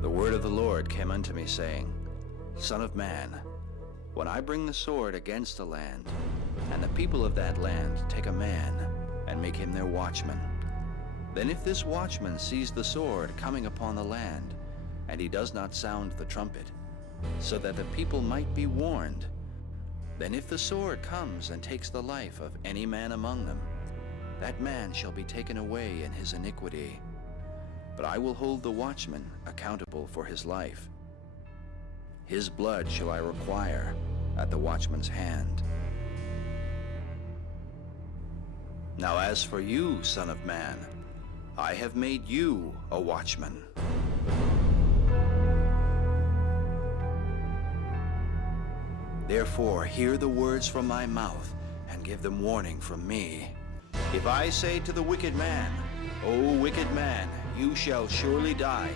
The word of the Lord came unto me, saying, Son of man, when I bring the sword against a land, and the people of that land take a man, and make him their watchman, then if this watchman sees the sword coming upon the land, and he does not sound the trumpet, so that the people might be warned, then if the sword comes and takes the life of any man among them, that man shall be taken away in his iniquity. But I will hold the watchman accountable for his life. His blood shall I require at the watchman's hand. Now as for you, son of man, I have made you a watchman. Therefore hear the words from my mouth, and give them warning from me. If I say to the wicked man, O wicked man, you shall surely die,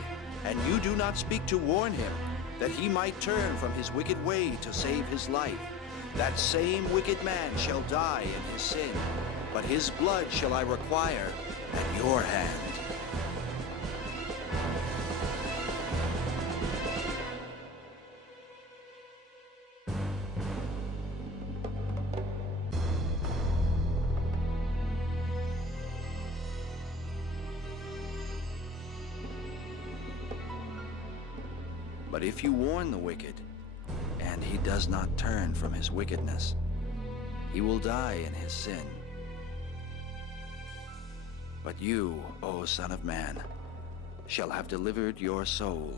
and you do not speak to warn him, that he might turn from his wicked way to save his life, that same wicked man shall die in his sin, but his blood shall I require at your hand. But if you warn the wicked, and he does not turn from his wickedness, he will die in his sin. But you, O Son of Man, shall have delivered your soul.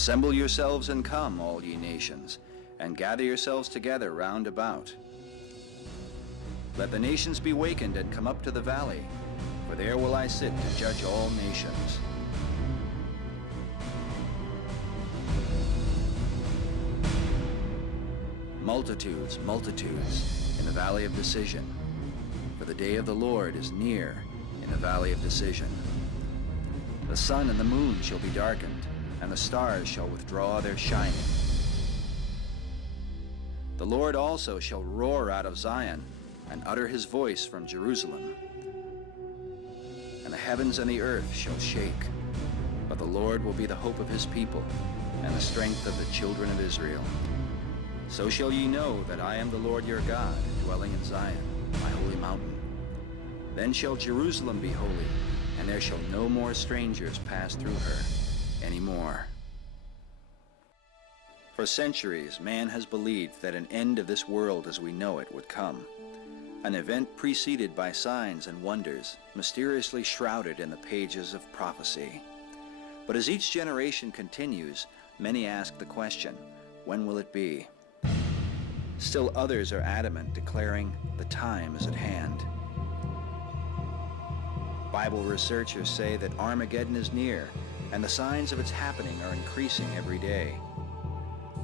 Assemble yourselves and come, all ye nations, and gather yourselves together round about. Let the nations be wakened and come up to the valley, for there will I sit to judge all nations. Multitudes, multitudes, in the valley of decision, for the day of the Lord is near in the valley of decision. The sun and the moon shall be darkened, and the stars shall withdraw their shining. The Lord also shall roar out of Zion, and utter his voice from Jerusalem. And the heavens and the earth shall shake, but the Lord will be the hope of his people, and the strength of the children of Israel. So shall ye know that I am the Lord your God, dwelling in Zion, my holy mountain. Then shall Jerusalem be holy, and there shall no more strangers pass through her any more. For centuries, man has believed that an end of this world as we know it would come, an event preceded by signs and wonders, mysteriously shrouded in the pages of prophecy. But as each generation continues, many ask the question, when will it be? Still others are adamant, declaring the time is at hand. Bible researchers say that Armageddon is near, and the signs of its happening are increasing every day.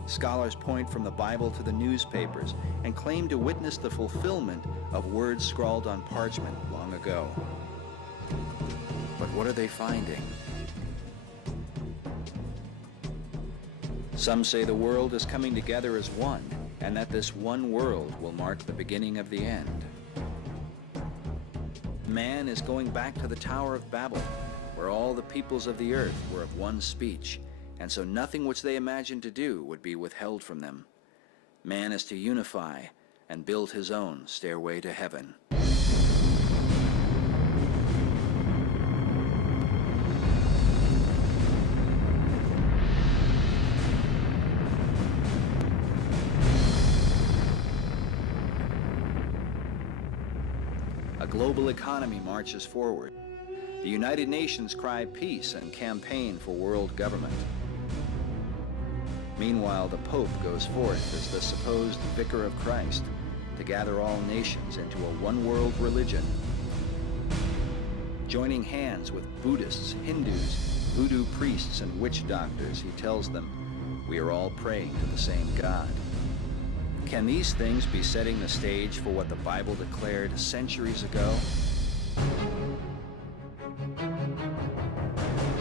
Scholars point from the Bible to the newspapers and claim to witness the fulfillment of words scrawled on parchment long ago. But what are they finding? Some say the world is coming together as one, and that this one world will mark the beginning of the end. Man is going back to the Tower of Babel, where all the peoples of the earth were of one speech, and so nothing which they imagined to do would be withheld from them. Man is to unify and build his own stairway to heaven. A global economy marches forward. The United Nations cry peace and campaign for world government. Meanwhile, the Pope goes forth as the supposed vicar of Christ to gather all nations into a one-world religion. Joining hands with Buddhists, Hindus, voodoo priests, and witch doctors, he tells them, we are all praying to the same God. Can these things be setting the stage for what the Bible declared centuries ago?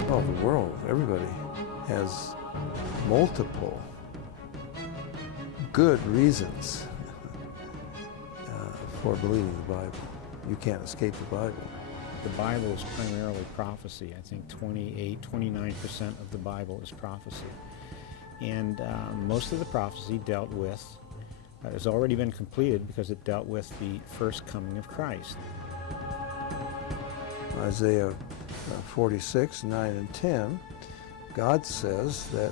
Well, the world, everybody has multiple good reasons for believing the Bible. You can't escape the Bible. The Bible is primarily prophecy. I think 29% of the Bible is prophecy. And most of the prophecy dealt with, has already been completed because it dealt with the first coming of Christ. Isaiah 46, 9 and 10, God says that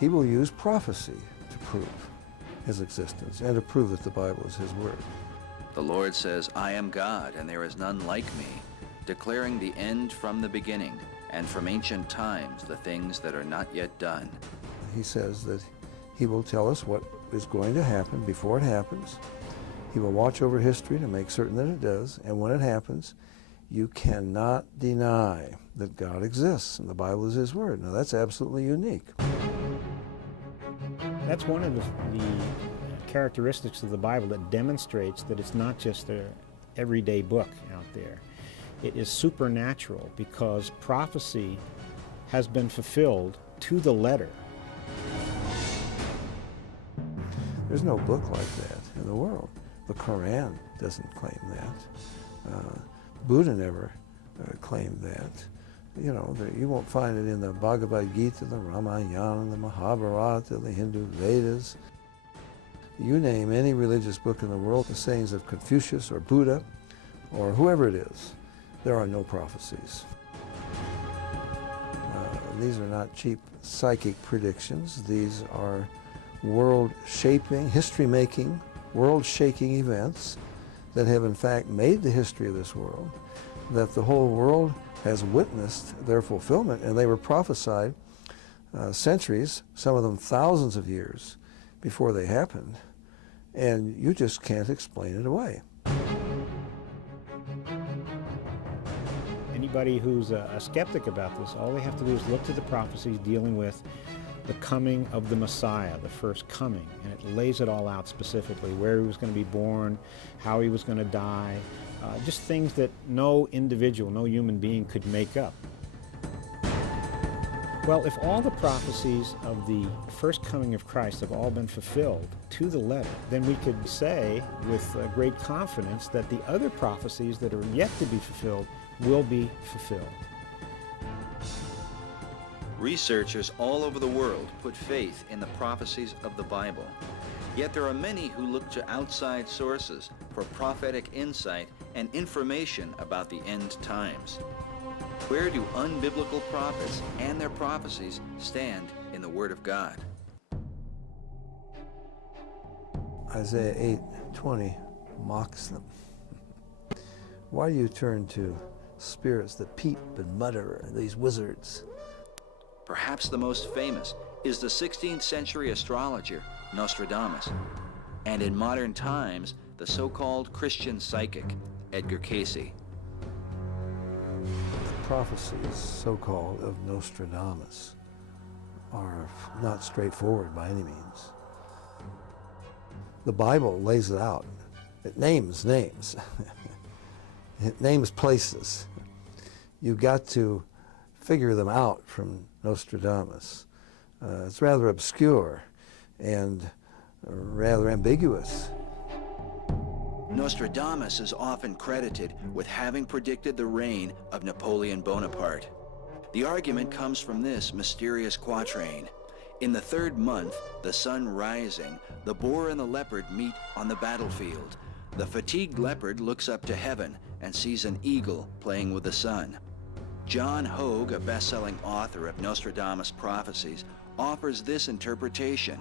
he will use prophecy to prove his existence and to prove that the Bible is his word. The Lord says, I am God, and there is none like me, declaring the end from the beginning, and from ancient times the things that are not yet done. He says that he will tell us what is going to happen before it happens. He will watch over history to make certain that it does, and when it happens, you cannot deny that God exists, and the Bible is his word. Now that's absolutely unique. That's one of the characteristics of the Bible that demonstrates that it's not just an everyday book out there. It is supernatural because prophecy has been fulfilled to the letter. There's no book like that in the world. The Quran doesn't claim that. Buddha never claimed that. You know, you won't find it in the Bhagavad Gita, the Ramayana, the Mahabharata, the Hindu Vedas. You name any religious book in the world, the sayings of Confucius or Buddha or whoever it is, there are no prophecies. These are not cheap psychic predictions. These are world-shaping, history-making, world-shaking events that have in fact made the history of this world, that the whole world has witnessed their fulfillment, and they were prophesied centuries, some of them thousands of years before they happened, and you just can't explain it away. Anybody who's a skeptic about this, all they have to do is look to the prophecies dealing with the coming of the Messiah, the first coming, and it lays it all out specifically, where he was going to be born, how he was going to die, just things that no individual, no human being could make up. Well, if all the prophecies of the first coming of Christ have all been fulfilled to the letter, then we could say with great confidence that the other prophecies that are yet to be fulfilled will be fulfilled. Researchers all over the world put faith in the prophecies of the Bible. Yet there are many who look to outside sources for prophetic insight and information about the end times. Where do unbiblical prophets and their prophecies stand in the Word of God? Isaiah 8:20 mocks them. Why do you turn to spirits that peep and mutter, these wizards? Perhaps the most famous is the 16th century astrologer Nostradamus, and in modern times, the so-called Christian psychic Edgar Cayce. The prophecies, so-called, of Nostradamus are not straightforward by any means. The Bible lays it out. It names names. It names places. You've got to figure them out from Nostradamus. It's rather obscure and rather ambiguous. Nostradamus is often credited with having predicted the reign of Napoleon Bonaparte. The argument comes from this mysterious quatrain. In the third month, the sun rising, the boar and the leopard meet on the battlefield. The fatigued leopard looks up to heaven and sees an eagle playing with the sun. John Hogue, a best-selling author of Nostradamus prophecies, offers this interpretation.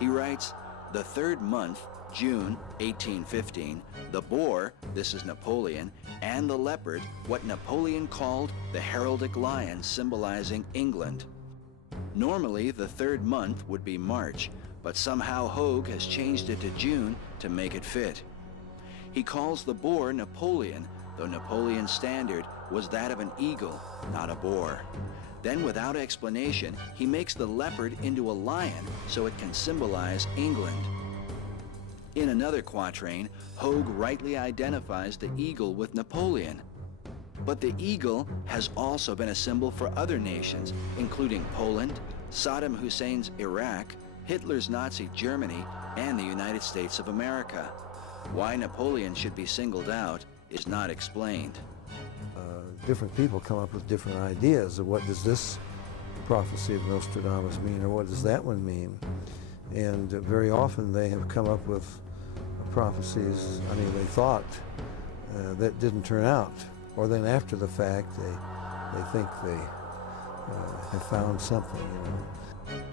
He writes, the third month, June 1815, the boar, this is Napoleon, and the leopard, what Napoleon called the heraldic lion symbolizing England. Normally, the third month would be March, but somehow Hogue has changed it to June to make it fit. He calls the boar Napoleon, though Napoleon's standard was that of an eagle, not a boar. Then, without explanation, he makes the leopard into a lion so it can symbolize England. In another quatrain, Hogue rightly identifies the eagle with Napoleon. But the eagle has also been a symbol for other nations, including Poland, Saddam Hussein's Iraq, Hitler's Nazi Germany, and the United States of America. Why Napoleon should be singled out is not explained. Different people come up with different ideas of what does this prophecy of Nostradamus mean, or what does that one mean? And very often they have come up with prophecies, they thought, that didn't turn out. Or then after the fact, they think they have found something,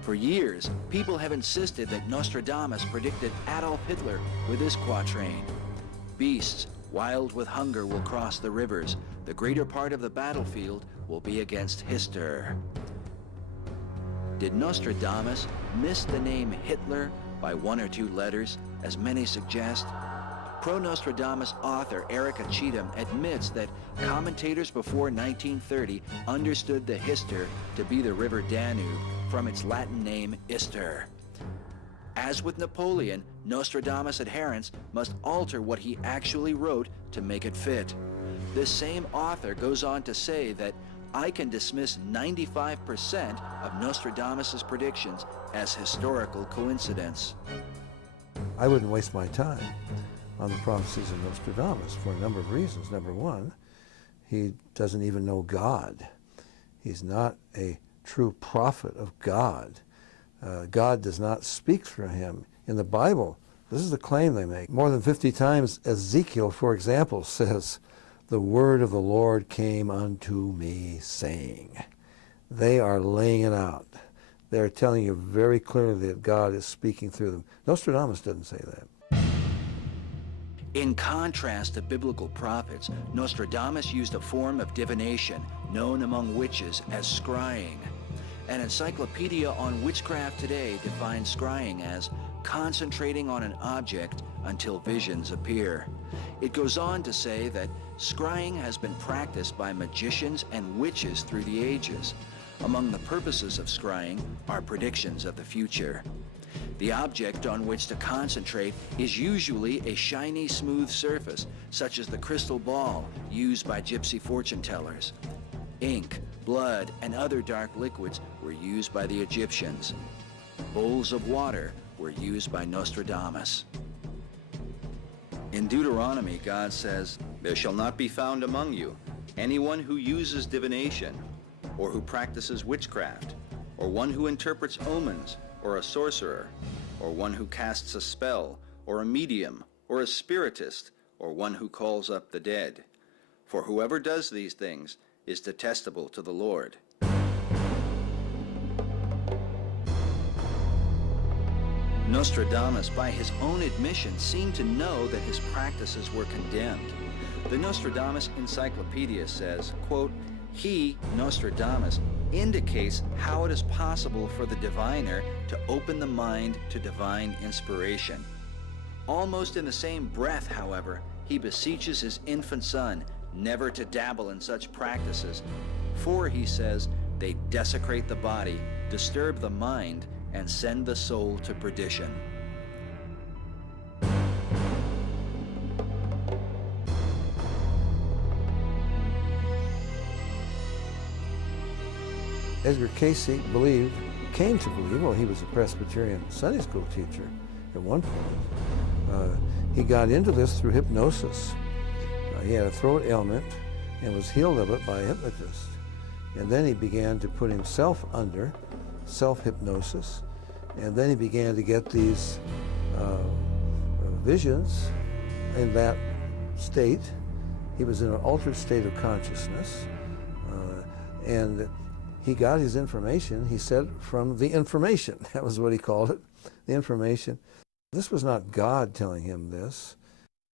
For years, people have insisted that Nostradamus predicted Adolf Hitler with this quatrain. Beasts, wild with hunger, will cross the rivers. The greater part of the battlefield will be against Hister. Did Nostradamus miss the name Hitler by one or two letters, as many suggest? Pro-Nostradamus author Erica Cheatham admits that commentators before 1930 understood the Hister to be the river Danube from its Latin name Ister. As with Napoleon, Nostradamus adherents must alter what he actually wrote to make it fit. This same author goes on to say that I can dismiss 95% of Nostradamus' predictions as historical coincidence. I wouldn't waste my time on the prophecies of Nostradamus for a number of reasons. Number one, he doesn't even know God. He's not a true prophet of God. God does not speak through him. In the Bible, this is the claim they make. More than 50 times, Ezekiel, for example, says, the word of the Lord came unto me, saying. They are laying it out. They're telling you very clearly that God is speaking through them. Nostradamus doesn't say that. In contrast to biblical prophets, Nostradamus used a form of divination known among witches as scrying. An encyclopedia on witchcraft today defines scrying as concentrating on an object until visions appear. It goes on to say that scrying has been practiced by magicians and witches through the ages. Among the purposes of scrying are predictions of the future. The object on which to concentrate is usually a shiny, smooth surface, such as the crystal ball used by gypsy fortune tellers. Ink, blood, and other dark liquids were used by the Egyptians. Bowls of water were used by Nostradamus. In Deuteronomy, God says, "There shall not be found among you anyone who uses divination, or who practices witchcraft, or one who interprets omens, or a sorcerer, or one who casts a spell, or a medium, or a spiritist, or one who calls up the dead. For whoever does these things is detestable to the Lord." Nostradamus, by his own admission, seemed to know that his practices were condemned. The Nostradamus Encyclopedia says, quote, "He, Nostradamus, indicates how it is possible for the diviner to open the mind to divine inspiration. Almost in the same breath, however, he beseeches his infant son never to dabble in such practices, for, he says, they desecrate the body, disturb the mind, and send the soul to perdition." Edgar Casey came to believe, well, he was a Presbyterian Sunday school teacher at one point. He got into this through hypnosis. He had a throat ailment and was healed of it by a hypnotist. And then he began to put himself under self-hypnosis, and then he began to get these visions in that state. He was in an altered state of consciousness, and he got his information, he said, from the information. That was what he called it, the information. This was not God telling him this.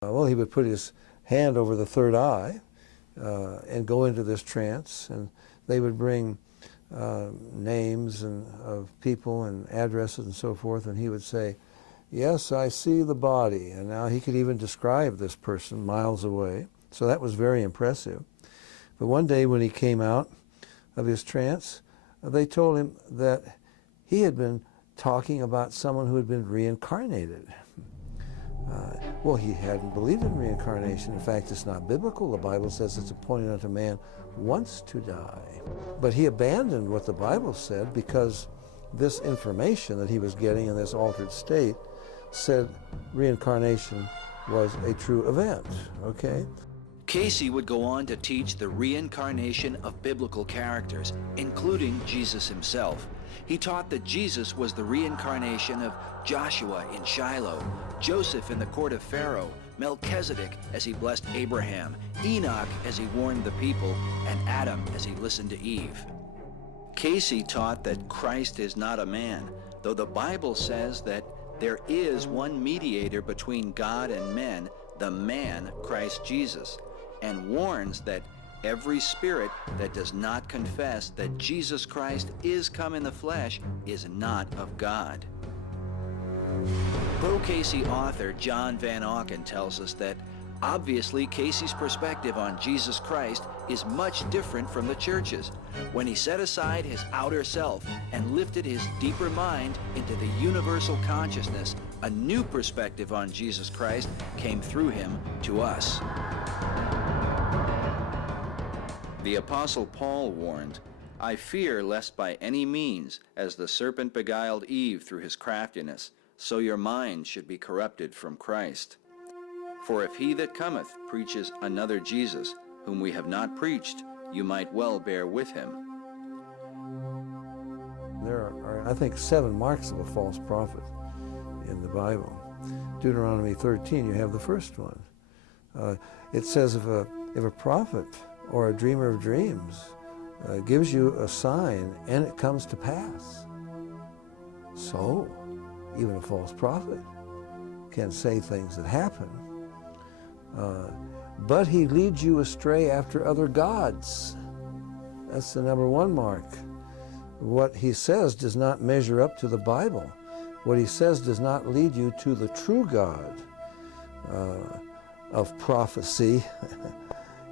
Well, he would put his hand over the third eye and go into this trance, and they would bring names of people and addresses and so forth, and he would say, "Yes, I see the body." And now he could even describe this person miles away. So that was very impressive. But one day when he came out of his trance, they told him that he had been talking about someone who had been reincarnated. Well, he hadn't believed in reincarnation. In fact, it's not biblical. The Bible says it's appointed unto man once to die. But he abandoned what the Bible said because this information that he was getting in this altered state said reincarnation was a true event, okay? Casey would go on to teach the reincarnation of biblical characters, including Jesus himself. He taught that Jesus was the reincarnation of Joshua in Shiloh, Joseph in the court of Pharaoh, Melchizedek as he blessed Abraham, Enoch as he warned the people, and Adam as he listened to Eve. Casey taught that Christ is not a man, though the Bible says that there is one mediator between God and men, the man Christ Jesus, and warns that every spirit that does not confess that Jesus Christ is come in the flesh is not of God. Pro-Casey author John Van Auken tells us that obviously Casey's perspective on Jesus Christ is much different from the church's. When he set aside his outer self and lifted his deeper mind into the universal consciousness, a new perspective on Jesus Christ came through him to us. The Apostle Paul warned, "I fear lest by any means, as the serpent beguiled Eve through his craftiness, so your mind should be corrupted from Christ. For if he that cometh preaches another Jesus, whom we have not preached, you might well bear with him." There are, I think, 7 marks of a false prophet in the Bible. Deuteronomy 13, you have the first one. It says if a prophet or a dreamer of dreams gives you a sign and it comes to pass. So, even a false prophet can say things that happen. But he leads you astray after other gods. That's the number 1 mark what he says does not measure up to the Bible. What he says does not lead you to the true God of prophecy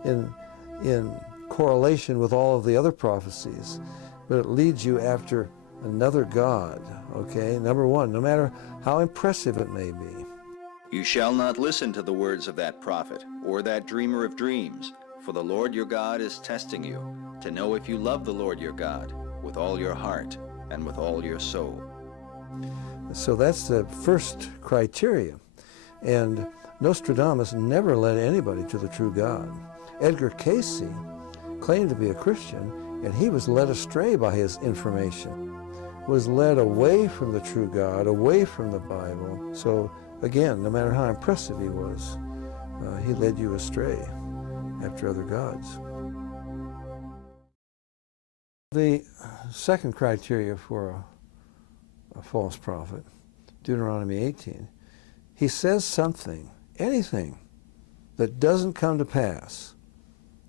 in correlation with all of the other prophecies, but it leads you after another God, okay? Number one, no matter how impressive it may be. You shall not listen to the words of that prophet or that dreamer of dreams, for the Lord your God is testing you to know if you love the Lord your God with all your heart and with all your soul. So that's the first criteria. And Nostradamus never led anybody to the true God. Edgar Cayce claimed to be a Christian, and he was led astray by his information, was led away from the true God, away from the Bible. So again, no matter how impressive he was, he led you astray after other gods. The second criteria for a false prophet, Deuteronomy 18, he says something, anything that doesn't come to pass,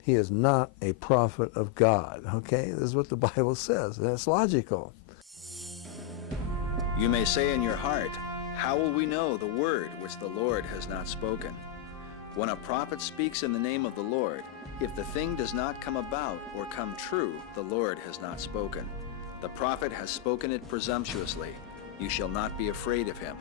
he is not a prophet of God, okay? This is what the Bible says, and it's logical. You may say in your heart, how will we know the word which the Lord has not spoken? When a prophet speaks in the name of the Lord, if the thing does not come about or come true, the Lord has not spoken. The prophet has spoken it presumptuously. You shall not be afraid of him.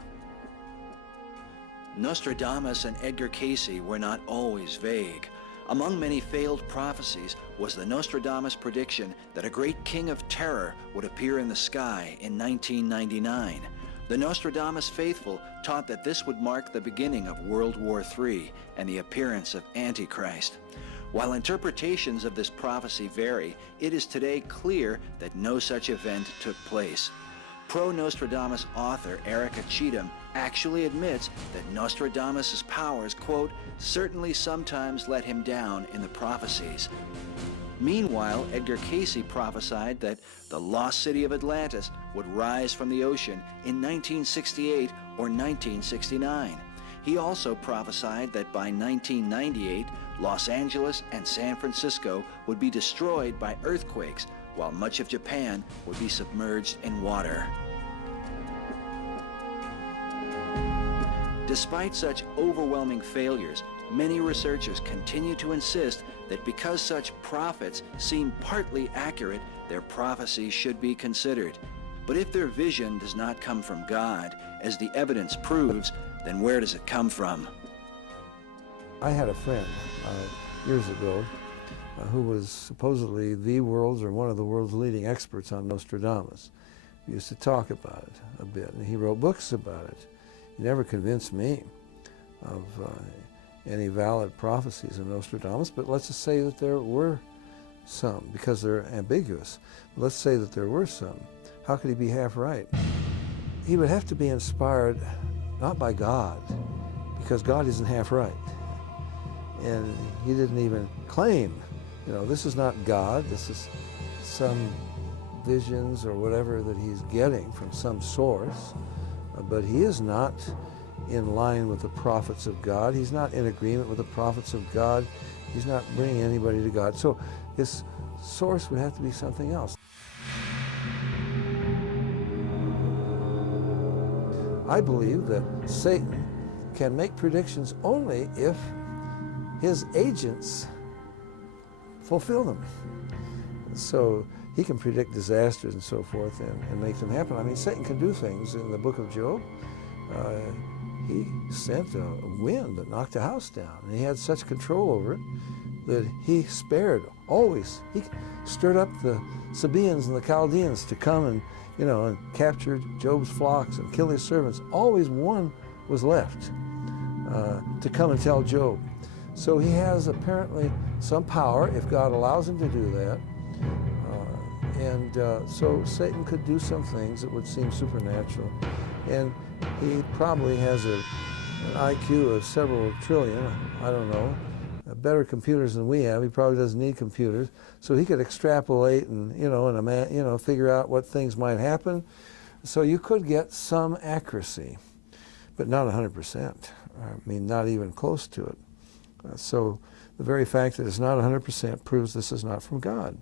Nostradamus and Edgar Cayce were not always vague. Among many failed prophecies was the Nostradamus prediction that a great king of terror would appear in the sky in 1999. The Nostradamus faithful taught that this would mark the beginning of World War III and the appearance of Antichrist. While interpretations of this prophecy vary, it is today clear that no such event took place. Pro-Nostradamus author Erica Cheatham actually admits that Nostradamus' powers, quote, certainly sometimes let him down in the prophecies. Meanwhile, Edgar Cayce prophesied that the lost city of Atlantis would rise from the ocean in 1968 or 1969. He also prophesied that by 1998, Los Angeles and San Francisco would be destroyed by earthquakes, while much of Japan would be submerged in water. Despite such overwhelming failures, many researchers continue to insist that because such prophets seem partly accurate, their prophecies should be considered. But if their vision does not come from God, as the evidence proves, then where does it come from? I had a friend years ago who was supposedly the world's or one of the world's leading experts on Nostradamus. We used to talk about it a bit, and he wrote books about it. He never convinced me of any valid prophecies of Nostradamus, but let's just say that there were some, because they're ambiguous. But let's say that there were some. How could he be half right? He would have to be inspired not by God, because God isn't half right. And he didn't even claim, this is not God, this is some visions or whatever that he's getting from some source. But he is not in line with the prophets of God. He's not in agreement with the prophets of God. He's not bringing anybody to God. So his source would have to be something else. I believe that Satan can make predictions only if his agents fulfill them. So he can predict disasters and so forth and make them happen. I mean, Satan can do things. In the book of Job, he sent a wind that knocked a house down. And he had such control over it that he spared always. He stirred up the Sabaeans and the Chaldeans to come and, and capture Job's flocks and kill his servants. Always one was left to come and tell Job. So he has apparently some power, if God allows him to do that. So Satan could do some things that would seem supernatural. And he probably has an IQ of several trillion, I don't know, better computers than we have. He probably doesn't need computers. So he could extrapolate and, figure out what things might happen. So you could get some accuracy, but not 100%. I mean, not even close to it. So the very fact that it's not 100% proves this is not from God.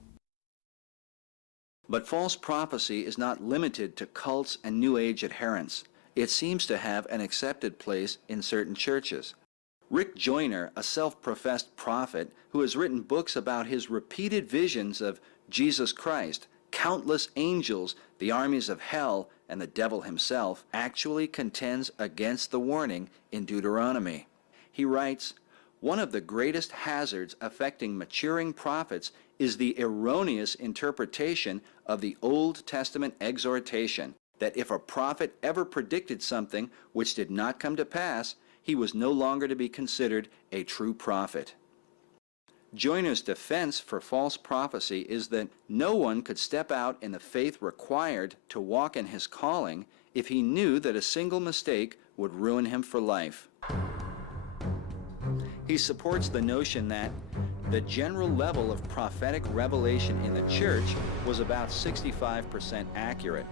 But false prophecy is not limited to cults and New Age adherents. It seems to have an accepted place in certain churches. Rick Joyner, a self-professed prophet who has written books about his repeated visions of Jesus Christ, countless angels, the armies of hell, and the devil himself, actually contends against the warning in Deuteronomy. He writes, "One of the greatest hazards affecting maturing prophets is the erroneous interpretation of the Old Testament exhortation that if a prophet ever predicted something which did not come to pass, he was no longer to be considered a true prophet." Joyner's defense for false prophecy is that no one could step out in the faith required to walk in his calling if he knew that a single mistake would ruin him for life. He supports the notion that the general level of prophetic revelation in the church was about 65% accurate.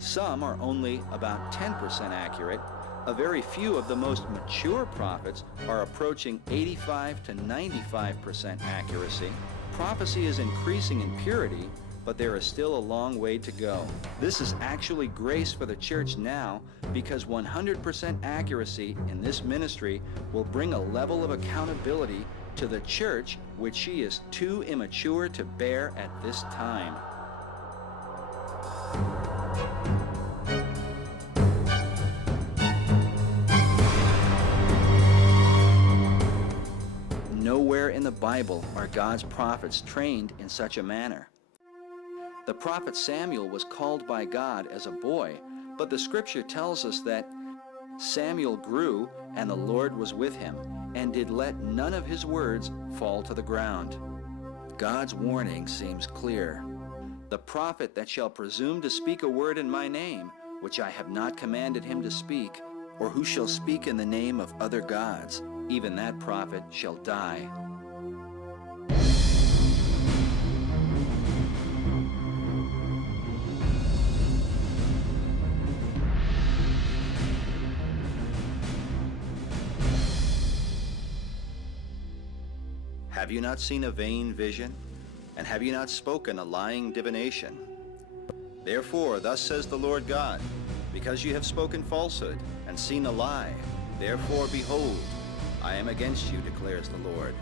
Some are only about 10% accurate. A very few of the most mature prophets are approaching 85 to 95% accuracy. Prophecy is increasing in purity, but there is still a long way to go. This is actually grace for the church now, because 100% accuracy in this ministry will bring a level of accountability to the church which she is too immature to bear at this time. Nowhere in the Bible are God's prophets trained in such a manner. The prophet Samuel was called by God as a boy, but the scripture tells us that Samuel grew and the Lord was with him, and did let none of his words fall to the ground. God's warning seems clear. The prophet that shall presume to speak a word in my name, which I have not commanded him to speak, or who shall speak in the name of other gods, even that prophet shall die. Have you not seen a vain vision? And have you not spoken a lying divination? Therefore, thus says the Lord God, because you have spoken falsehood and seen a lie, therefore, behold, I am against you, declares the Lord.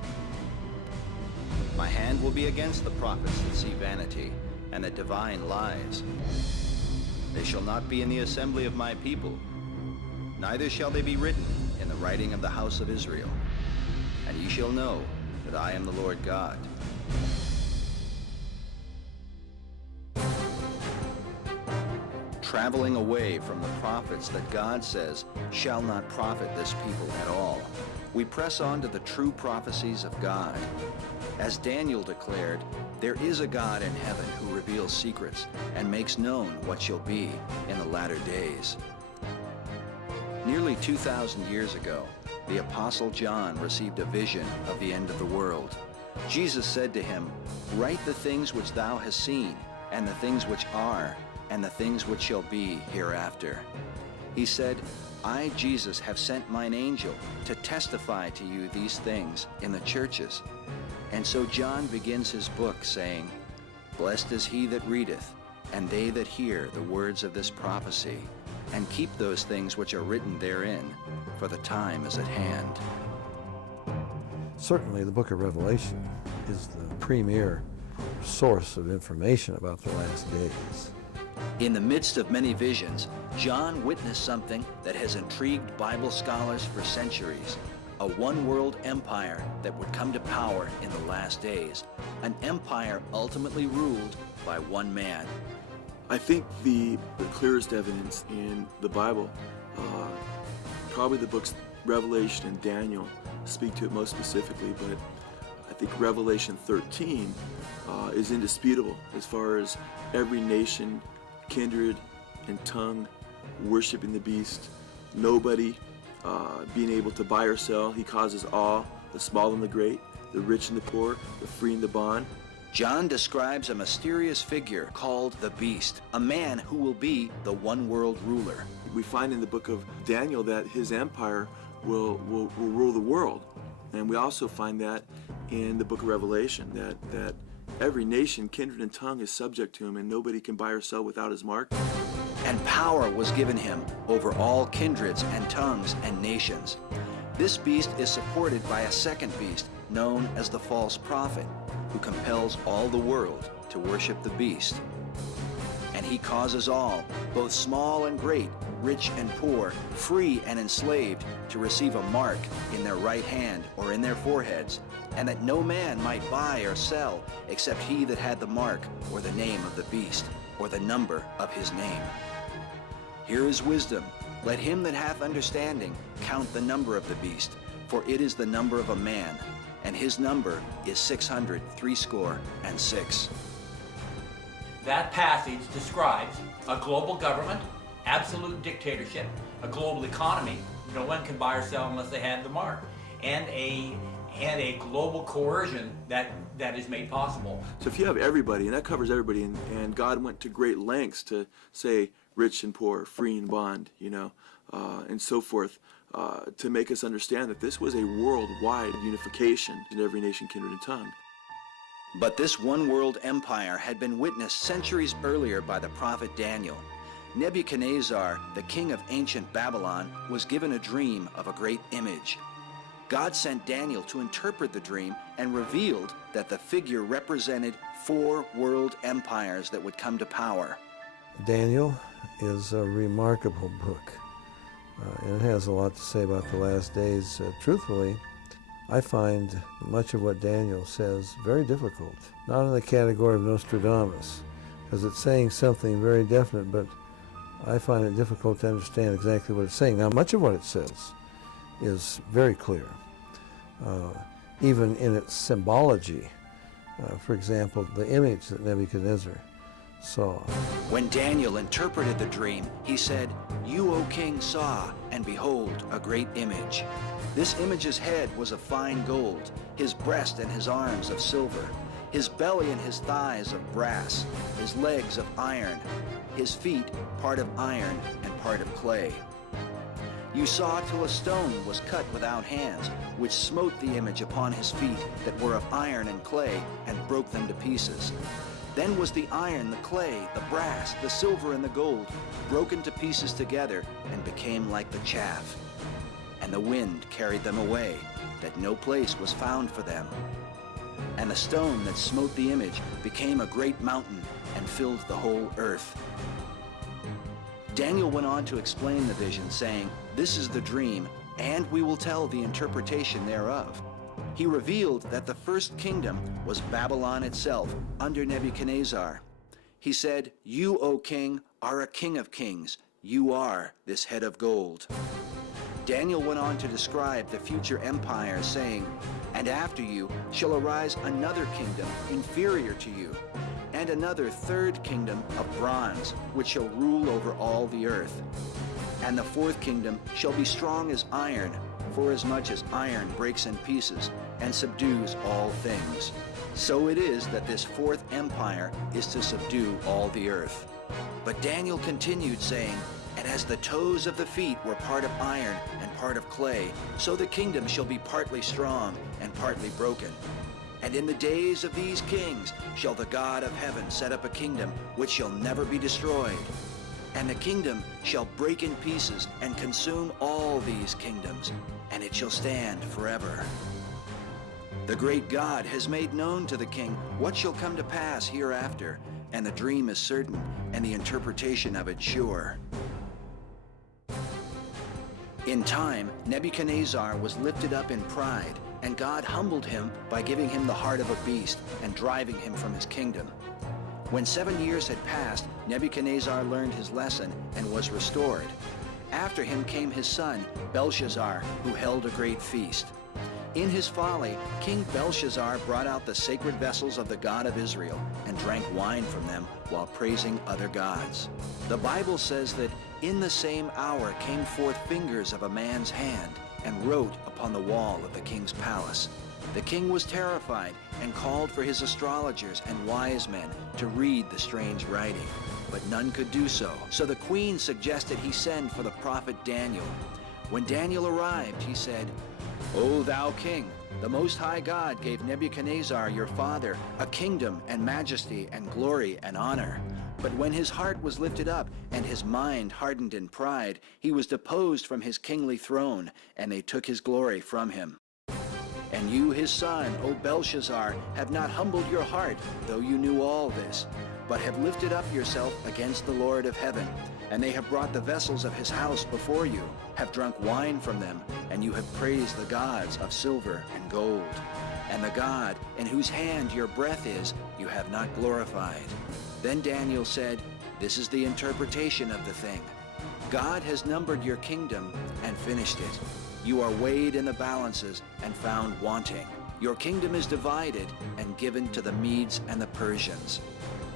My hand will be against the prophets that see vanity and that divine lies. They shall not be in the assembly of my people, neither shall they be written in the writing of the house of Israel. And ye shall know that I am the Lord God. Traveling away from the prophets that God says shall not profit this people at all, we press on to the true prophecies of God. As Daniel declared, there is a God in heaven who reveals secrets and makes known what shall be in the latter days. Nearly 2,000 years ago, the Apostle John received a vision of the end of the world. Jesus said to him, "Write the things which thou hast seen, and the things which are, and the things which shall be hereafter." He said, "I, Jesus, have sent mine angel to testify to you these things in the churches." And so John begins his book saying, "Blessed is he that readeth, and they that hear the words of this prophecy, and keep those things which are written therein, for the time is at hand." Certainly the book of Revelation is the premier source of information about the last days. In the midst of many visions, John witnessed something that has intrigued Bible scholars for centuries. A one-world empire that would come to power in the last days. An empire ultimately ruled by one man. I think the clearest evidence in the Bible, probably the books Revelation and Daniel speak to it most specifically, but I think Revelation 13 is indisputable as far as every nation, kindred, and tongue worshiping the beast, nobody being able to buy or sell. He causes all, the small and the great, the rich and the poor, the free and the bond. John describes a mysterious figure called the Beast, a man who will be the one-world ruler. We find in the book of Daniel that his empire will rule the world. And we also find that in the book of Revelation, that Every nation, kindred, and tongue is subject to him, and nobody can buy or sell without his mark. And power was given him over all kindreds and tongues and nations. This beast is supported by a second beast, known as the false prophet, who compels all the world to worship the beast. And he causes all, both small and great, rich and poor, free and enslaved, to receive a mark in their right hand or in their foreheads, and that no man might buy or sell except he that had the mark or the name of the beast or the number of his name. Here is wisdom. Let him that hath understanding count the number of the beast, for it is the number of a man, and his number is 666. That passage describes a global government, absolute dictatorship, a global economy. No one can buy or sell unless they have the mark, and a global coercion that is made possible. So if you have everybody, and that covers everybody, and God went to great lengths to say rich and poor, free and bond, and so forth, to make us understand that this was a worldwide unification in every nation, kindred, and tongue. But this one world empire had been witnessed centuries earlier by the prophet Daniel. Nebuchadnezzar, the king of ancient Babylon, was given a dream of a great image. God sent Daniel to interpret the dream and revealed that the figure represented 4 world empires that would come to power. Daniel is a remarkable book, and it has a lot to say about the last days. Truthfully, I find much of what Daniel says very difficult, not in the category of Nostradamus, because it's saying something very definite, but I find it difficult to understand exactly what it's saying. Now, much of what it says is very clear, even in its symbology. For example, the image that Nebuchadnezzar saw. When Daniel interpreted the dream, he said, "You, O king, saw, and behold, a great image. This image's head was of fine gold, his breast and his arms of silver, his belly and his thighs of brass, his legs of iron, his feet part of iron and part of clay. You saw till a stone was cut without hands, which smote the image upon his feet that were of iron and clay, and broke them to pieces. Then was the iron, the clay, the brass, the silver, and the gold broken to pieces together, and became like the chaff. And the wind carried them away, that no place was found for them. And the stone that smote the image became a great mountain, and filled the whole earth." Daniel went on to explain the vision, saying, "This is the dream, and we will tell the interpretation thereof." He revealed that the first kingdom was Babylon itself, under Nebuchadnezzar. He said, "You, O king, are a king of kings. You are this head of gold." Daniel went on to describe the future empire, saying, "And after you shall arise another kingdom inferior to you, and another third kingdom of bronze, which shall rule over all the earth. And the fourth kingdom shall be strong as iron, forasmuch as iron breaks in pieces and subdues all things. So it is that this fourth empire is to subdue all the earth." But Daniel continued, saying, "And as the toes of the feet were part of iron and part of clay, so the kingdom shall be partly strong and partly broken. And in the days of these kings shall the God of heaven set up a kingdom which shall never be destroyed. And the kingdom shall break in pieces and consume all these kingdoms, and it shall stand forever. The great God has made known to the king what shall come to pass hereafter, and the dream is certain, and the interpretation of it sure." In time, Nebuchadnezzar was lifted up in pride, and God humbled him by giving him the heart of a beast and driving him from his kingdom. When 7 years had passed, Nebuchadnezzar learned his lesson and was restored. After him came his son, Belshazzar, who held a great feast. In his folly, King Belshazzar brought out the sacred vessels of the God of Israel and drank wine from them while praising other gods. The Bible says that in the same hour came forth fingers of a man's hand and wrote upon the wall of the king's palace. The king was terrified and called for his astrologers and wise men to read the strange writing, but none could do so. So the queen suggested he send for the prophet Daniel. When Daniel arrived, he said, "O thou king, The Most High God gave Nebuchadnezzar your father a kingdom and majesty and glory and honor. But when his heart was lifted up and his mind hardened in pride, he was deposed from his kingly throne, and they took his glory from him. And you, his son, O Belshazzar, have not humbled your heart, though you knew all this, but have lifted up yourself against the Lord of heaven. And they have brought the vessels of his house before you, have drunk wine from them, and you have praised the gods of silver and gold. And the God in whose hand your breath is, you have not glorified. Then Daniel said, this is the interpretation of the thing. God has numbered your kingdom and finished it. You are weighed in the balances and found wanting. Your kingdom is divided and given to the Medes and the Persians.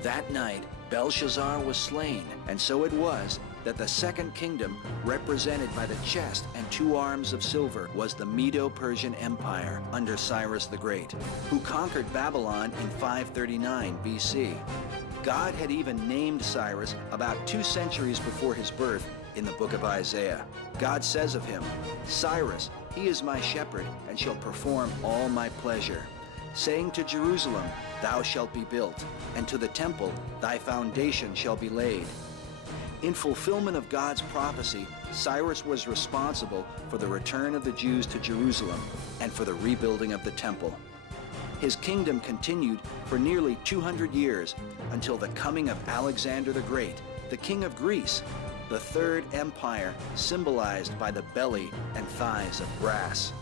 That night, Belshazzar was slain, and so it was that the second kingdom, represented by the chest and 2 arms of silver, was the Medo-Persian Empire under Cyrus the Great, who conquered Babylon in 539 BC. God had even named Cyrus about 2 centuries before his birth in the book of Isaiah. God says of him, Cyrus, he is my shepherd and shall perform all my pleasure, saying to Jerusalem, thou shalt be built, and to the temple thy foundation shall be laid. In fulfillment of God's prophecy, Cyrus was responsible for the return of the Jews to Jerusalem and for the rebuilding of the temple. His kingdom continued for nearly 200 years until the coming of Alexander the Great, the king of Greece, the third empire symbolized by the belly and thighs of brass.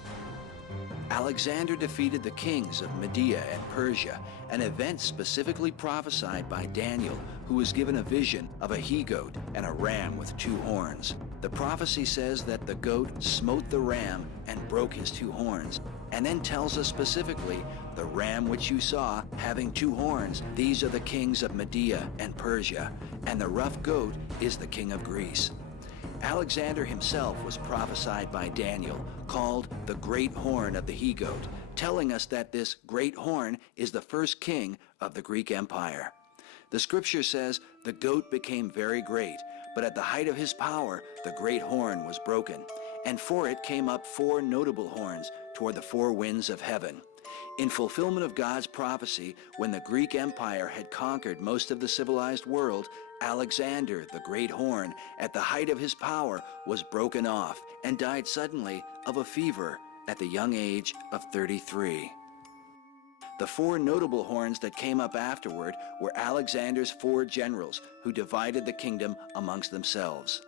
Alexander defeated the kings of Media and Persia, an event specifically prophesied by Daniel, who was given a vision of a he-goat and a ram with 2 horns. The prophecy says that the goat smote the ram and broke his 2 horns, and then tells us specifically, the ram which you saw having 2 horns, these are the kings of Media and Persia, and the rough goat is the king of Greece. Alexander himself was prophesied by Daniel, called the Great Horn of the he-goat, telling us that this great horn is the first king of the Greek Empire. The scripture says the goat became very great, but at the height of his power the great horn was broken, and for it came up 4 notable horns toward the 4 winds of heaven. In fulfillment of God's prophecy, when the Greek Empire had conquered most of the civilized world, Alexander, the Great Horn, at the height of his power, was broken off and died suddenly of a fever at the young age of 33. The 4 notable horns that came up afterward were Alexander's 4 generals, who divided the kingdom amongst themselves.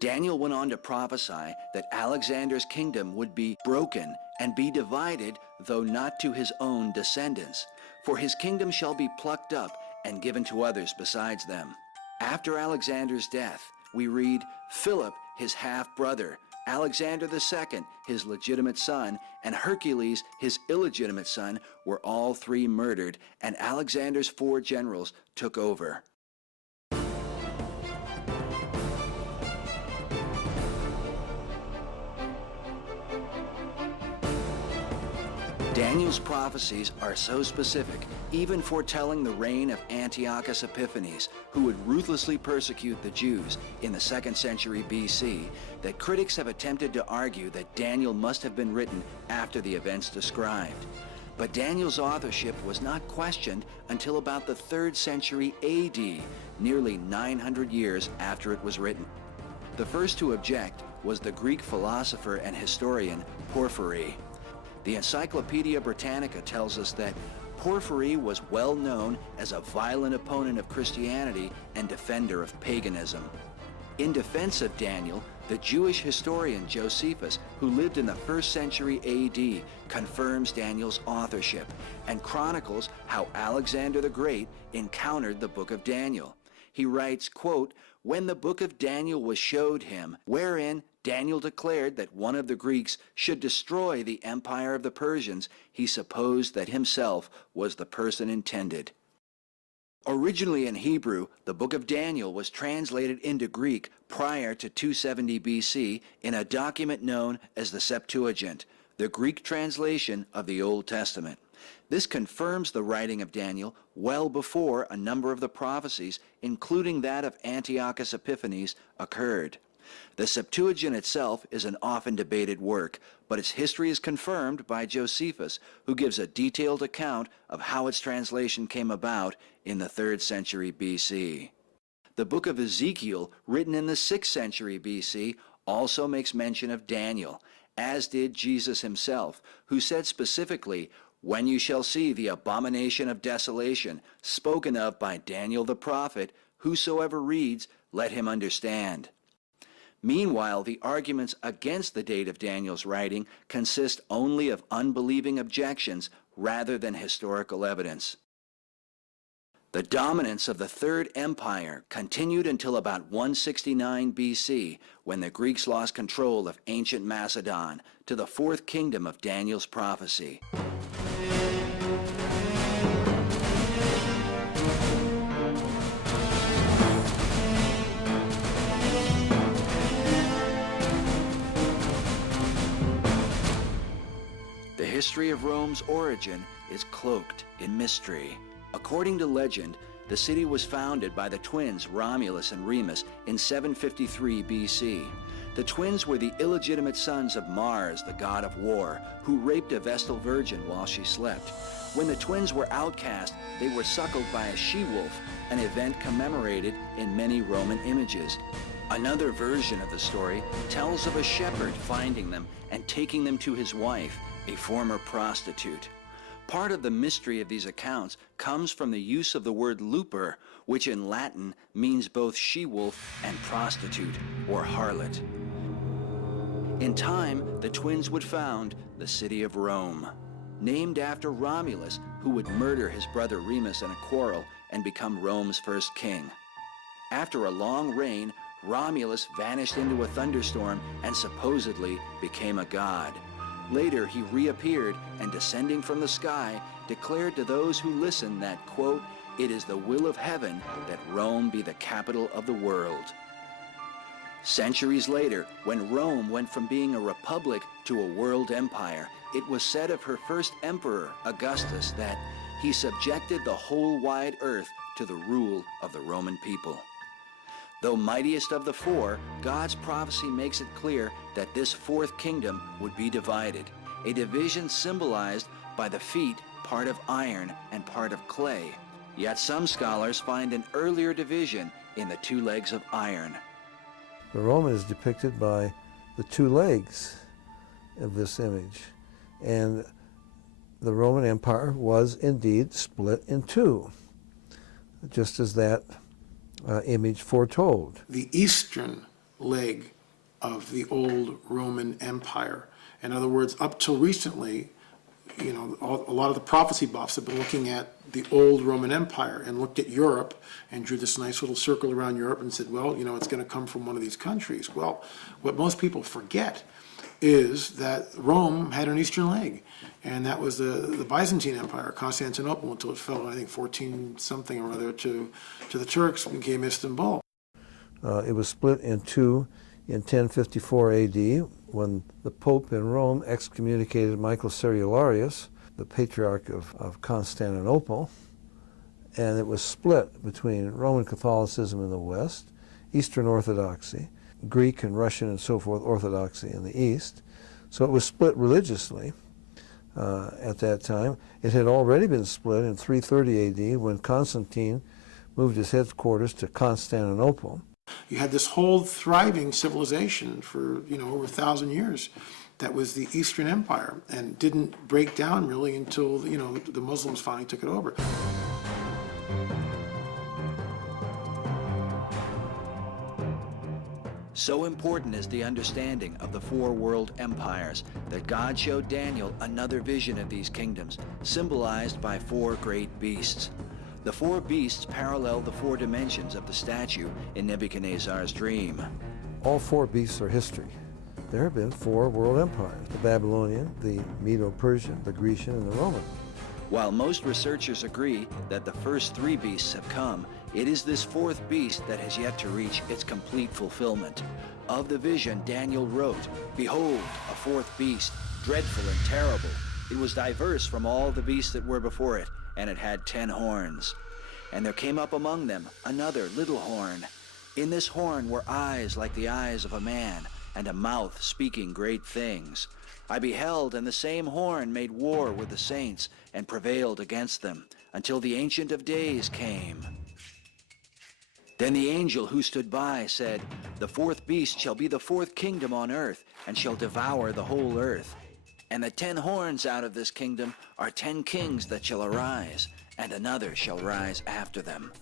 Daniel went on to prophesy that Alexander's kingdom would be broken and be divided, though not to his own descendants. For his kingdom shall be plucked up and given to others besides them. After Alexander's death, we read, Philip, his half-brother, Alexander II, his legitimate son, and Hercules, his illegitimate son, were all 3 murdered, and Alexander's 4 generals took over. Daniel's prophecies are so specific, even foretelling the reign of Antiochus Epiphanes, who would ruthlessly persecute the Jews in the 2nd century BC, that critics have attempted to argue that Daniel must have been written after the events described. But Daniel's authorship was not questioned until about the 3rd century AD, nearly 900 years after it was written. The first to object was the Greek philosopher and historian Porphyry. The Encyclopedia Britannica tells us that Porphyry was well known as a violent opponent of Christianity and defender of paganism. In defense of Daniel, the Jewish historian Josephus, who lived in the 1st century AD, confirms Daniel's authorship and chronicles how Alexander the Great encountered the book of Daniel. He writes, quote, when the book of Daniel was showed him, wherein Daniel declared that one of the Greeks should destroy the empire of the Persians, he supposed that himself was the person intended. Originally in Hebrew, the book of Daniel was translated into Greek prior to 270 BC in a document known as the Septuagint, the Greek translation of the Old Testament. This confirms the writing of Daniel well before a number of the prophecies, including that of Antiochus Epiphanes, occurred. The Septuagint itself is an often debated work, but its history is confirmed by Josephus, who gives a detailed account of how its translation came about in the 3rd century BC. The book of Ezekiel, written in the 6th century BC, also makes mention of Daniel, as did Jesus himself, who said specifically, "When you shall see the abomination of desolation, spoken of by Daniel the prophet, whosoever reads, let him understand." Meanwhile, the arguments against the date of Daniel's writing consist only of unbelieving objections rather than historical evidence. The dominance of the Third Empire continued until about 169 BC, when the Greeks lost control of ancient Macedon to the fourth kingdom of Daniel's prophecy. The history of Rome's origin is cloaked in mystery. According to legend, the city was founded by the twins Romulus and Remus in 753 BC. The twins were the illegitimate sons of Mars, the god of war, who raped a Vestal virgin while she slept. When the twins were outcast, they were suckled by a she-wolf, an event commemorated in many Roman images. Another version of the story tells of a shepherd finding them and taking them to his wife, a former prostitute. Part of the mystery of these accounts comes from the use of the word luper, which in Latin means both she-wolf and prostitute, or harlot. In time, the twins would found the city of Rome, named after Romulus, who would murder his brother Remus in a quarrel and become Rome's first king. After a long reign, Romulus vanished into a thunderstorm and supposedly became a god. Later, he reappeared and, descending from the sky, declared to those who listened that, quote, "It is the will of heaven that Rome be the capital of the world." Centuries later, when Rome went from being a republic to a world empire, it was said of her first emperor, Augustus, that he subjected the whole wide earth to the rule of the Roman people. Though mightiest of the four, God's prophecy makes it clear that this fourth kingdom would be divided, a division symbolized by the feet, part of iron and part of clay. Yet some scholars find an earlier division in the two legs of iron. The Roman is depicted by the two legs of this image, and the Roman Empire was indeed split in two, just as that image foretold. The eastern leg of the old Roman Empire. In other words, up till recently, a lot of the prophecy buffs have been looking at the old Roman Empire and looked at Europe and drew this nice little circle around Europe and said, well, it's going to come from one of these countries. Well, what most people forget is that Rome had an eastern leg, and that was the Byzantine Empire, Constantinople, until it fell, I think, 14-something or other to the Turks, became Istanbul. It was split in two in 1054 AD when the Pope in Rome excommunicated Michael Cerularius, the Patriarch of Constantinople, and it was split between Roman Catholicism in the West, Eastern Orthodoxy, Greek and Russian and so forth Orthodoxy in the East. So it was split religiously at that time. It had already been split in 330 AD when Constantine moved his headquarters to Constantinople. You had this whole thriving civilization for, over 1,000 years. That was the Eastern Empire, and didn't break down really until, the Muslims finally took it over. So important is the understanding of the four world empires that God showed Daniel another vision of these kingdoms, symbolized by four great beasts. The four beasts parallel the four dimensions of the statue in Nebuchadnezzar's dream. All four beasts are history. There have been four world empires: the Babylonian, the Medo-Persian, the Grecian, and the Roman. While most researchers agree that the first three beasts have come, it is this fourth beast that has yet to reach its complete fulfillment. Of the vision, Daniel wrote, "Behold, a fourth beast, dreadful and terrible. It was diverse from all the beasts that were before it, and it had 10 horns. And there came up among them another little horn, In this horn were eyes like the eyes of a man, and a mouth speaking great things. I beheld, and the same horn made war with the saints, and prevailed against them, until the Ancient of Days came. Then the angel who stood by said, The fourth beast shall be the fourth kingdom on earth, and shall devour the whole earth. And the 10 horns out of this kingdom are 10 kings that shall arise, and another shall rise after them.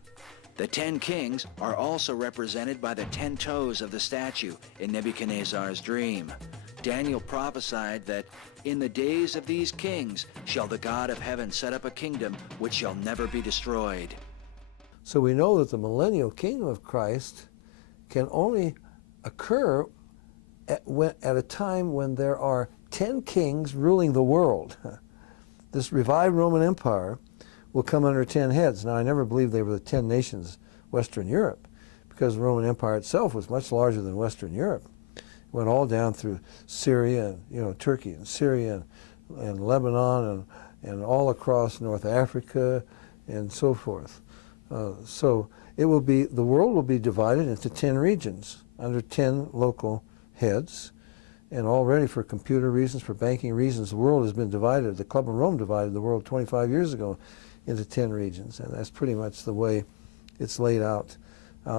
The 10 kings are also represented by the 10 toes of the statue in Nebuchadnezzar's dream. Daniel prophesied that in the days of these kings shall the God of heaven set up a kingdom which shall never be destroyed. So we know that the millennial kingdom of Christ can only occur at a time when there are 10 kings ruling the world. This revived Roman Empire will come under 10 heads. Now, I never believed they were the 10 nations, Western Europe, because the Roman Empire itself was much larger than Western Europe. It went all down through Syria, and Turkey and Syria and Lebanon and all across North Africa and so forth. So the world will be divided into 10 regions under 10 local heads. And already for computer reasons, for banking reasons, the world has been divided. The Club of Rome divided the world 25 years ago into 10 regions. And that's pretty much the way it's laid out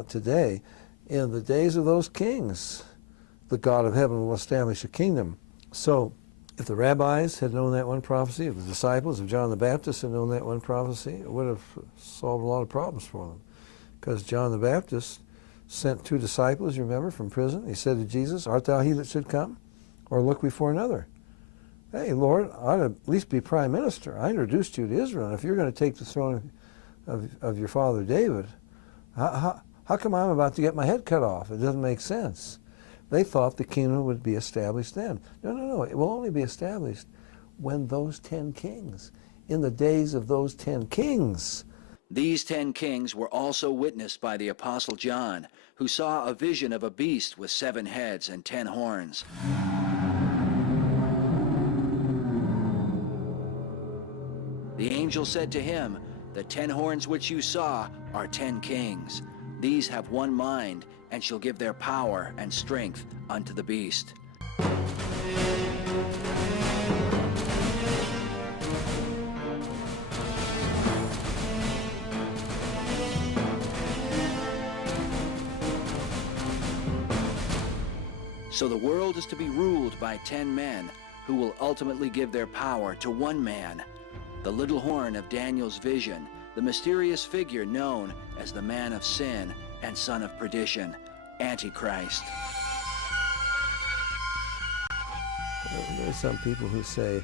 today. In the days of those kings, the God of heaven will establish a kingdom. So if the rabbis had known that one prophecy, if the disciples of John the Baptist had known that one prophecy, it would have solved a lot of problems for them. Because John the Baptist sent 2 disciples, you remember, from prison. He said to Jesus, Art thou he that should come, or look we for another? Hey, Lord, I ought to at least be prime minister. I introduced you to Israel, and if you're going to take the throne of your father David, how come I'm about to get my head cut off? It doesn't make sense. They thought the kingdom would be established then. No. It will only be established when those 10 kings, in the days of those 10 kings. These 10 kings were also witnessed by the Apostle John, who saw a vision of a beast with 7 heads and 10 horns. The angel said to him, The 10 horns which you saw are 10 kings. These have one mind, and shall give their power and strength unto the beast. So the world is to be ruled by 10 men, who will ultimately give their power to one man, the little horn of Daniel's vision, the mysterious figure known as the man of sin and son of perdition, Antichrist. There's some people who say,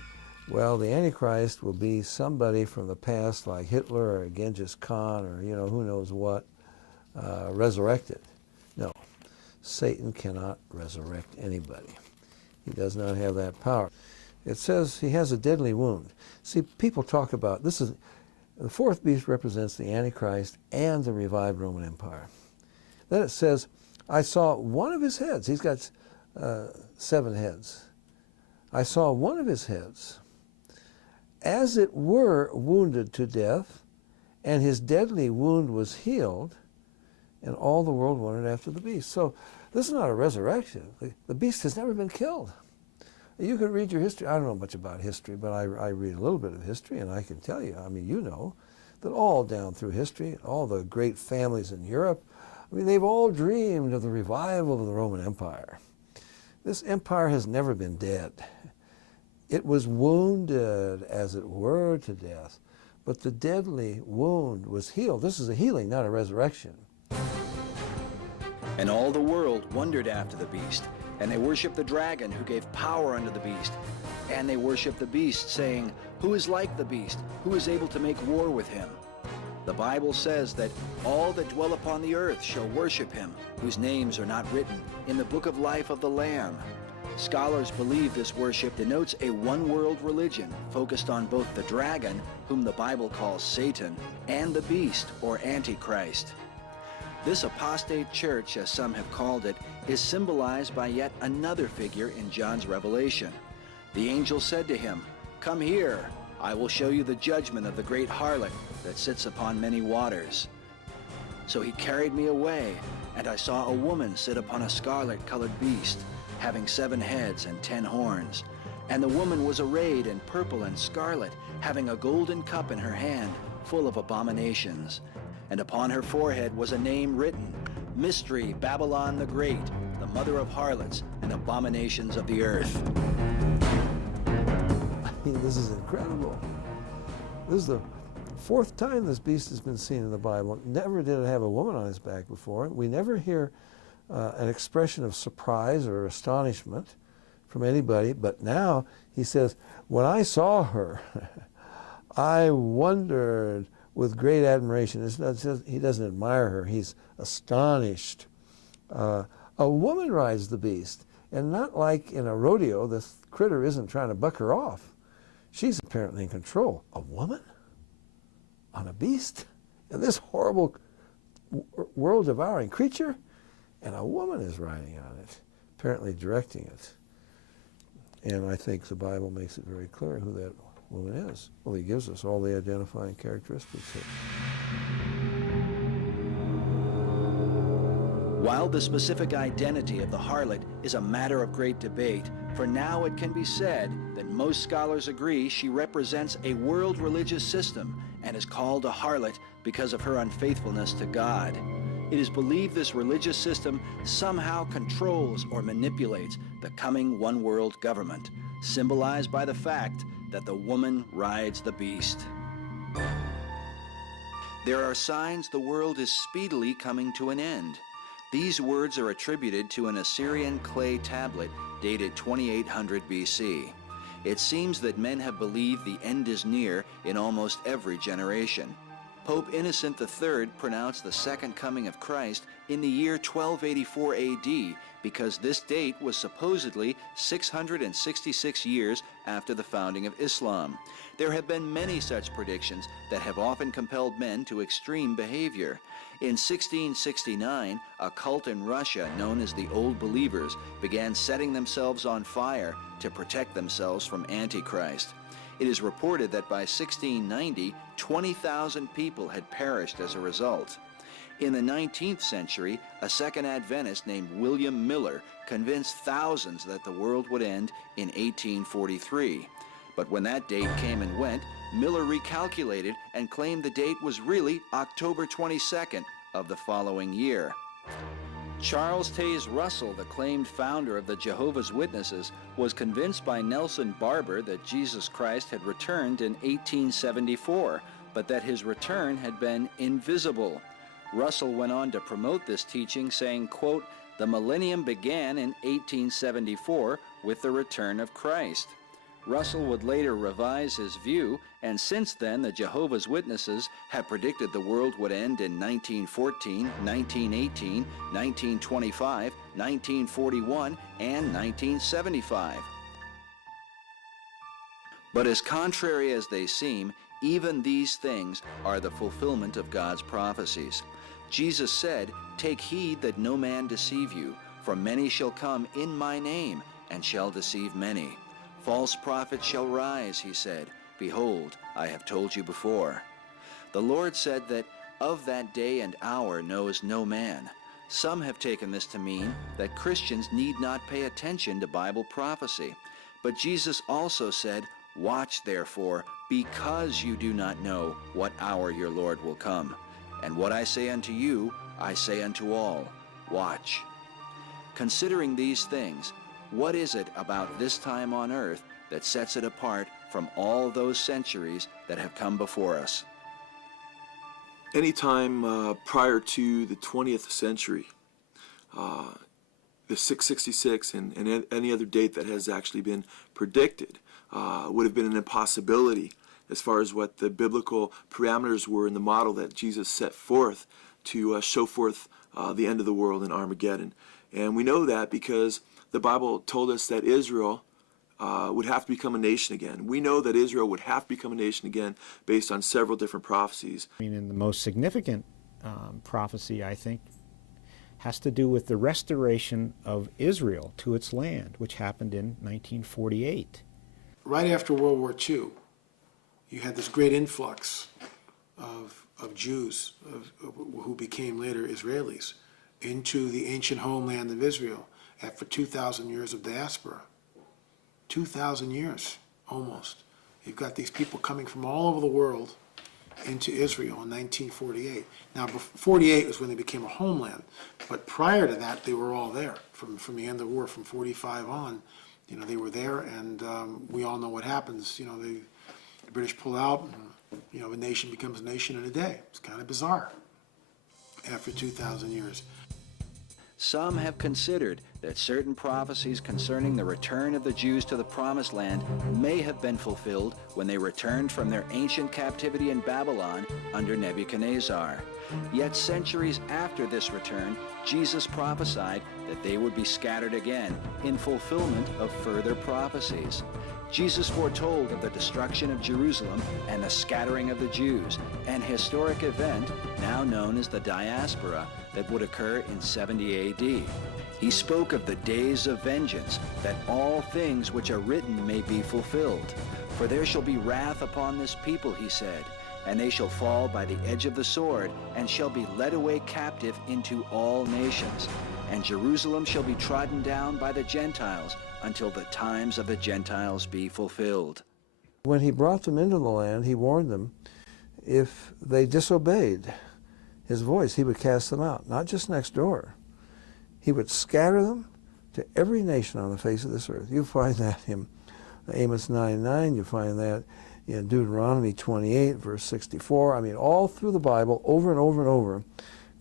well, the Antichrist will be somebody from the past like Hitler or Genghis Khan or, who knows what, resurrected. No, Satan cannot resurrect anybody. He does not have that power. It says he has a deadly wound. See, people talk about, the fourth beast represents the Antichrist and the revived Roman Empire. Then it says, I saw one of his heads. He's got 7 heads. I saw one of his heads, as it were, wounded to death, and his deadly wound was healed, and all the world wondered after the beast. So this is not a resurrection. The beast has never been killed. You can read your history. I don't know much about history, but I read a little bit of history, and I can tell you, that all down through history, all the great families in Europe, they've all dreamed of the revival of the Roman Empire. This empire has never been dead. It was wounded, as it were, to death, but the deadly wound was healed. This is a healing, not a resurrection. And all the world wondered after the beast, and they worshiped the dragon who gave power unto the beast. And they worshiped the beast, saying, Who is like the beast? Who is able to make war with him? The Bible says that all that dwell upon the earth shall worship him, whose names are not written in the book of life of the Lamb. Scholars believe this worship denotes a one-world religion focused on both the dragon, whom the Bible calls Satan, and the beast, or Antichrist. This apostate church, as some have called it, is symbolized by yet another figure in John's revelation. The angel said to him, Come here, I will show you the judgment of the great harlot that sits upon many waters. So he carried me away, and I saw a woman sit upon a scarlet-colored beast, having 7 heads and 10 horns. And the woman was arrayed in purple and scarlet, having a golden cup in her hand, full of abominations. And upon her forehead was a name written, Mystery, Babylon the Great, the mother of harlots and abominations of the earth. I mean, this is incredible. This is the 4th time this beast has been seen in the Bible. Never did it have a woman on its back before. We never hear an expression of surprise or astonishment from anybody, but now he says, when I saw her, I wondered with great admiration. It's not just, he doesn't admire her, he's astonished. A woman rides the beast, and not like in a rodeo, the critter isn't trying to buck her off. She's apparently in control. A woman on a beast? And this horrible world-devouring creature? And a woman is riding on it, apparently directing it. And I think the Bible makes it very clear who that woman is. Well, he gives us all the identifying characteristics. While the specific identity of the harlot is a matter of great debate, for now it can be said that most scholars agree she represents a world religious system and is called a harlot because of her unfaithfulness to God. It is believed this religious system somehow controls or manipulates the coming one-world government, symbolized by the fact that the woman rides the beast. There are signs the world is speedily coming to an end. These words are attributed to an Assyrian clay tablet dated 2800 BC. It seems that men have believed the end is near in almost every generation. Pope Innocent III pronounced the second coming of Christ in the year 1284 AD because this date was supposedly 666 years after the founding of Islam. There have been many such predictions that have often compelled men to extreme behavior. In 1669, a cult in Russia known as the Old Believers began setting themselves on fire to protect themselves from Antichrist. It is reported that by 1690, 20,000 people had perished as a result. In the 19th century, a second Adventist named William Miller convinced thousands that the world would end in 1843. But when that date came and went, Miller recalculated and claimed the date was really October 22nd of the following year. Charles Taze Russell, the claimed founder of the Jehovah's Witnesses, was convinced by Nelson Barber that Jesus Christ had returned in 1874, but that his return had been invisible. Russell went on to promote this teaching, saying, quote, "The millennium began in 1874 with the return of Christ." Russell would later revise his view, and since then the Jehovah's Witnesses have predicted the world would end in 1914, 1918, 1925, 1941, and 1975. But as contrary as they seem, even these things are the fulfillment of God's prophecies. Jesus said, "Take heed that no man deceive you, for many shall come in my name, and shall deceive many. False prophets shall rise," he said. "Behold, I have told you before." The Lord said that of that day and hour knows no man. Some have taken this to mean that Christians need not pay attention to Bible prophecy. But Jesus also said, "Watch therefore, because you do not know what hour your Lord will come. And what I say unto you, I say unto all, watch." Considering these things, what is it about this time on earth that sets it apart from all those centuries that have come before us? Any time prior to the 20th century, the 666 and any other date that has actually been predicted would have been an impossibility as far as what the biblical parameters were in the model that Jesus set forth to show forth the end of the world in Armageddon. And we know that because the Bible told us that Israel would have to become a nation again. We know that Israel would have to become a nation again based on several different prophecies. I mean, and the most significant prophecy, I think, has to do with the restoration of Israel to its land, which happened in 1948. Right after World War II, you had this great influx of Jews who became later Israelis into the ancient homeland of Israel after 2,000 years of diaspora. 2,000 years, almost. You've got these people coming from all over the world into Israel in 1948. Now, 48 was when they became a homeland, but prior to that, they were all there. From the end of the war, from 45 on, they were there, and we all know what happens. The British pull out, and, a nation becomes a nation in a day. It's kind of bizarre after 2,000 years. Some have considered that certain prophecies concerning the return of the Jews to the Promised Land may have been fulfilled when they returned from their ancient captivity in Babylon under Nebuchadnezzar. Yet centuries after this return, Jesus prophesied that they would be scattered again in fulfillment of further prophecies. Jesus foretold of the destruction of Jerusalem and the scattering of the Jews, an historic event now known as the diaspora that would occur in 70 AD. He spoke of the days of vengeance, that all things which are written may be fulfilled. For there shall be wrath upon this people, he said, and they shall fall by the edge of the sword, and shall be led away captive into all nations. And Jerusalem shall be trodden down by the Gentiles, until the times of the Gentiles be fulfilled. When he brought them into the land, he warned them, if they disobeyed his voice, he would cast them out, not just next door. He would scatter them to every nation on the face of this earth. You find that in Amos 9:9, you find that in Deuteronomy 28, verse 64. I mean, all through the Bible, over and over and over,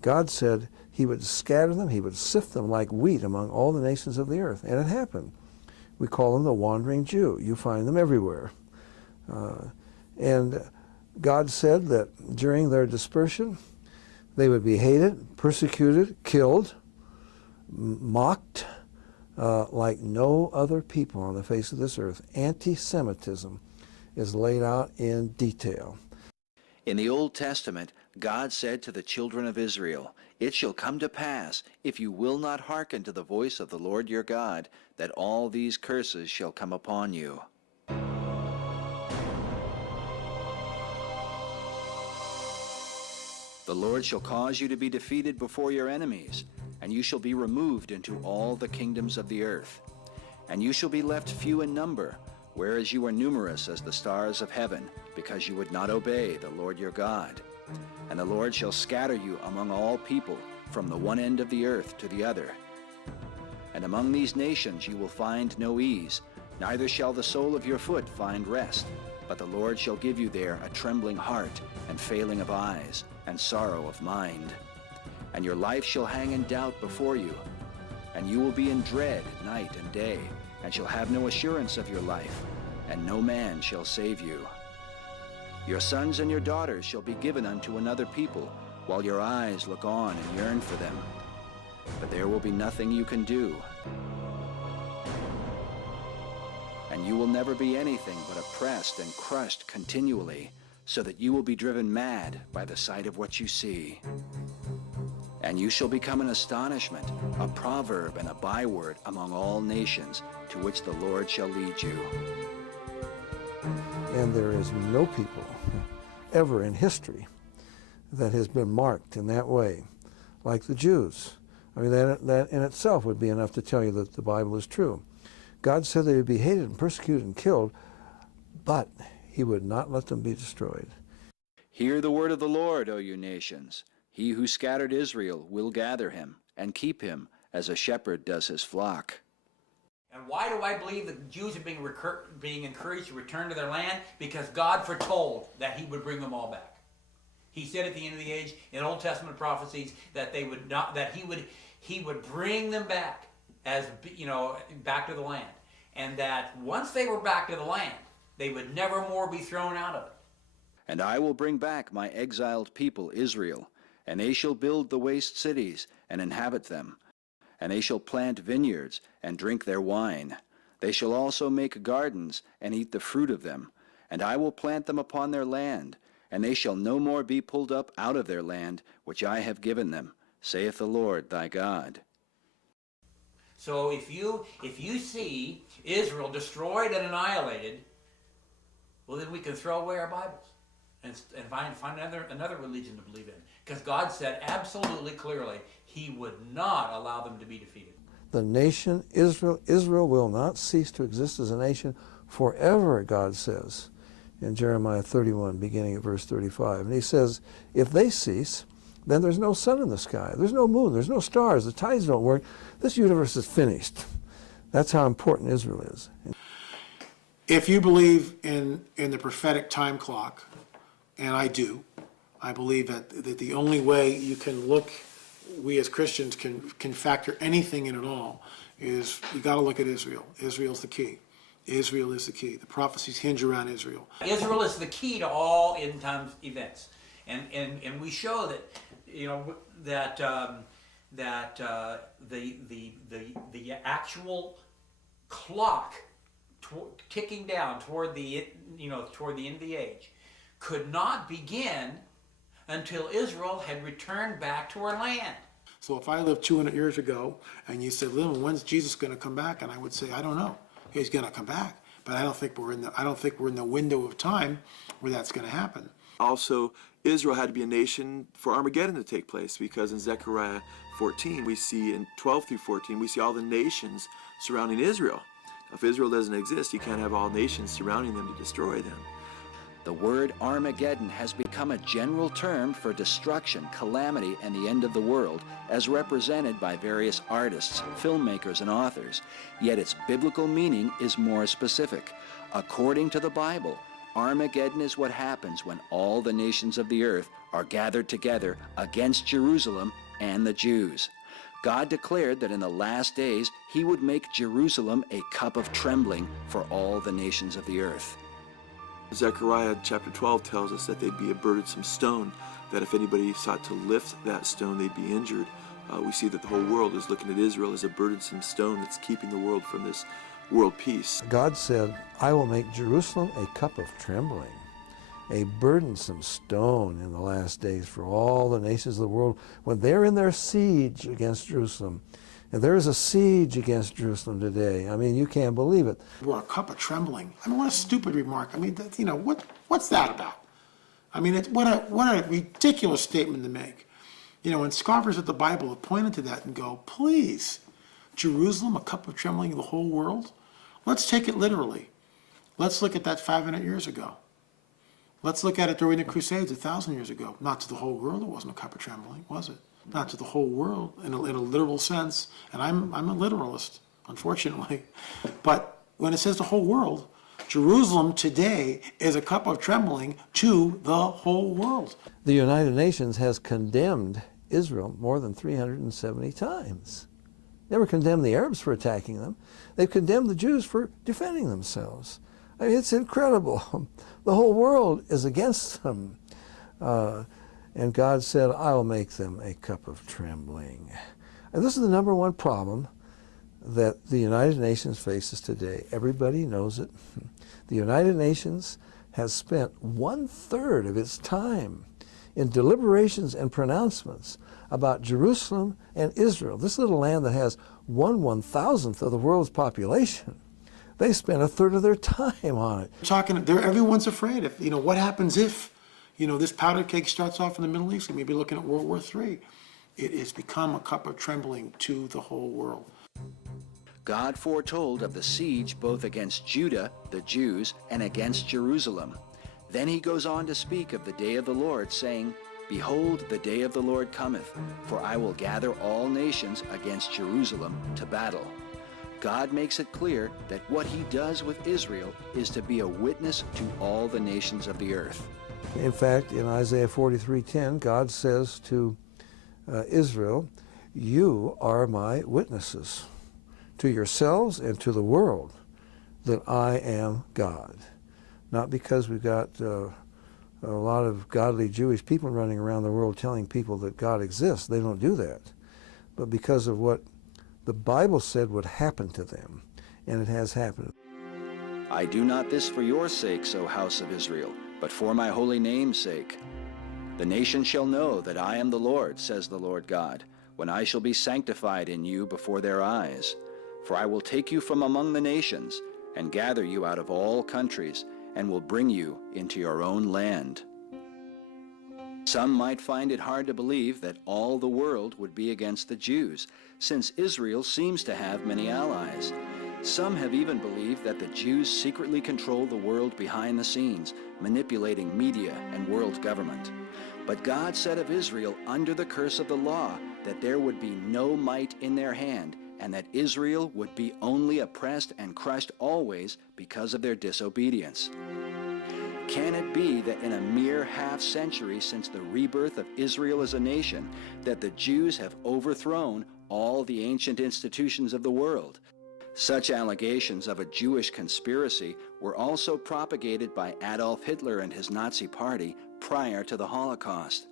God said he would scatter them, he would sift them like wheat among all the nations of the earth. And it happened. We call them the wandering Jew. You find them everywhere. And God said that during their dispersion, they would be hated, persecuted, killed, mocked like no other people on the face of this earth. Anti-Semitism is laid out in detail. In the Old Testament, God said to the children of Israel, "It shall come to pass, if you will not hearken to the voice of the Lord your God, that all these curses shall come upon you." The Lord shall cause you to be defeated before your enemies, and you shall be removed into all the kingdoms of the earth. And you shall be left few in number, whereas you are numerous as the stars of heaven, because you would not obey the Lord your God. And the Lord shall scatter you among all people, from the one end of the earth to the other. And among these nations you will find no ease, neither shall the sole of your foot find rest. But the Lord shall give you there a trembling heart, and failing of eyes, and sorrow of mind. And your life shall hang in doubt before you, and you will be in dread night and day, and shall have no assurance of your life, and no man shall save you. Your sons and your daughters shall be given unto another people, while your eyes look on and yearn for them. But there will be nothing you can do. And you will never be anything but oppressed and crushed continually, so that you will be driven mad by the sight of what you see. And you shall become an astonishment, a proverb and a byword among all nations, to which the Lord shall lead you. And there is no people ever in history that has been marked in that way, like the Jews. I mean, that in itself would be enough to tell you that the Bible is true. God said they would be hated and persecuted and killed, but he would not let them be destroyed. Hear the word of the Lord, O you nations. He who scattered Israel will gather him and keep him as a shepherd does his flock. And why do I believe the Jews are being encouraged to return to their land? Because God foretold that he would bring them all back. He said at the end of the age in Old Testament prophecies that they would not, that he would bring them back as, back to the land. And that once they were back to the land, they would never more be thrown out of it. And I will bring back my exiled people Israel, and they shall build the waste cities and inhabit them. And they shall plant vineyards and drink their wine. They shall also make gardens and eat the fruit of them. And I will plant them upon their land, and they shall no more be pulled up out of their land, which I have given them, saith the Lord thy God. So if you see Israel destroyed and annihilated, well, then we can throw away our Bibles. and find another religion to believe in. Because God said absolutely clearly He would not allow them to be defeated. The nation Israel will not cease to exist as a nation forever, God says in Jeremiah 31, beginning at verse 35. And he says, if they cease, then there's no sun in the sky. There's no moon. There's no stars. The tides don't work. This universe is finished. That's how important Israel is. If you believe in the prophetic time clock, and I do, I believe that the only way you can look, we as Christians can factor anything in at all, is you got to look at Israel. Israel's the key. Israel is the key. The prophecies hinge around Israel. Israel is the key to all end times events, and we show that, you know, that the actual clock ticking down toward the end of the age could not begin until Israel had returned back to her land. So if I lived 200 years ago and you said, Lynn, when's Jesus going to come back? And I would say, I don't know. He's going to come back, but I don't think we're in the window of time where that's going to happen. Also, Israel had to be a nation for Armageddon to take place, because in Zechariah 14, we see in 12 through 14, we see all the nations surrounding Israel. If Israel doesn't exist, you can't have all nations surrounding them to destroy them. The word Armageddon has become a general term for destruction, calamity, and the end of the world, as represented by various artists, filmmakers, and authors. Yet its biblical meaning is more specific. According to the Bible, Armageddon is what happens when all the nations of the earth are gathered together against Jerusalem and the Jews. God declared that in the last days He would make Jerusalem a cup of trembling for all the nations of the earth. Zechariah chapter 12 tells us that they'd be a burdensome stone, that if anybody sought to lift that stone, they'd be injured. We see that the whole world is looking at Israel as a burdensome stone that's keeping the world from this world peace. God said, I will make Jerusalem a cup of trembling, a burdensome stone in the last days for all the nations of the world when they're in their siege against Jerusalem. And there is a siege against Jerusalem today. I mean, you can't believe it. We're a cup of trembling. I mean, what a stupid remark. I mean, what's that about? I mean, what a ridiculous statement to make. You know, and scoffers at the Bible have pointed to that and go, please, Jerusalem, a cup of trembling, the whole world? Let's take it literally. Let's look at that 500 years ago. Let's look at it during the Crusades 1,000 years ago. Not to the whole world, it wasn't a cup of trembling, was it? Not to the whole world in a literal sense. And I'm a literalist, unfortunately. But when it says the whole world, Jerusalem today is a cup of trembling to the whole world. The United Nations has condemned Israel more than 370 times. Never condemned the Arabs for attacking them. They've condemned the Jews for defending themselves. I mean, it's incredible. The whole world is against them. And God said, I will make them a cup of trembling. And this is the number one problem that the United Nations faces today. Everybody knows it. The United Nations has spent 1/3 of its time in deliberations and pronouncements about Jerusalem and Israel, this little land that has 1/1000th of the world's population. They spent 1/3 of their time on it. Everyone's afraid. What happens if, this powder keg starts off in the Middle East? We may be looking at World War III. It has become a cup of trembling to the whole world. God foretold of the siege both against Judah, the Jews, and against Jerusalem. Then he goes on to speak of the day of the Lord, saying, Behold, the day of the Lord cometh, for I will gather all nations against Jerusalem to battle. God makes it clear that what he does with Israel is to be a witness to all the nations of the earth. In fact, in Isaiah 43:10, God says to Israel, you are my witnesses to yourselves and to the world that I am God. Not because we've got a lot of godly Jewish people running around the world telling people that God exists. They don't do that. But because of what the Bible said would happen to them, and it has happened. I do not this for your sakes, O house of Israel, but for my holy name's sake. The nation shall know that I am the Lord, says the Lord God, when I shall be sanctified in you before their eyes. For I will take you from among the nations, and gather you out of all countries, and will bring you into your own land. Some might find it hard to believe that all the world would be against the Jews, since Israel seems to have many allies. Some have even believed that the Jews secretly control the world behind the scenes, manipulating media and world government. But God said of Israel under the curse of the law that there would be no might in their hand, and that Israel would be only oppressed and crushed always because of their disobedience. Can it be that in a mere half-century since the rebirth of Israel as a nation, that the Jews have overthrown all the ancient institutions of the world? Such allegations of a Jewish conspiracy were also propagated by Adolf Hitler and his Nazi party prior to the Holocaust.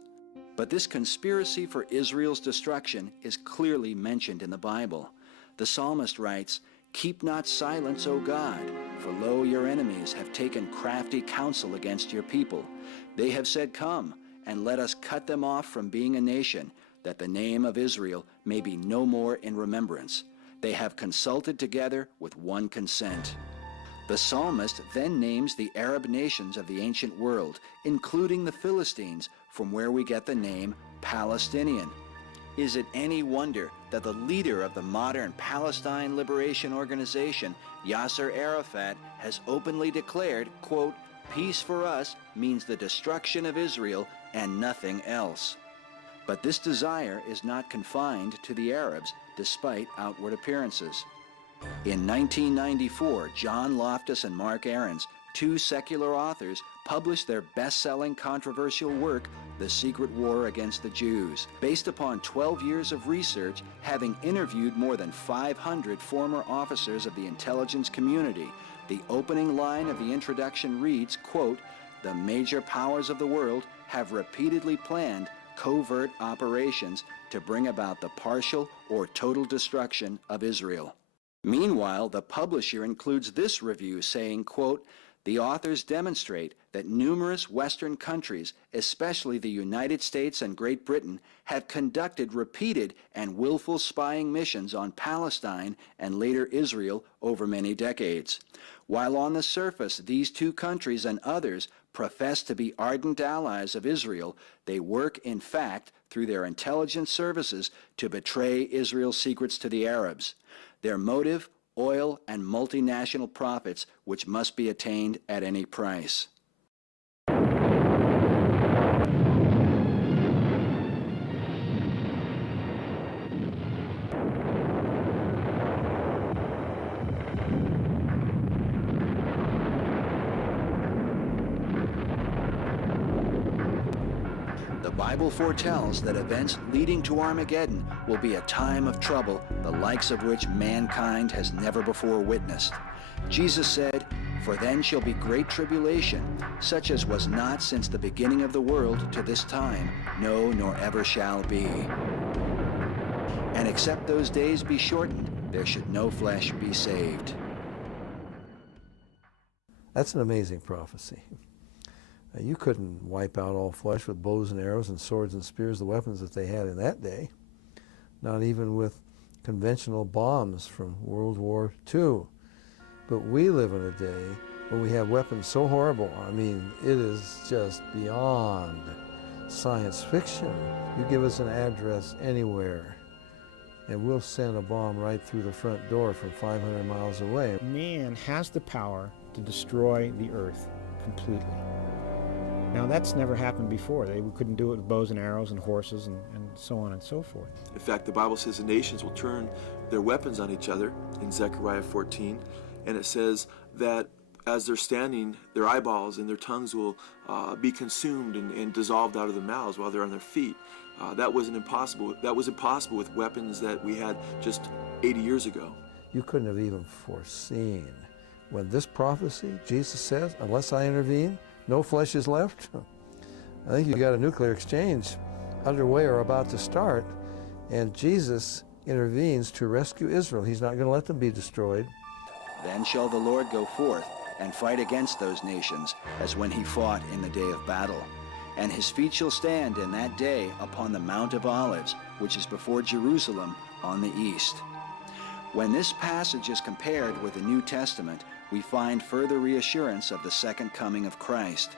But this conspiracy for Israel's destruction is clearly mentioned in the Bible. The psalmist writes, "Keep not silence, O God, for lo, your enemies have taken crafty counsel against your people. They have said, Come, and let us cut them off from being a nation, that the name of Israel may be no more in remembrance. They have consulted together with one consent." The psalmist then names the Arab nations of the ancient world, including the Philistines, from where we get the name Palestinian. Is it any wonder that the leader of the modern Palestine Liberation Organization, Yasser Arafat, has openly declared, quote, "Peace for us means the destruction of Israel and nothing else." But this desire is not confined to the Arabs, despite outward appearances. In 1994, John Loftus and Mark Ahrens, two secular authors, published their best-selling controversial work, The Secret War Against the Jews. Based upon 12 years of research, having interviewed more than 500 former officers of the intelligence community, the opening line of the introduction reads, quote, "The major powers of the world have repeatedly planned covert operations to bring about the partial or total destruction of Israel." Meanwhile, the publisher includes this review saying, quote, "The authors demonstrate that numerous Western countries, especially the United States and Great Britain, have conducted repeated and willful spying missions on Palestine and later Israel over many decades. While on the surface these two countries and others profess to be ardent allies of Israel, they work in fact through their intelligence services to betray Israel's secrets to the Arabs. Their motive, oil and multinational profits, which must be attained at any price." The Bible foretells that events leading to Armageddon will be a time of trouble, the likes of which mankind has never before witnessed. Jesus said, "For then shall be great tribulation, such as was not since the beginning of the world to this time, no, nor ever shall be. And except those days be shortened, there should no flesh be saved." That's an amazing prophecy. You couldn't wipe out all flesh with bows and arrows and swords and spears, the weapons that they had in that day, not even with conventional bombs from World War II. But we live in a day when we have weapons so horrible, I mean, it is just beyond science fiction. You give us an address anywhere, and we'll send a bomb right through the front door from 500 miles away. Man has the power to destroy the earth completely. Now, that's never happened before. They couldn't do it with bows and arrows and horses and so on and so forth. In fact, the Bible says the nations will turn their weapons on each other in Zechariah 14, and it says that as they're standing, their eyeballs and their tongues will be consumed and dissolved out of their mouths while they're on their feet. That was impossible with weapons that we had just 80 years ago. You couldn't have even foreseen when this prophecy, Jesus says, "Unless I intervene, no flesh is left." I think you got a nuclear exchange underway or about to start, and Jesus intervenes to rescue Israel. He's not going to let them be destroyed. "Then shall the Lord go forth and fight against those nations, as when he fought in the day of battle. And his feet shall stand in that day upon the Mount of Olives, which is before Jerusalem on the east." When this passage is compared with the New Testament, we find further reassurance of the second coming of Christ.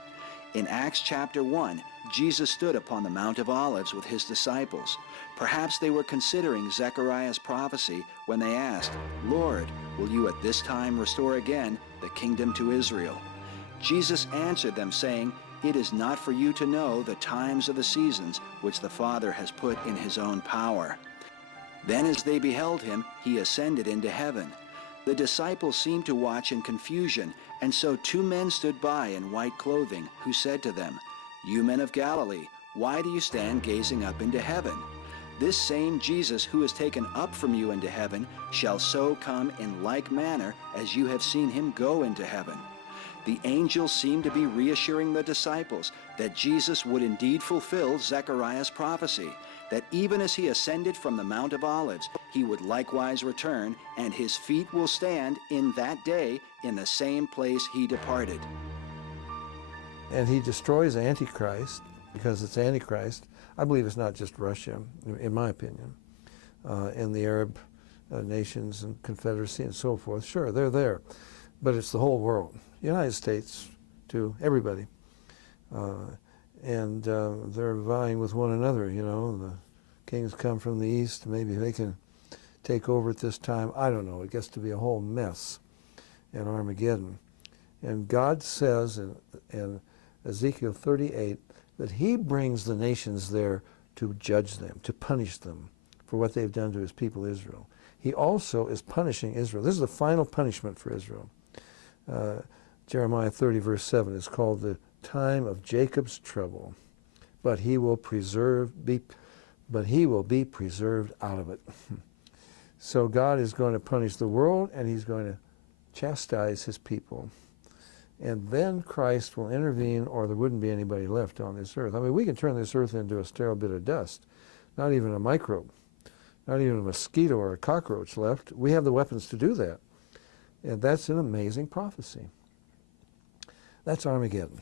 In Acts chapter 1, Jesus stood upon the Mount of Olives with his disciples. Perhaps they were considering Zechariah's prophecy when they asked, "Lord, will you at this time restore again the kingdom to Israel?" Jesus answered them, saying, "It is not for you to know the times or the seasons which the Father has put in his own power." Then as they beheld him, he ascended into heaven. The disciples seemed to watch in confusion, and so 2 men stood by in white clothing, who said to them, "You men of Galilee, why do you stand gazing up into heaven? This same Jesus who is taken up from you into heaven shall so come in like manner as you have seen him go into heaven." The angels seemed to be reassuring the disciples that Jesus would indeed fulfill Zechariah's prophecy, that even as he ascended from the Mount of Olives, he would likewise return, and his feet will stand in that day in the same place he departed. And he destroys Antichrist, because it's Antichrist. I believe it's not just Russia, in my opinion, and the Arab nations and Confederacy and so forth. Sure, they're there, but it's the whole world. United States, too, everybody. And they're vying with one another, you know. The kings come from the east, maybe they can take over at this time. I don't know. It gets to be a whole mess in Armageddon. And God says in Ezekiel 38 that he brings the nations there to judge them, to punish them for what they've done to his people Israel. He also is punishing Israel. This is the final punishment for Israel. Jeremiah 30 verse 7 is called the time of Jacob's trouble, but he will be preserved out of it. So God is going to punish the world, and he's going to chastise his people. And then Christ will intervene, or there wouldn't be anybody left on this earth. I mean, we can turn this earth into a sterile bit of dust, not even a microbe, not even a mosquito or a cockroach left. We have the weapons to do that. And that's an amazing prophecy. That's Armageddon.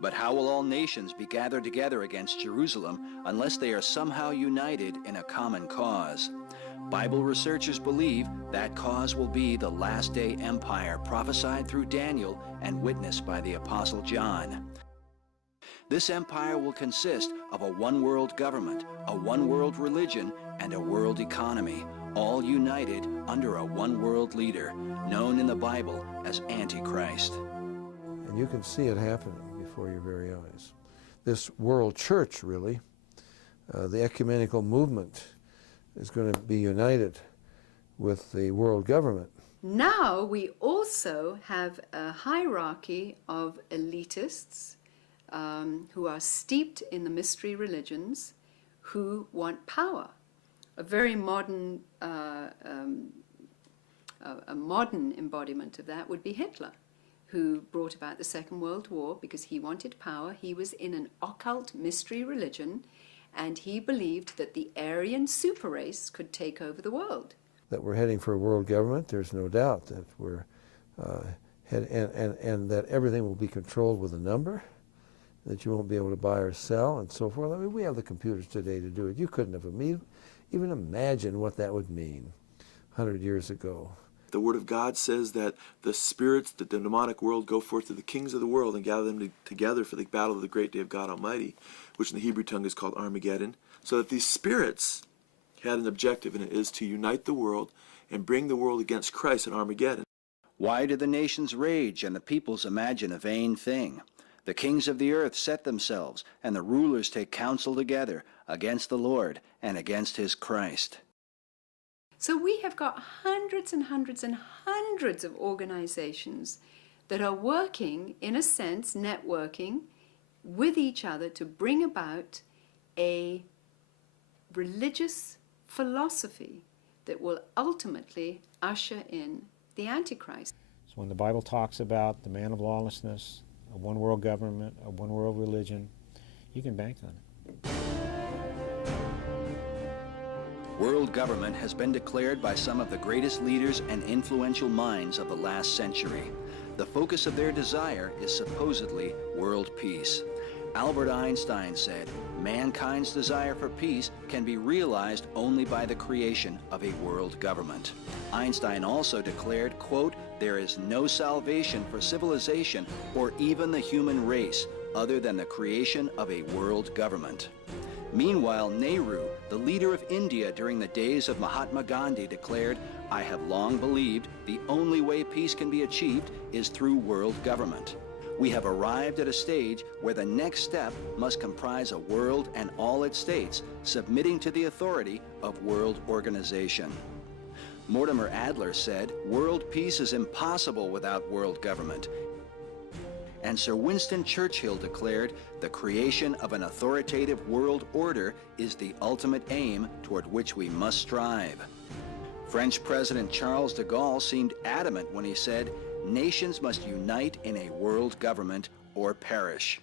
But how will all nations be gathered together against Jerusalem unless they are somehow united in a common cause? Bible researchers believe that cause will be the last day empire prophesied through Daniel and witnessed by the Apostle John. This empire will consist of a one-world government, a one-world religion, and a world economy, all united under a one-world leader, known in the Bible as Antichrist. And you can see it happening before your very eyes. This world church, really, the ecumenical movement, is going to be united with the world government. Now we also have a hierarchy of elitists who are steeped in the mystery religions, who want power. A very modern, a modern embodiment of that would be Hitler, who brought about the Second World War because he wanted power. He was in an occult mystery religion, and he believed that the Aryan super race could take over the world. That we're heading for a world government, there's no doubt that we're and that everything will be controlled with a number, that you won't be able to buy or sell and so forth. I mean, we have the computers today to do it. You couldn't have even imagined what that would mean 100 years ago. The Word of God says that the spirits, the demonic world, go forth to the kings of the world and gather them together for the battle of the great day of God Almighty, which in the Hebrew tongue is called Armageddon. So that these spirits had an objective, and it is to unite the world and bring the world against Christ in Armageddon. Why do the nations rage and the peoples imagine a vain thing? The kings of the earth set themselves, and the rulers take counsel together against the Lord and against his Christ. So we have got hundreds and hundreds and hundreds of organizations that are working, in a sense, networking with each other to bring about a religious philosophy that will ultimately usher in the Antichrist. So when the Bible talks about the man of lawlessness, a one world government, a one world religion, you can bank on it. World government has been declared by some of the greatest leaders and influential minds of the last century. The focus of their desire is supposedly world peace. Albert Einstein said, mankind's desire for peace can be realized only by the creation of a world government. Einstein also declared, quote, "There is no salvation for civilization or even the human race other than the creation of a world government." Meanwhile, Nehru, the leader of India during the days of Mahatma Gandhi, declared, "I have long believed the only way peace can be achieved is through world government." We have arrived at a stage where the next step must comprise a world and all its states submitting to the authority of world organization. Mortimer Adler said, "World peace is impossible without world government." And Sir Winston Churchill declared, "The creation of an authoritative world order is the ultimate aim toward which we must strive." French President Charles de Gaulle seemed adamant when he said, "Nations must unite in a world government or perish."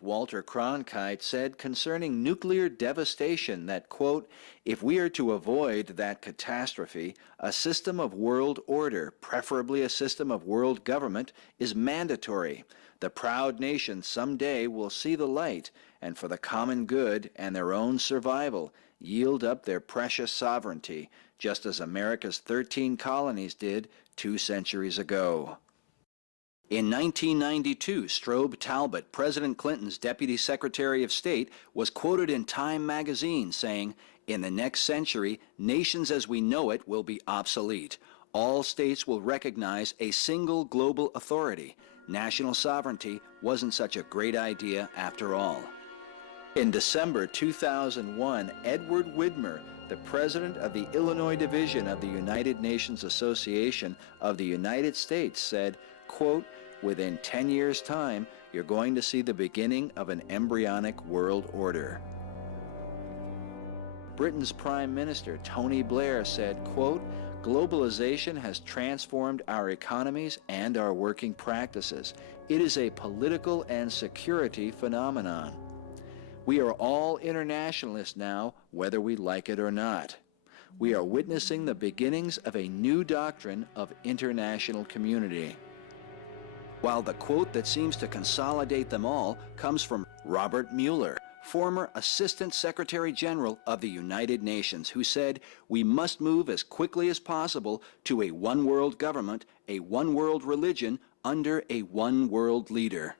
Walter Cronkite said concerning nuclear devastation that, quote, "If we are to avoid that catastrophe, a system of world order, preferably a system of world government, is mandatory. The proud nations someday will see the light, and for the common good and their own survival, yield up their precious sovereignty, just as America's 13 colonies did 2 centuries ago." In 1992, Strobe Talbot, President Clinton's Deputy Secretary of State, was quoted in Time magazine saying, "In the next century, nations as we know it will be obsolete. All states will recognize a single global authority. National sovereignty wasn't such a great idea after all." In December 2001, Edward Widmer, the president of the Illinois Division of the United Nations Association of the United States, said, quote, "Within 10 years' time, you're going to see the beginning of an embryonic world order." Britain's Prime Minister, Tony Blair, said, quote, "Globalization has transformed our economies and our working practices. It is a political and security phenomenon. We are all internationalists now, whether we like it or not. We are witnessing the beginnings of a new doctrine of international community." While the quote that seems to consolidate them all comes from Robert Mueller, former Assistant Secretary General of the United Nations, who said, "We must move as quickly as possible to a one-world government, a one-world religion, under a one-world leader."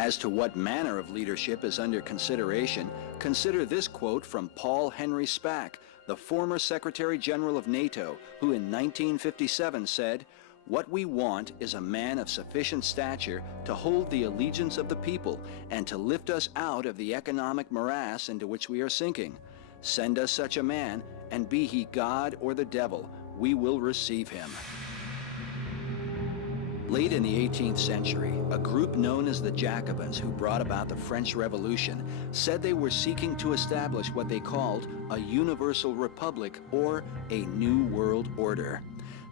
As to what manner of leadership is under consideration, consider this quote from Paul Henry Spaak, the former Secretary General of NATO, who in 1957 said, "What we want is a man of sufficient stature to hold the allegiance of the people and to lift us out of the economic morass into which we are sinking. Send us such a man, and be he God or the devil, we will receive him." Late in the 18th century, a group known as the Jacobins, who brought about the French Revolution, said they were seeking to establish what they called a universal republic or a new world order.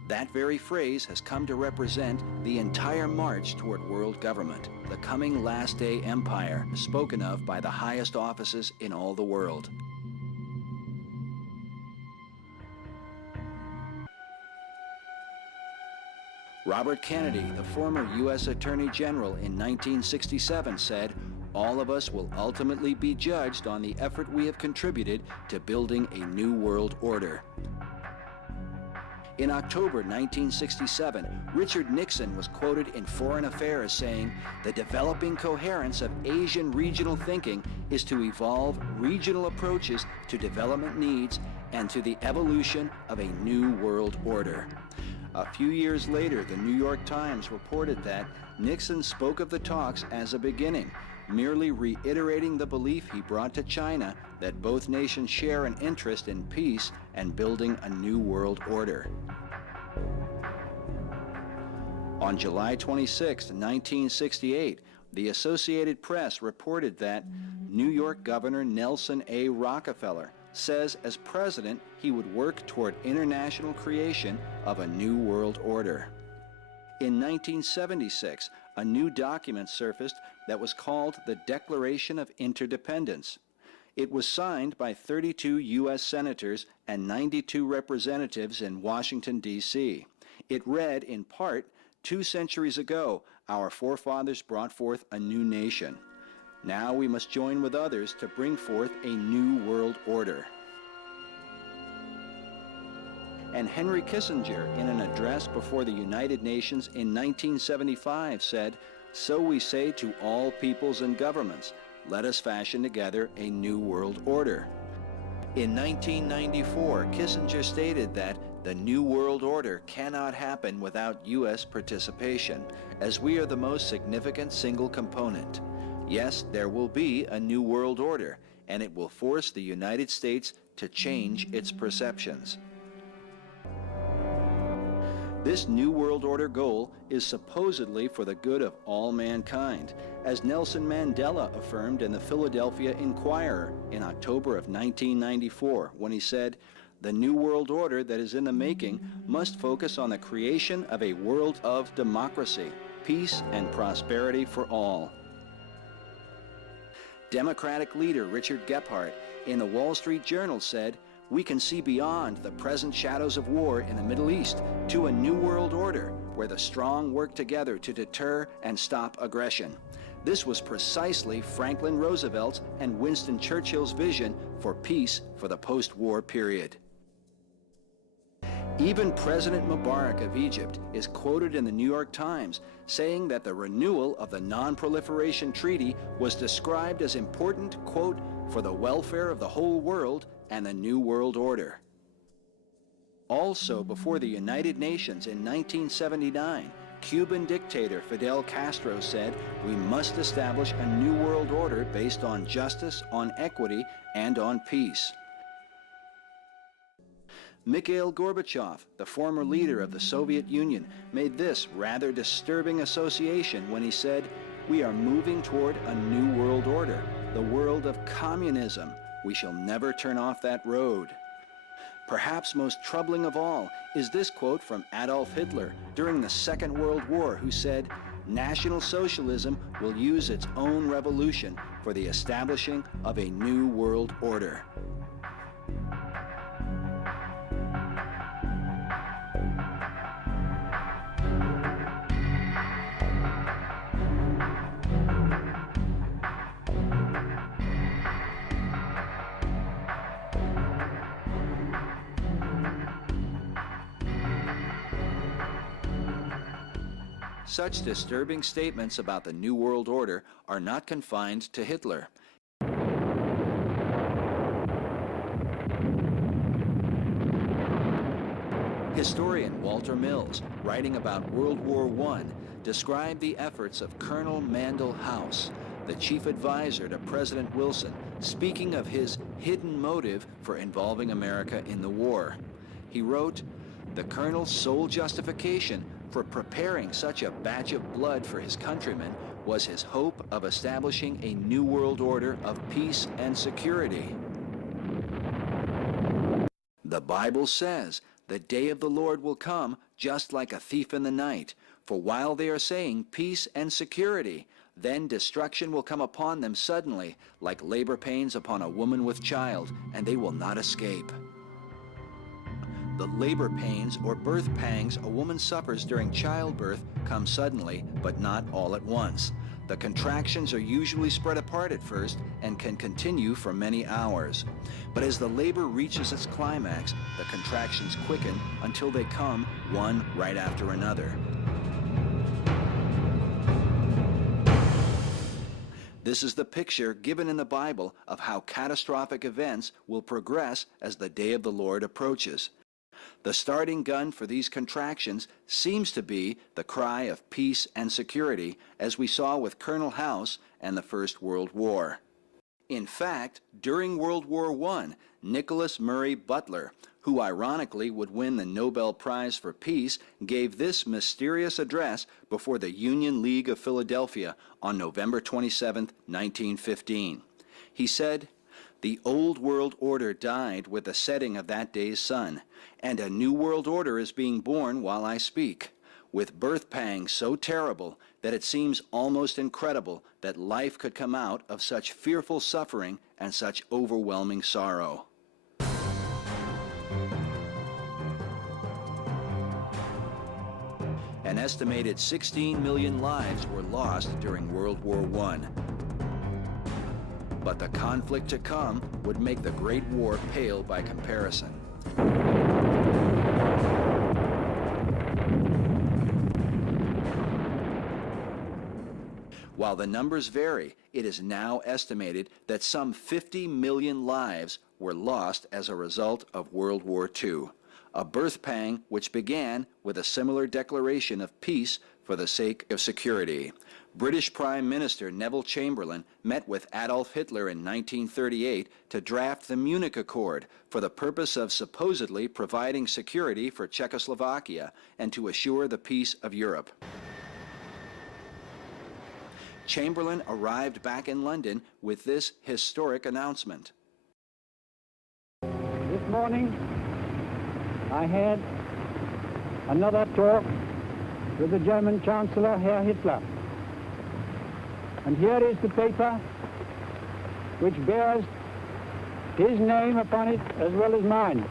That very phrase has come to represent the entire march toward world government, the coming last day empire spoken of by the highest offices in all the world. Robert Kennedy, the former U.S. Attorney General in 1967, said, "All of us will ultimately be judged on the effort we have contributed to building a new world order." In October 1967, Richard Nixon was quoted in Foreign Affairs saying, "The developing coherence of Asian regional thinking is to evolve regional approaches to development needs and to the evolution of a new world order." A few years later, the New York Times reported that Nixon spoke of the talks as a beginning, merely reiterating the belief he brought to China that both nations share an interest in peace and building a new world order. On July 26, 1968, the Associated Press reported that New York Governor Nelson A. Rockefeller says as president he would work toward international creation of a new world order. In 1976, a new document surfaced that was called the Declaration of Interdependence. It was signed by 32 U.S. senators and 92 representatives in Washington, D.C. It read, in part, 2 centuries ago, our forefathers brought forth a new nation. Now we must join with others to bring forth a new world order. And Henry Kissinger, in an address before the United Nations in 1975, said, "So we say to all peoples and governments, let us fashion together a new world order." In 1994, Kissinger stated that the New World Order cannot happen without U.S. participation, as we are the most significant single component. Yes, there will be a New World Order, and it will force the United States to change its perceptions. This New World Order goal is supposedly for the good of all mankind, as Nelson Mandela affirmed in the Philadelphia Inquirer in October of 1994, when he said, "The New World Order that is in the making must focus on the creation of a world of democracy, peace, and prosperity for all." Democratic leader Richard Gephardt in the Wall Street Journal said, "We can see beyond the present shadows of war in the Middle East to a new world order where the strong work together to deter and stop aggression." This was precisely Franklin Roosevelt's and Winston Churchill's vision for peace for the post-war period. Even President Mubarak of Egypt is quoted in the New York Times saying that the renewal of the Non-Proliferation Treaty was described as important, quote, "for the welfare of the whole world and the New World Order." Also, before the United Nations in 1979, Cuban dictator Fidel Castro said, "We must establish a new world order based on justice, on equity, and on peace." Mikhail Gorbachev, the former leader of the Soviet Union, made this rather disturbing association when he said, "We are moving toward a new world order, the world of communism. We shall never turn off that road." Perhaps most troubling of all is this quote from Adolf Hitler during the Second World War, who said, "National Socialism will use its own revolution for the establishing of a new world order." Such disturbing statements about the New World Order are not confined to Hitler. Historian Walter Mills, writing about World War I, described the efforts of Colonel Mandell House, the chief advisor to President Wilson, speaking of his hidden motive for involving America in the war. He wrote, "The colonel's sole justification for preparing such a batch of blood for his countrymen was his hope of establishing a new world order of peace and security." The Bible says, "The day of the Lord will come just like a thief in the night. For while they are saying peace and security, then destruction will come upon them suddenly, like labor pains upon a woman with child, and they will not escape." The labor pains or birth pangs a woman suffers during childbirth come suddenly, but not all at once. The contractions are usually spread apart at first and can continue for many hours. But as the labor reaches its climax, the contractions quicken until they come one right after another. This is the picture given in the Bible of how catastrophic events will progress as the day of the Lord approaches. The starting gun for these contractions seems to be the cry of peace and security, as we saw with Colonel House and the First World War. In fact, during World War I, Nicholas Murray Butler, who ironically would win the Nobel Prize for Peace, gave this mysterious address before the Union League of Philadelphia on November 27, 1915. He said, "The old world order died with the setting of that day's sun, and a new world order is being born while I speak, with birth pangs so terrible that it seems almost incredible that life could come out of such fearful suffering and such overwhelming sorrow." An estimated 16 million lives were lost during World War I. But the conflict to come would make the Great War pale by comparison. While the numbers vary, it is now estimated that some 50 million lives were lost as a result of World War II, a birth pang which began with a similar declaration of peace for the sake of security. British Prime Minister Neville Chamberlain met with Adolf Hitler in 1938 to draft the Munich Accord for the purpose of supposedly providing security for Czechoslovakia and to assure the peace of Europe. Chamberlain arrived back in London with this historic announcement. This morning, I had another talk with the German Chancellor, Herr Hitler. And here is the paper which bears his name upon it as well as mine.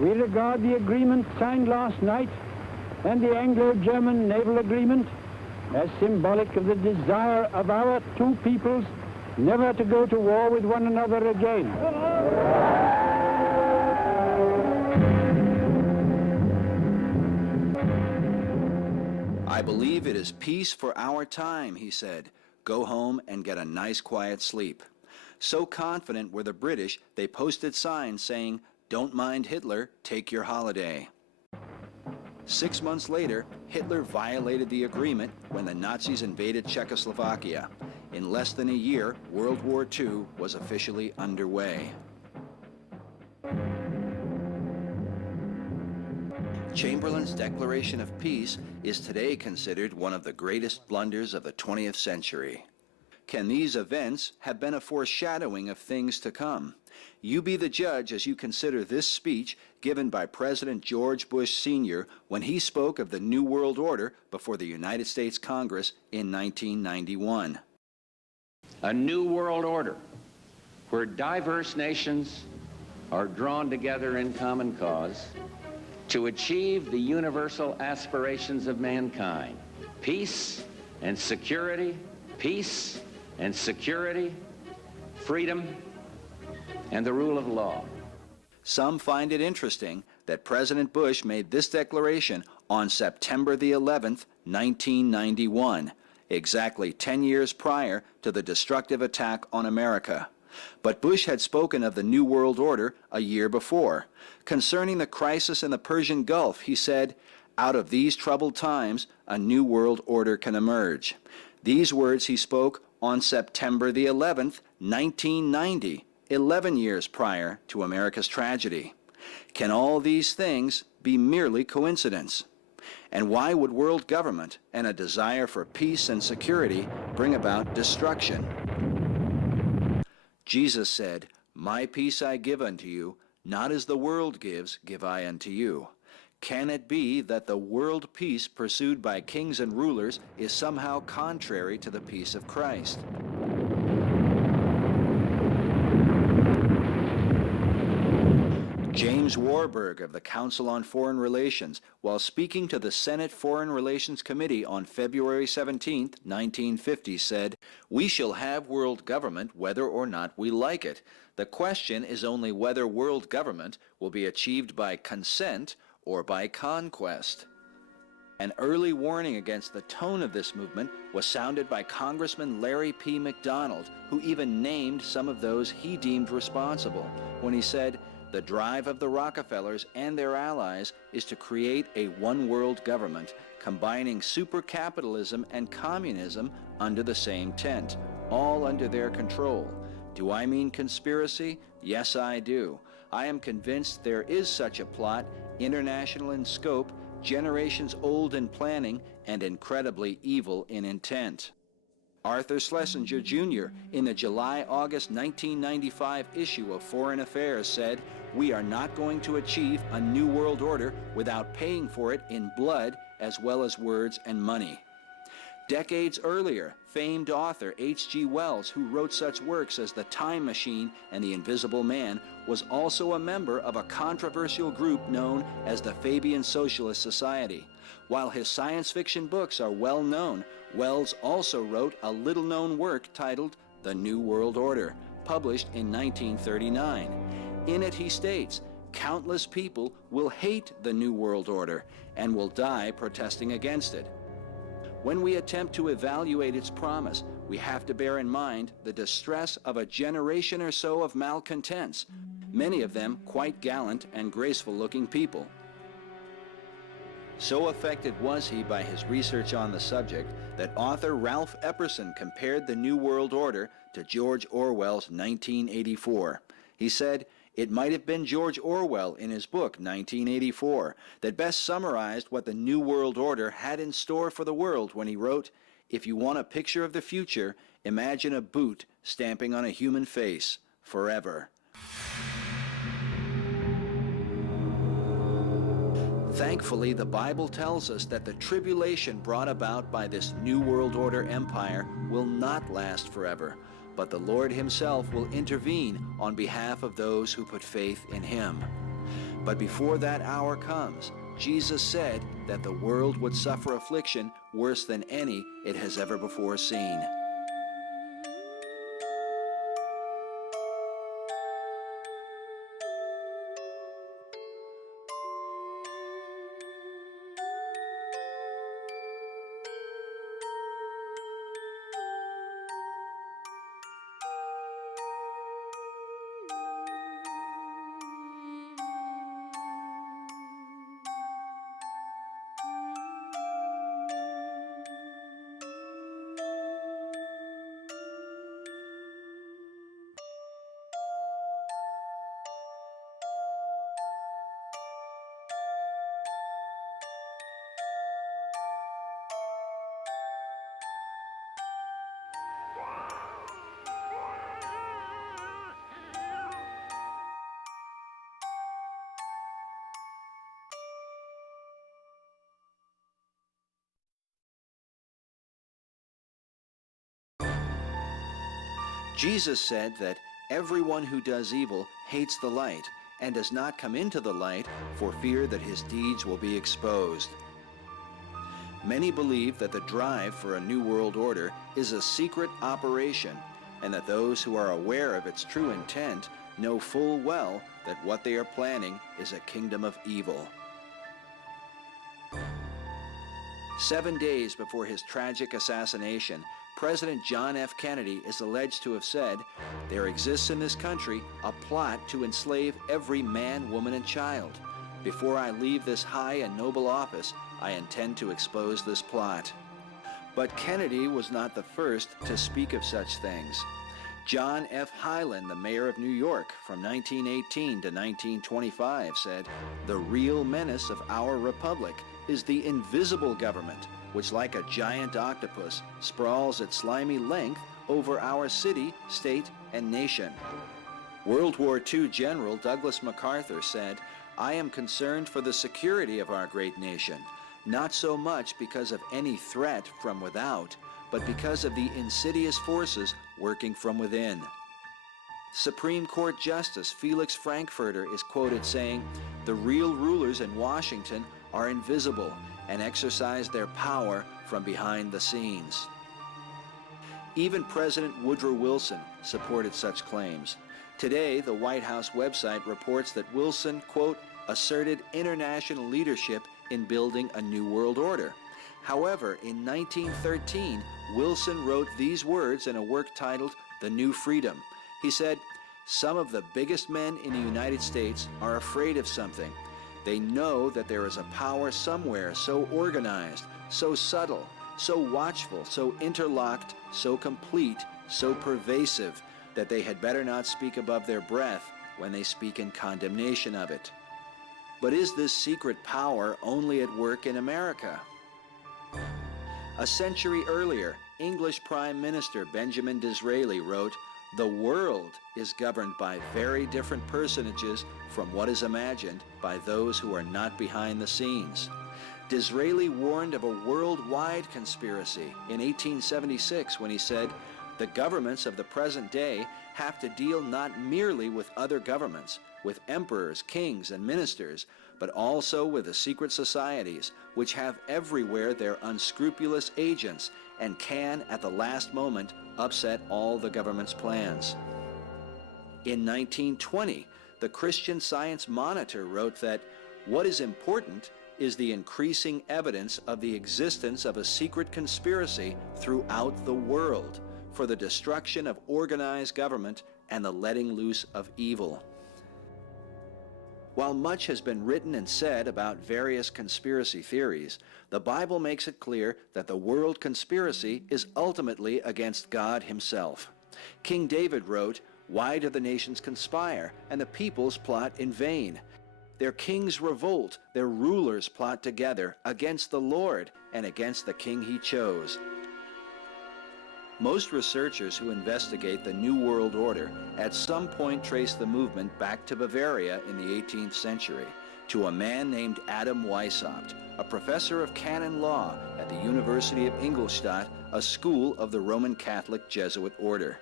We regard the agreement signed last night and the Anglo-German naval agreement as symbolic of the desire of our two peoples never to go to war with one another again. I believe it is peace for our time, he said. Go home and get a nice quiet sleep. So confident were the British, they posted signs saying, "Don't mind Hitler, take your holiday." 6 months later, Hitler violated the agreement when the Nazis invaded Czechoslovakia. In less than a year, World War II was officially underway. Chamberlain's declaration of peace is today considered one of the greatest blunders of the 20th century. Can these events have been a foreshadowing of things to come? You be the judge as you consider this speech given by President George Bush Sr. when he spoke of the New World Order before the United States Congress in 1991. A new world order where diverse nations are drawn together in common cause to achieve the universal aspirations of mankind: peace and security, peace and security, freedom, and the rule of law. Some find it interesting that President Bush made this declaration on September the 11th, 1991, exactly 10 years prior to the destructive attack on America. But Bush had spoken of the New World Order a year before. Concerning the crisis in the Persian Gulf, he said, "Out of these troubled times, a new world order can emerge." These words he spoke on September the 11th, 1990, 11 years prior to America's tragedy. Can all these things be merely coincidence? And why would world government and a desire for peace and security bring about destruction? Jesus said, "My peace I give unto you, not as the world gives, give I unto you." Can it be that the world peace pursued by kings and rulers is somehow contrary to the peace of Christ? James Warburg of the Council on Foreign Relations, while speaking to the Senate Foreign Relations Committee on February 17, 1950, said, "We shall have world government whether or not we like it. The question is only whether world government will be achieved by consent or by conquest." An early warning against the tone of this movement was sounded by Congressman Larry P. McDonald, who even named some of those he deemed responsible when he said, "The drive of the Rockefellers and their allies is to create a one-world government, combining super-capitalism and communism under the same tent, all under their control. Do I mean conspiracy? Yes, I do. I am convinced there is such a plot, international in scope, generations old in planning, and incredibly evil in intent." Arthur Schlesinger Jr. in the July-August 1995 issue of Foreign Affairs said, "We are not going to achieve a new world order without paying for it in blood as well as words and money." Decades earlier, famed author H.G. Wells, who wrote such works as The Time Machine and The Invisible Man, was also a member of a controversial group known as the Fabian Socialist Society. While his science fiction books are well known, Wells also wrote a little-known work titled The New World Order, published in 1939. In it he states, "Countless people will hate the New World Order and will die protesting against it. When we attempt to evaluate its promise, we have to bear in mind the distress of a generation or so of malcontents, many of them quite gallant and graceful-looking people." So affected was he by his research on the subject that author Ralph Epperson compared the New World Order to George Orwell's 1984. He said, "It might have been George Orwell in his book 1984 that best summarized what the New World Order had in store for the world when he wrote, 'If you want a picture of the future, imagine a boot stamping on a human face forever.'" Thankfully, the Bible tells us that the tribulation brought about by this New World Order empire will not last forever, but the Lord himself will intervene on behalf of those who put faith in him. But before that hour comes, Jesus said that the world would suffer affliction worse than any it has ever before seen. Jesus said that everyone who does evil hates the light and does not come into the light for fear that his deeds will be exposed. Many believe that the drive for a new world order is a secret operation, and that those who are aware of its true intent know full well that what they are planning is a kingdom of evil. 7 days before his tragic assassination, President John F. Kennedy is alleged to have said, "There exists in this country a plot to enslave every man, woman, and child. Before I leave this high and noble office, I intend to expose this plot." But Kennedy was not the first to speak of such things. John F. Hyland, the mayor of New York from 1918 to 1925, said, "The real menace of our republic is the invisible government, which like a giant octopus sprawls its slimy length over our city, state, and nation." World War II General Douglas MacArthur said, "I am concerned for the security of our great nation, not so much because of any threat from without, but because of the insidious forces working from within." Supreme Court Justice Felix Frankfurter is quoted saying, "The real rulers in Washington are invisible and exercise their power from behind the scenes." Even President Woodrow Wilson supported such claims. Today, the White House website reports that Wilson, quote, "asserted international leadership in building a new world order." However, in 1913, Wilson wrote these words in a work titled The New Freedom. He said, "Some of the biggest men in the United States are afraid of something. They know that there is a power somewhere so organized, so subtle, so watchful, so interlocked, so complete, so pervasive, that they had better not speak above their breath when they speak in condemnation of it." But is this secret power only at work in America? A century earlier, English Prime Minister Benjamin Disraeli wrote, "The world is governed by very different personages from what is imagined by those who are not behind the scenes." Disraeli warned of a worldwide conspiracy in 1876 when he said, "The governments of the present day have to deal not merely with other governments, with emperors, kings, and ministers, but also with the secret societies, which have everywhere their unscrupulous agents and can, at the last moment, upset all the government's plans." In 1920, the Christian Science Monitor wrote that what is important is the increasing evidence of the existence of a secret conspiracy throughout the world for the destruction of organized government and the letting loose of evil. While much has been written and said about various conspiracy theories, the Bible makes it clear that the world conspiracy is ultimately against God himself. King David wrote, "Why do the nations conspire, and the peoples plot in vain? Their kings revolt, their rulers plot together against the Lord and against the king he chose." Most researchers who investigate the New World Order at some point trace the movement back to Bavaria in the 18th century, to a man named Adam Weishaupt, a professor of canon law at the University of Ingolstadt, a school of the Roman Catholic Jesuit order.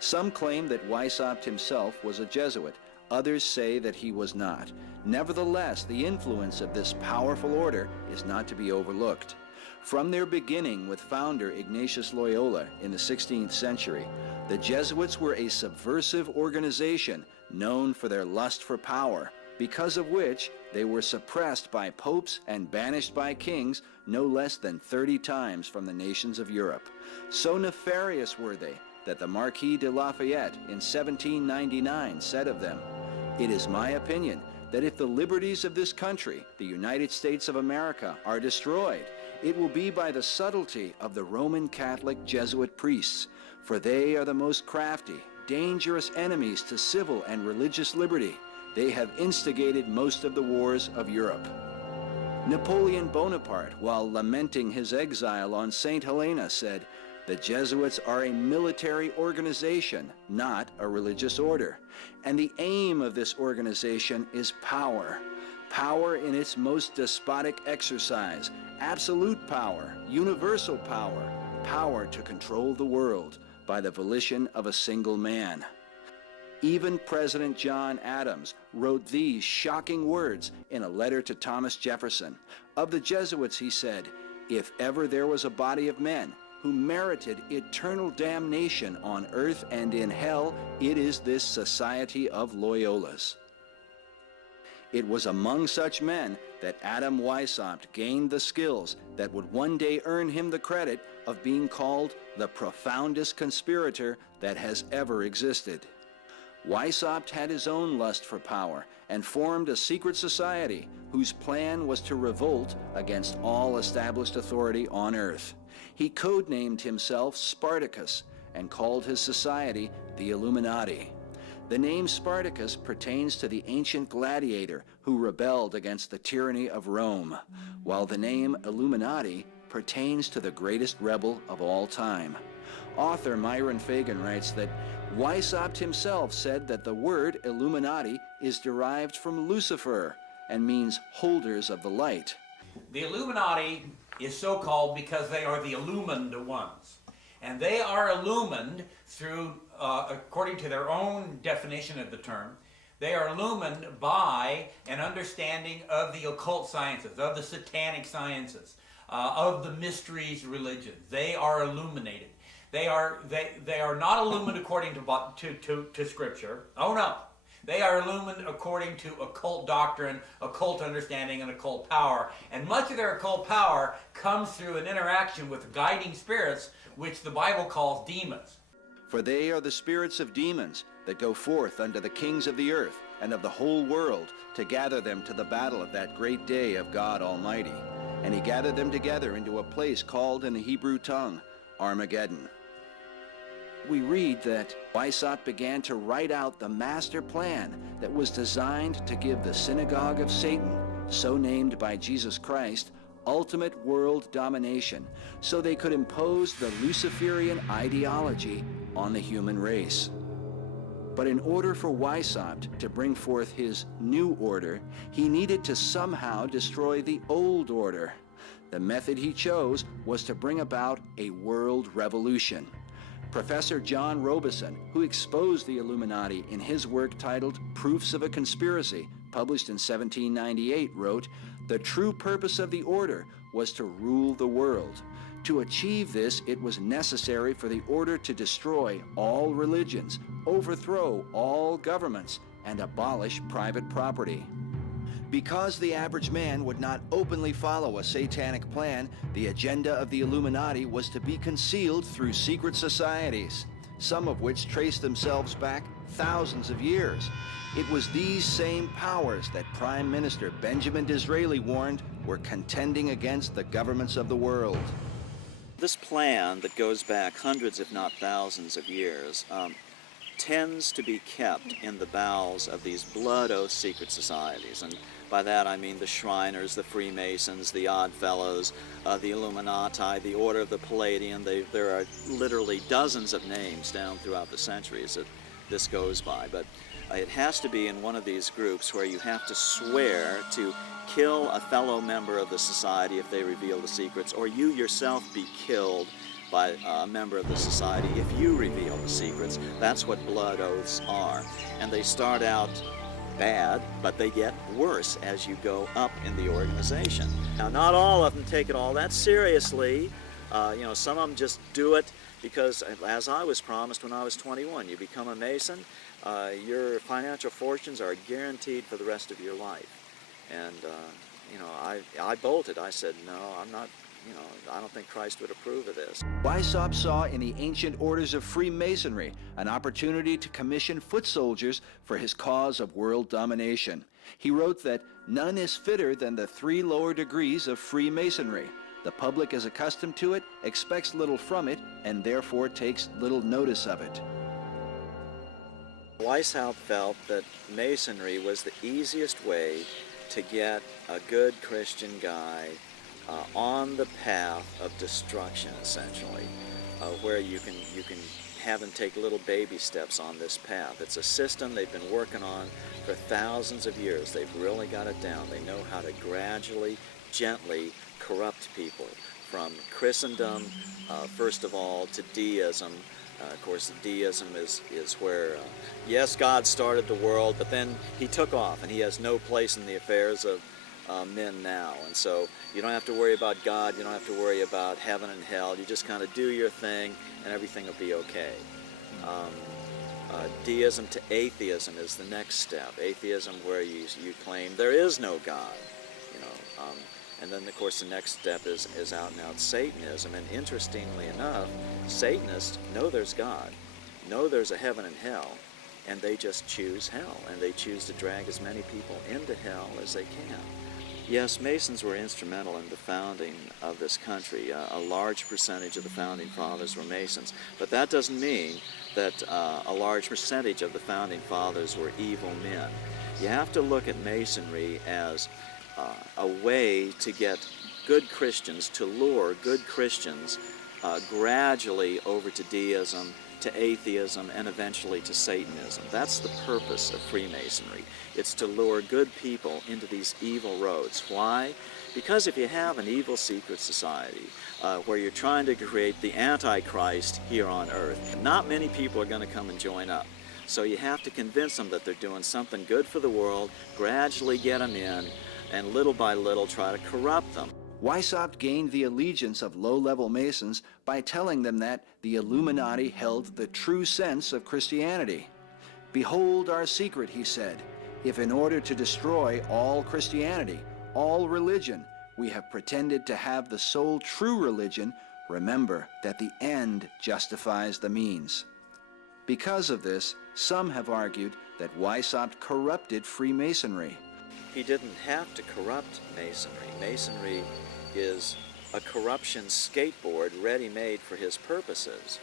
Some claim that Weishaupt himself was a Jesuit. Others say that he was not. Nevertheless, the influence of this powerful order is not to be overlooked. From their beginning with founder Ignatius Loyola in the 16th century, the Jesuits were a subversive organization known for their lust for power, because of which they were suppressed by popes and banished by kings no less than 30 times from the nations of Europe. So nefarious were they that the Marquis de Lafayette in 1799 said of them, "It is my opinion that if the liberties of this country, the United States of America, are destroyed, it will be by the subtlety of the Roman Catholic Jesuit priests, for they are the most crafty, dangerous enemies to civil and religious liberty. They have instigated most of the wars of Europe." Napoleon Bonaparte, while lamenting his exile on St. Helena, said, "The Jesuits are a military organization, not a religious order. And the aim of this organization is power. Power in its most despotic exercise, absolute power, universal power, power to control the world by the volition of a single man." Even President John Adams wrote these shocking words in a letter to Thomas Jefferson. Of the Jesuits, he said, "If ever there was a body of men who merited eternal damnation on earth and in hell, it is this Society of Loyolas." It was among such men that Adam Weishaupt gained the skills that would one day earn him the credit of being called the profoundest conspirator that has ever existed. Weishaupt had his own lust for power and formed a secret society whose plan was to revolt against all established authority on earth. He codenamed himself Spartacus and called his society the Illuminati. The name Spartacus pertains to the ancient gladiator who rebelled against the tyranny of Rome, while the name Illuminati pertains to the greatest rebel of all time. Author Myron Fagan writes that Weishaupt himself said that the word Illuminati is derived from Lucifer and means holders of the light. The Illuminati is so called because they are the illumined ones. And they are illumined through, according to their own definition of the term, they are illumined by an understanding of the occult sciences, of the satanic sciences, of the mysteries religions. They are illuminated. They are not illumined according to Scripture. Oh no. They are illumined according to occult doctrine, occult understanding, and occult power. And much of their occult power comes through an interaction with guiding spirits, which the Bible calls demons. For they are the spirits of demons that go forth unto the kings of the earth and of the whole world to gather them to the battle of that great day of God Almighty. And he gathered them together into a place called in the Hebrew tongue, Armageddon. We read that Weishaupt began to write out the master plan that was designed to give the synagogue of Satan, so named by Jesus Christ, ultimate world domination, so they could impose the Luciferian ideology on the human race. But in order for Weishaupt to bring forth his new order, he needed to somehow destroy the old order. The method he chose was to bring about a world revolution. Professor John Robeson, who exposed the Illuminati in his work titled Proofs of a Conspiracy, published in 1798, wrote, "The true purpose of the order was to rule the world. To achieve this, it was necessary for the order to destroy all religions, overthrow all governments, and abolish private property." Because the average man would not openly follow a satanic plan, the agenda of the Illuminati was to be concealed through secret societies, some of which trace themselves back thousands of years. It was these same powers that Prime Minister Benjamin Disraeli warned were contending against the governments of the world. This plan that goes back hundreds, if not thousands of years, tends to be kept in the bowels of these blood oath secret societies. And by that I mean the Shriners, the Freemasons, the Odd Fellows, the Illuminati, the Order of the Palladian. There are literally dozens of names down throughout the centuries that this goes by. But it has to be in one of these groups where you have to swear to kill a fellow member of the society if they reveal the secrets, or you yourself be killed by a member of the society if you reveal the secrets. That's what blood oaths are. And they start out bad, but they get worse as you go up in the organization. Now, not all of them take it all that seriously. Some of them just do it because, as I was promised when I was 21, you become a Mason, your financial fortunes are guaranteed for the rest of your life. And, I bolted. I said, no, I'm not. I don't think Christ would approve of this. Weishaupt saw in the ancient orders of Freemasonry an opportunity to commission foot soldiers for his cause of world domination. He wrote that none is fitter than the 3 lower degrees of Freemasonry. The public is accustomed to it, expects little from it, and therefore takes little notice of it. Weishaupt felt that Masonry was the easiest way to get a good Christian guy on the path of destruction, essentially, where you can have them take little baby steps on this path. It's a system they've been working on for thousands of years. They've really got it down. They know how to gradually, gently corrupt people from Christendom, first of all, to deism. Of course, deism is where, yes, God started the world, but then he took off, and he has no place in the affairs of men now. And so you don't have to worry about God, you don't have to worry about heaven and hell. You just kind of do your thing and everything will be okay. Deism to atheism is the next step. Atheism, where you claim there is no God, and then of course the next step is out and out Satanism. And interestingly enough, Satanists know there's God, know there's a heaven and hell, and they just choose hell, and they choose to drag as many people into hell as they can. Yes, Masons were instrumental in the founding of this country. A large percentage of the founding fathers were Masons, but that doesn't mean that a large percentage of the founding fathers were evil men. You have to look at Masonry as a way to get good Christians, to lure good Christians gradually over to deism, to atheism, and eventually to Satanism. That's the purpose of Freemasonry. It's to lure good people into these evil roads. Why? Because if you have an evil secret society where you're trying to create the Antichrist here on earth, not many people are going to come and join up. So you have to convince them that they're doing something good for the world, gradually get them in, and little by little try to corrupt them. Weishaupt gained the allegiance of low-level Masons by telling them that the Illuminati held the true sense of Christianity. "Behold our secret," he said. "If in order to destroy all Christianity, all religion, we have pretended to have the sole true religion, remember that the end justifies the means." Because of this, some have argued that Weishaupt corrupted Freemasonry. He didn't have to corrupt Masonry. Masonry is a corruption skateboard ready-made for his purposes.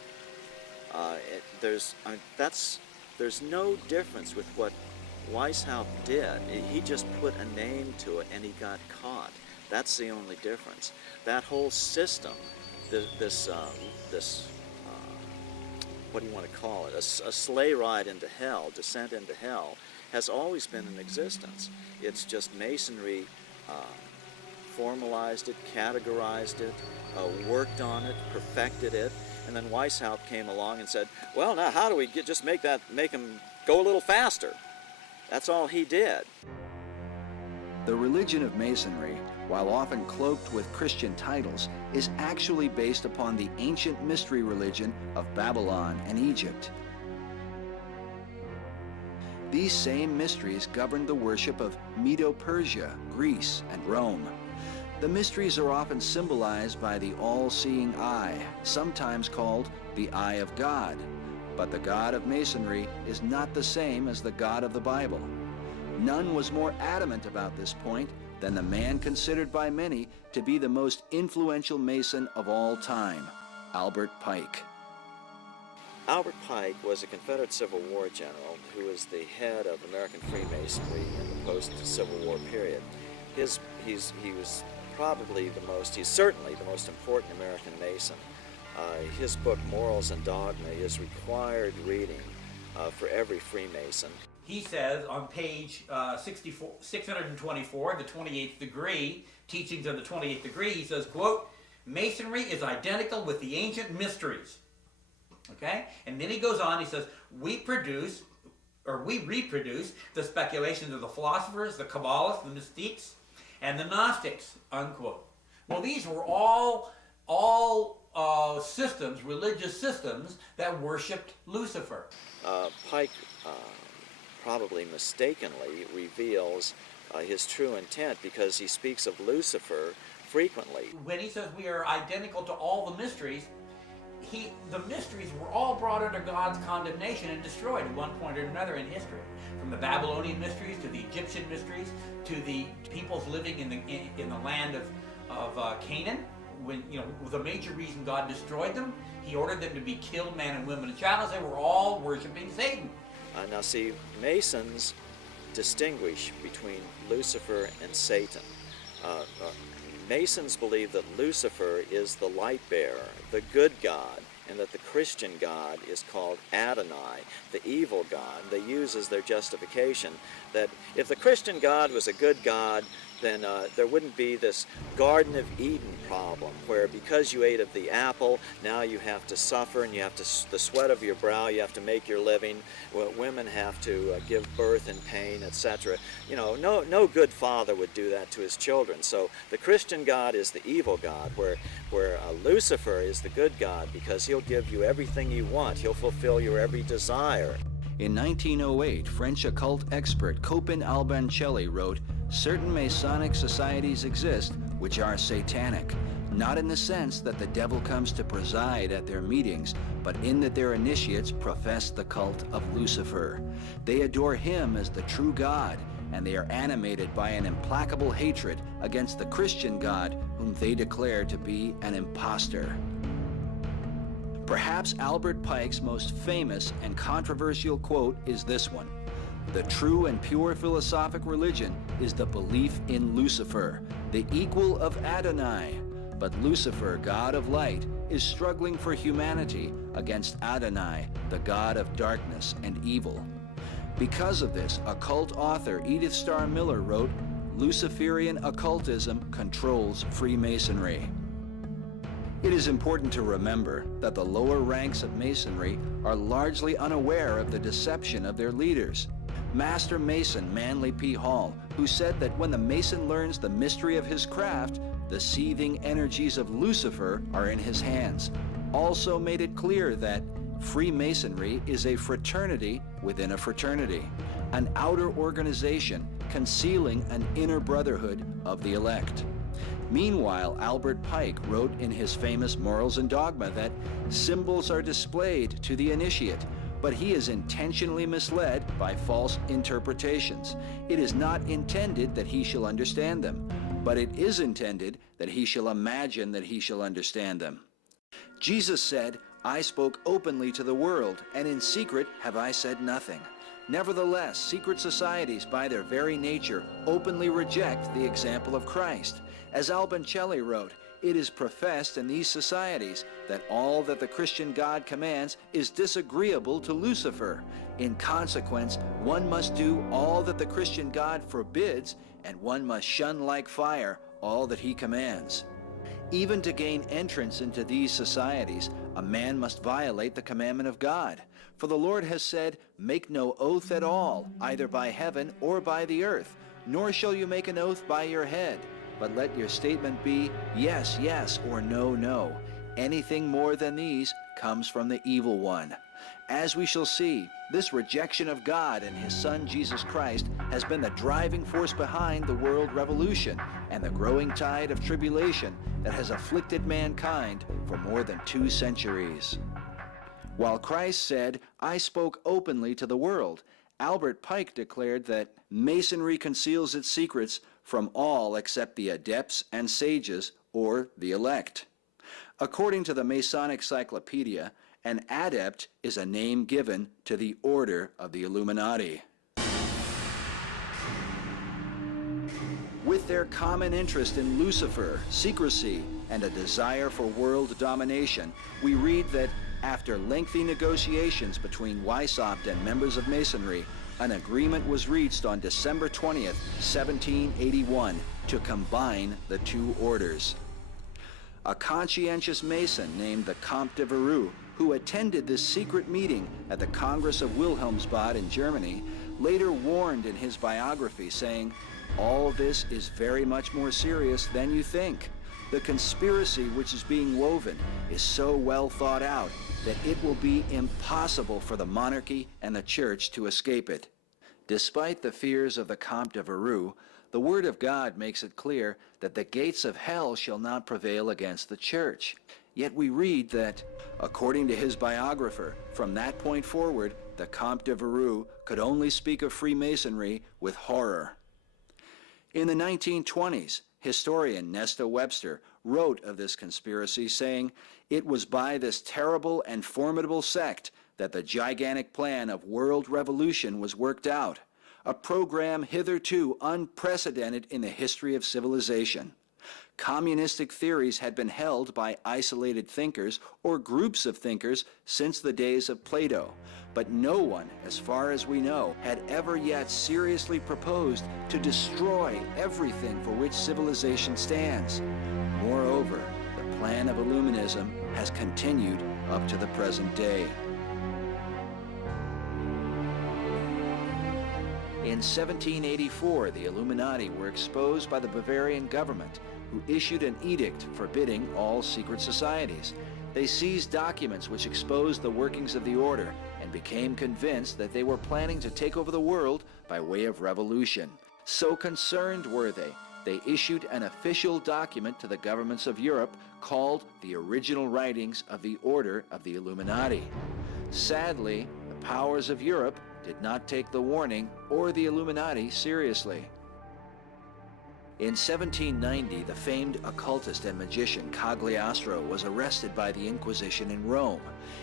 There's no difference with what Weishaupt did. He just put a name to it and he got caught. That's the only difference. That whole system, this what do you want to call it? A sleigh ride into hell, descent into hell, has always been in existence. It's just Masonry formalized it, categorized it, worked on it, perfected it, and then Weishaupt came along and said, well, now how do we just make them go a little faster? That's all he did. The religion of Masonry, while often cloaked with Christian titles, is actually based upon the ancient mystery religion of Babylon and Egypt. These same mysteries governed the worship of Medo-Persia, Greece, and Rome. The mysteries are often symbolized by the all-seeing eye, sometimes called the Eye of God. But the God of Masonry is not the same as the God of the Bible. None was more adamant about this point than the man considered by many to be the most influential Mason of all time, Albert Pike. Albert Pike was a Confederate Civil War general who was the head of American Freemasonry in the post-Civil War period. He was probably he's certainly the most important American Mason. His book, Morals and Dogma, is required reading for every Freemason. He says on page 624, the 28th degree, Teachings of the 28th Degree, he says, quote, Masonry is identical with the ancient mysteries. Okay? And then he goes on, he says, we reproduce the speculations of the philosophers, the Kabbalists, the mystiques, and the Gnostics, unquote. Well, these were all systems, religious systems, that worshipped Lucifer. Pike probably mistakenly reveals his true intent because he speaks of Lucifer frequently. When he says we are identical to all the mysteries, the mysteries were all brought under God's condemnation and destroyed at one point or another in history. From the Babylonian mysteries to the Egyptian mysteries to the peoples living in the land of Canaan. When the major reason God destroyed them, He ordered them to be killed, man and women and child, as they were all worshiping Satan. Now see, Masons distinguish between Lucifer and Satan. Masons believe that Lucifer is the light bearer, the good God, and that the Christian God is called Adonai, the evil God. They use as their justification that if the Christian God was a good God, then there wouldn't be this Garden of Eden problem where because you ate of the apple, now you have to suffer and you have to, the sweat of your brow, you have to make your living. Well, women have to give birth in pain, etc. No good father would do that to his children. So the Christian God is the evil God, where Lucifer is the good God because he'll give you everything you want. He'll fulfill your every desire. In 1908, French occult expert Copin Albancelli wrote, certain Masonic societies exist which are satanic, not in the sense that the devil comes to preside at their meetings, but in that their initiates profess the cult of Lucifer. They adore him as the true God, and they are animated by an implacable hatred against the Christian God whom they declare to be an impostor. Perhaps Albert Pike's most famous and controversial quote is this one: the true and pure philosophic religion is the belief in Lucifer, the equal of Adonai. But Lucifer, God of light, is struggling for humanity against Adonai, the God of darkness and evil. Because of this, occult author Edith Starr Miller wrote, Luciferian occultism controls Freemasonry. It is important to remember that the lower ranks of Masonry are largely unaware of the deception of their leaders. Master Mason Manly P. Hall, who said that when the Mason learns the mystery of his craft, the seething energies of Lucifer are in his hands, also made it clear that Freemasonry is a fraternity within a fraternity, an outer organization concealing an inner brotherhood of the elect. Meanwhile, Albert Pike wrote in his famous Morals and Dogma that symbols are displayed to the initiate, but he is intentionally misled by false interpretations. It is not intended that he shall understand them, but it is intended that he shall imagine that he shall understand them. Jesus said, I spoke openly to the world, and in secret have I said nothing. Nevertheless, secret societies by their very nature openly reject the example of Christ. As Albancelli wrote, it is professed in these societies that all that the Christian God commands is disagreeable to Lucifer. In consequence, one must do all that the Christian God forbids, and one must shun like fire all that he commands. Even to gain entrance into these societies, a man must violate the commandment of God. For the Lord has said, "Make no oath at all, either by heaven or by the earth, nor shall you make an oath by your head, but let your statement be, yes, yes, or no, no. Anything more than these comes from the evil one." As we shall see, this rejection of God and his Son Jesus Christ has been the driving force behind the world revolution and the growing tide of tribulation that has afflicted mankind for more than 2 centuries. While Christ said, "I spoke openly to the world," Albert Pike declared that Masonry conceals its secrets from all except the adepts and sages, or the elect. According to the Masonic Cyclopedia, an adept is a name given to the order of the Illuminati. With their common interest in Lucifer, secrecy, and a desire for world domination, we read that after lengthy negotiations between Weishaupt and members of Masonry, an agreement was reached on December 20th, 1781, to combine the 2 orders. A conscientious Mason named the Comte de Verrou, who attended this secret meeting at the Congress of Wilhelmsbad in Germany, later warned in his biography, saying, "All this is very much more serious than you think. The conspiracy which is being woven is so well thought out that it will be impossible for the monarchy and the church to escape it." Despite the fears of the Comte de Verrou, the Word of God makes it clear that the gates of hell shall not prevail against the church. Yet we read that, according to his biographer, from that point forward, the Comte de Verrou could only speak of Freemasonry with horror. In the 1920s, historian Nesta Webster wrote of this conspiracy, saying, "It was by this terrible and formidable sect that the gigantic plan of world revolution was worked out, a program hitherto unprecedented in the history of civilization. Communistic theories had been held by isolated thinkers or groups of thinkers since the days of Plato, but no one, as far as we know, had ever yet seriously proposed to destroy everything for which civilization stands. Moreover, the plan of Illuminism has continued up to the present day." In 1784, the Illuminati were exposed by the Bavarian government, who issued an edict forbidding all secret societies. They seized documents which exposed the workings of the order and became convinced that they were planning to take over the world by way of revolution. So concerned were they issued an official document to the governments of Europe called the Original Writings of the Order of the Illuminati. Sadly, the powers of Europe did not take the warning or the Illuminati seriously. In 1790, the famed occultist and magician Cagliostro was arrested by the Inquisition in Rome.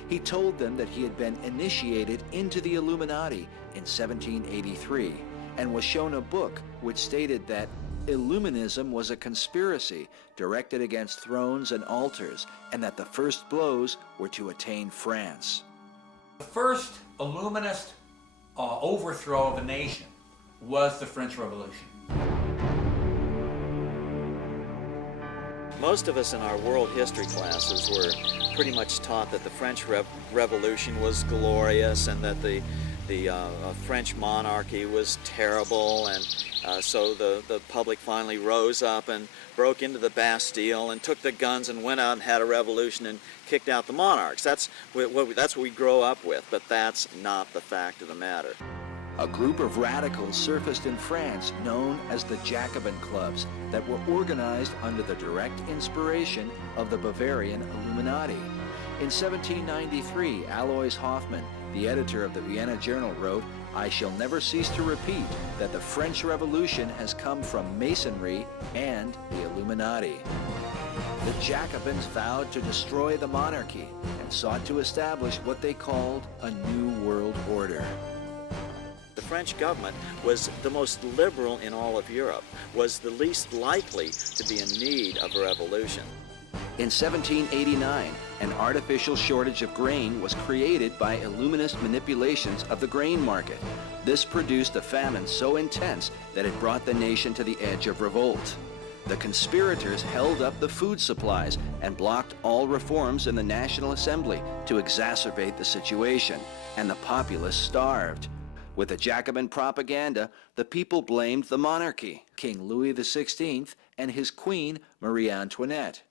He told them that he had been initiated into the Illuminati in 1783 and was shown a book which stated that Illuminism was a conspiracy directed against thrones and altars, and that the first blows were to attain France. The first Illuminist overthrow of a nation was the French Revolution. Most of us in our world history classes were pretty much taught that the French Revolution was glorious and that the French monarchy was terrible, and so the public finally rose up and broke into the Bastille and took the guns and went out and had a revolution and kicked out the monarchs. That's what we grow up with, but that's not the fact of the matter. A group of radicals surfaced in France known as the Jacobin clubs that were organized under the direct inspiration of the Bavarian Illuminati. In 1793, Alois Hoffmann, the editor of the Vienna Journal, wrote, "I shall never cease to repeat that the French Revolution has come from Masonry and the Illuminati." The Jacobins vowed to destroy the monarchy and sought to establish what they called a new world order. The French government was the most liberal in all of Europe, was the least likely to be in need of a revolution. In 1789, an artificial shortage of grain was created by Illuminist manipulations of the grain market. This produced a famine so intense that it brought the nation to the edge of revolt. The conspirators held up the food supplies and blocked all reforms in the National Assembly to exacerbate the situation, and the populace starved. With the Jacobin propaganda, the people blamed the monarchy, King Louis XVI and his queen, Marie Antoinette.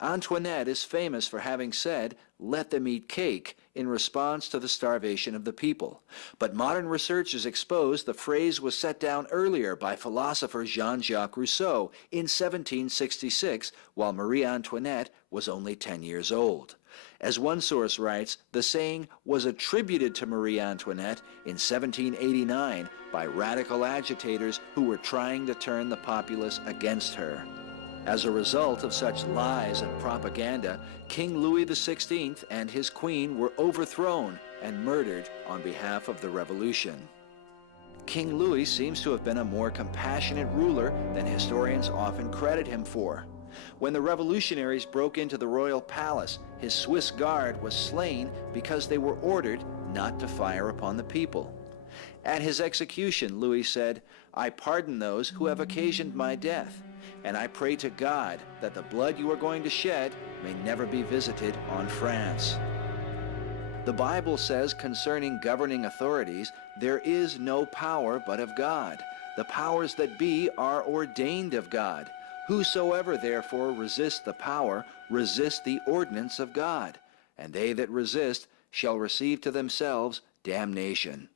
Antoinette is famous for having said, "Let them eat cake," in response to the starvation of the people. But modern researchers expose the phrase was set down earlier by philosopher Jean-Jacques Rousseau in 1766, while Marie Antoinette was only 10 years old. As one source writes, the saying was attributed to Marie Antoinette in 1789 by radical agitators who were trying to turn the populace against her. As a result of such lies and propaganda, King Louis XVI and his queen were overthrown and murdered on behalf of the revolution. King Louis seems to have been a more compassionate ruler than historians often credit him for. When the revolutionaries broke into the royal palace, his Swiss guard was slain because they were ordered not to fire upon the people. At his execution, Louis said, "I pardon those who have occasioned my death, and I pray to God that the blood you are going to shed may never be visited on France." The Bible says concerning governing authorities, there is no power but of God. The powers that be are ordained of God. Whosoever therefore resists the power, resists the ordinance of God, and they that resist shall receive to themselves damnation.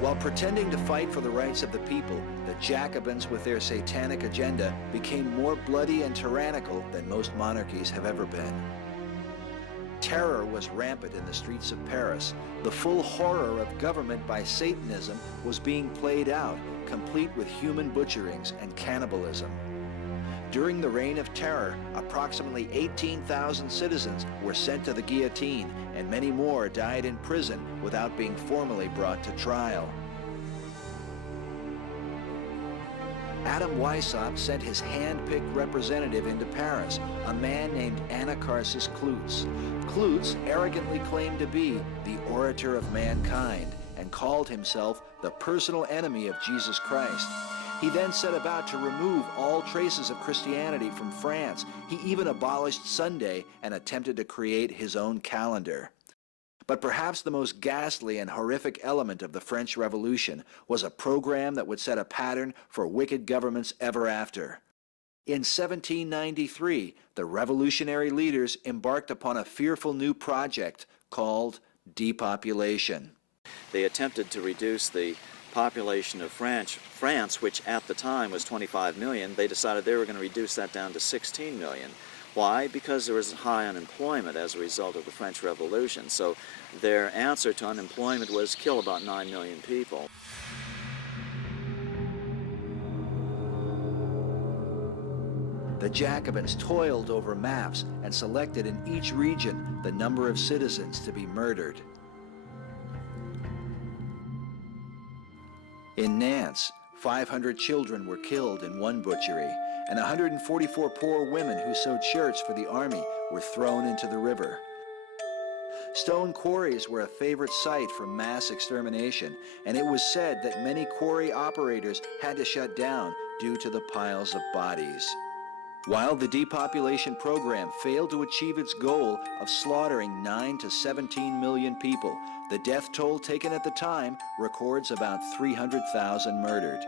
While pretending to fight for the rights of the people, the Jacobins with their satanic agenda became more bloody and tyrannical than most monarchies have ever been. Terror was rampant in the streets of Paris. The full horror of government by Satanism was being played out, complete with human butcherings and cannibalism. During the Reign of Terror, approximately 18,000 citizens were sent to the guillotine, and many more died in prison without being formally brought to trial. Adam Weishaupt sent his hand-picked representative into Paris, a man named Anacharsis Clootz. Clootz arrogantly claimed to be the orator of mankind and called himself the personal enemy of Jesus Christ. He then set about to remove all traces of Christianity from France. He even abolished Sunday and attempted to create his own calendar. But perhaps the most ghastly and horrific element of the French Revolution was a program that would set a pattern for wicked governments ever after. In 1793, the revolutionary leaders embarked upon a fearful new project called depopulation. They attempted to reduce the population of France, which at the time was 25 million, they decided they were going to reduce that down to 16 million. Why? Because there was high unemployment as a result of the French Revolution. So their answer to unemployment was kill about 9 million people. The Jacobins toiled over maps and selected in each region the number of citizens to be murdered. In Nantes, 500 children were killed in one butchery, and 144 poor women who sewed shirts for the army were thrown into the river. Stone quarries were a favorite site for mass extermination, and it was said that many quarry operators had to shut down due to the piles of bodies. While the depopulation program failed to achieve its goal of slaughtering 9 to 17 million people, the death toll taken at the time records about 300,000 murdered.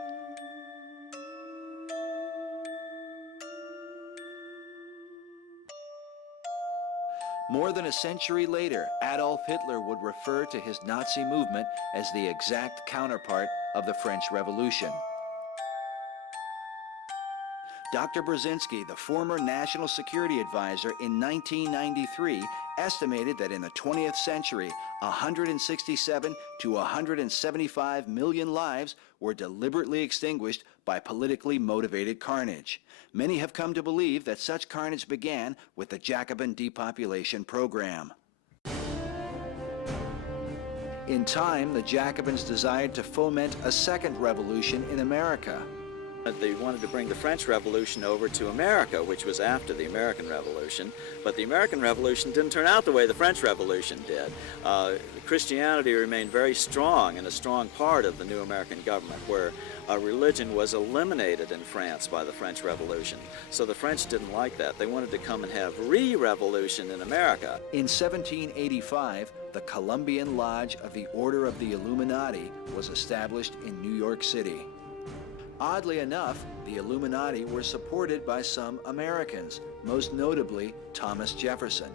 More than a century later, Adolf Hitler would refer to his Nazi movement as the exact counterpart of the French Revolution. Dr. Brzezinski, the former National Security Advisor in 1993, estimated that in the 20th century, 167 to 175 million lives were deliberately extinguished by politically motivated carnage. Many have come to believe that such carnage began with the Jacobin depopulation program. In time, the Jacobins desired to foment a second revolution in America. They wanted to bring the French Revolution over to America, which was after the American Revolution. But the American Revolution didn't turn out the way the French Revolution did. Christianity remained very strong and a strong part of the new American government, where religion was eliminated in France by the French Revolution. So the French didn't like that. They wanted to come and have re-revolution in America. In 1785, the Columbian Lodge of the Order of the Illuminati was established in New York City. Oddly enough, the Illuminati were supported by some Americans, most notably Thomas Jefferson.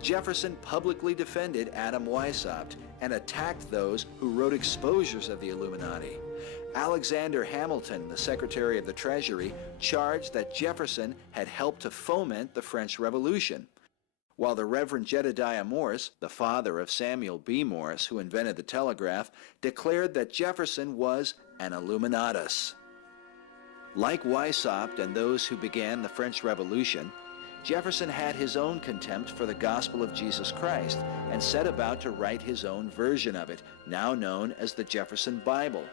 Jefferson publicly defended Adam Weishaupt and attacked those who wrote exposures of the Illuminati. Alexander Hamilton, the Secretary of the Treasury, charged that Jefferson had helped to foment the French Revolution, while the Reverend Jedediah Morse, the father of Samuel B. Morse, who invented the telegraph, declared that Jefferson was an Illuminatus. Like Weishaupt and those who began the French Revolution, Jefferson had his own contempt for the gospel of Jesus Christ and set about to write his own version of it, now known as the Jefferson Bible.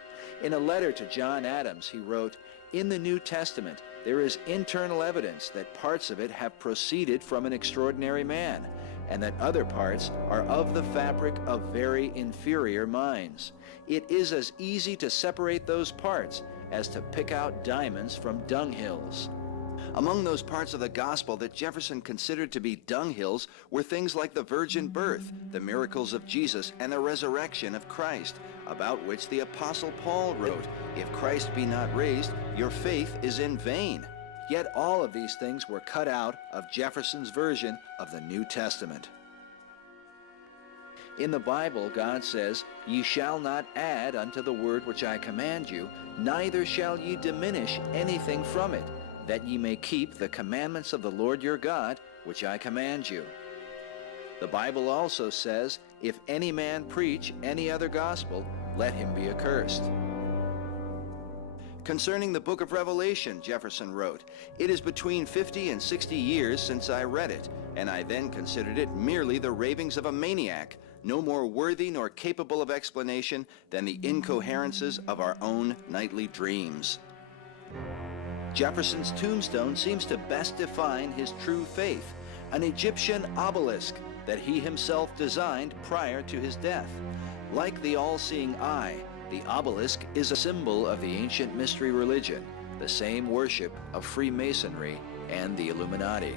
In a letter to John Adams, he wrote, "In the New Testament, there is internal evidence that parts of it have proceeded from an extraordinary man, and that other parts are of the fabric of very inferior minds. It is as easy to separate those parts as to pick out diamonds from dunghills." Among those parts of the gospel that Jefferson considered to be dunghills were things like the virgin birth, the miracles of Jesus, and the resurrection of Christ, about which the Apostle Paul wrote, "If Christ be not raised, your faith is in vain." Yet all of these things were cut out of Jefferson's version of the New Testament. In the Bible, God says, "Ye shall not add unto the word which I command you, neither shall ye diminish anything from it, that ye may keep the commandments of the Lord your God, which I command you." The Bible also says, "If any man preach any other gospel, let him be accursed." Concerning the book of Revelation, Jefferson wrote, "It is between 50 and 60 years since I read it, and I then considered it merely the ravings of a maniac, no more worthy nor capable of explanation than the incoherences of our own nightly dreams." Jefferson's tombstone seems to best define his true faith, an Egyptian obelisk that he himself designed prior to his death. Like the all-seeing eye, the obelisk is a symbol of the ancient mystery religion, the same worship of Freemasonry and the Illuminati.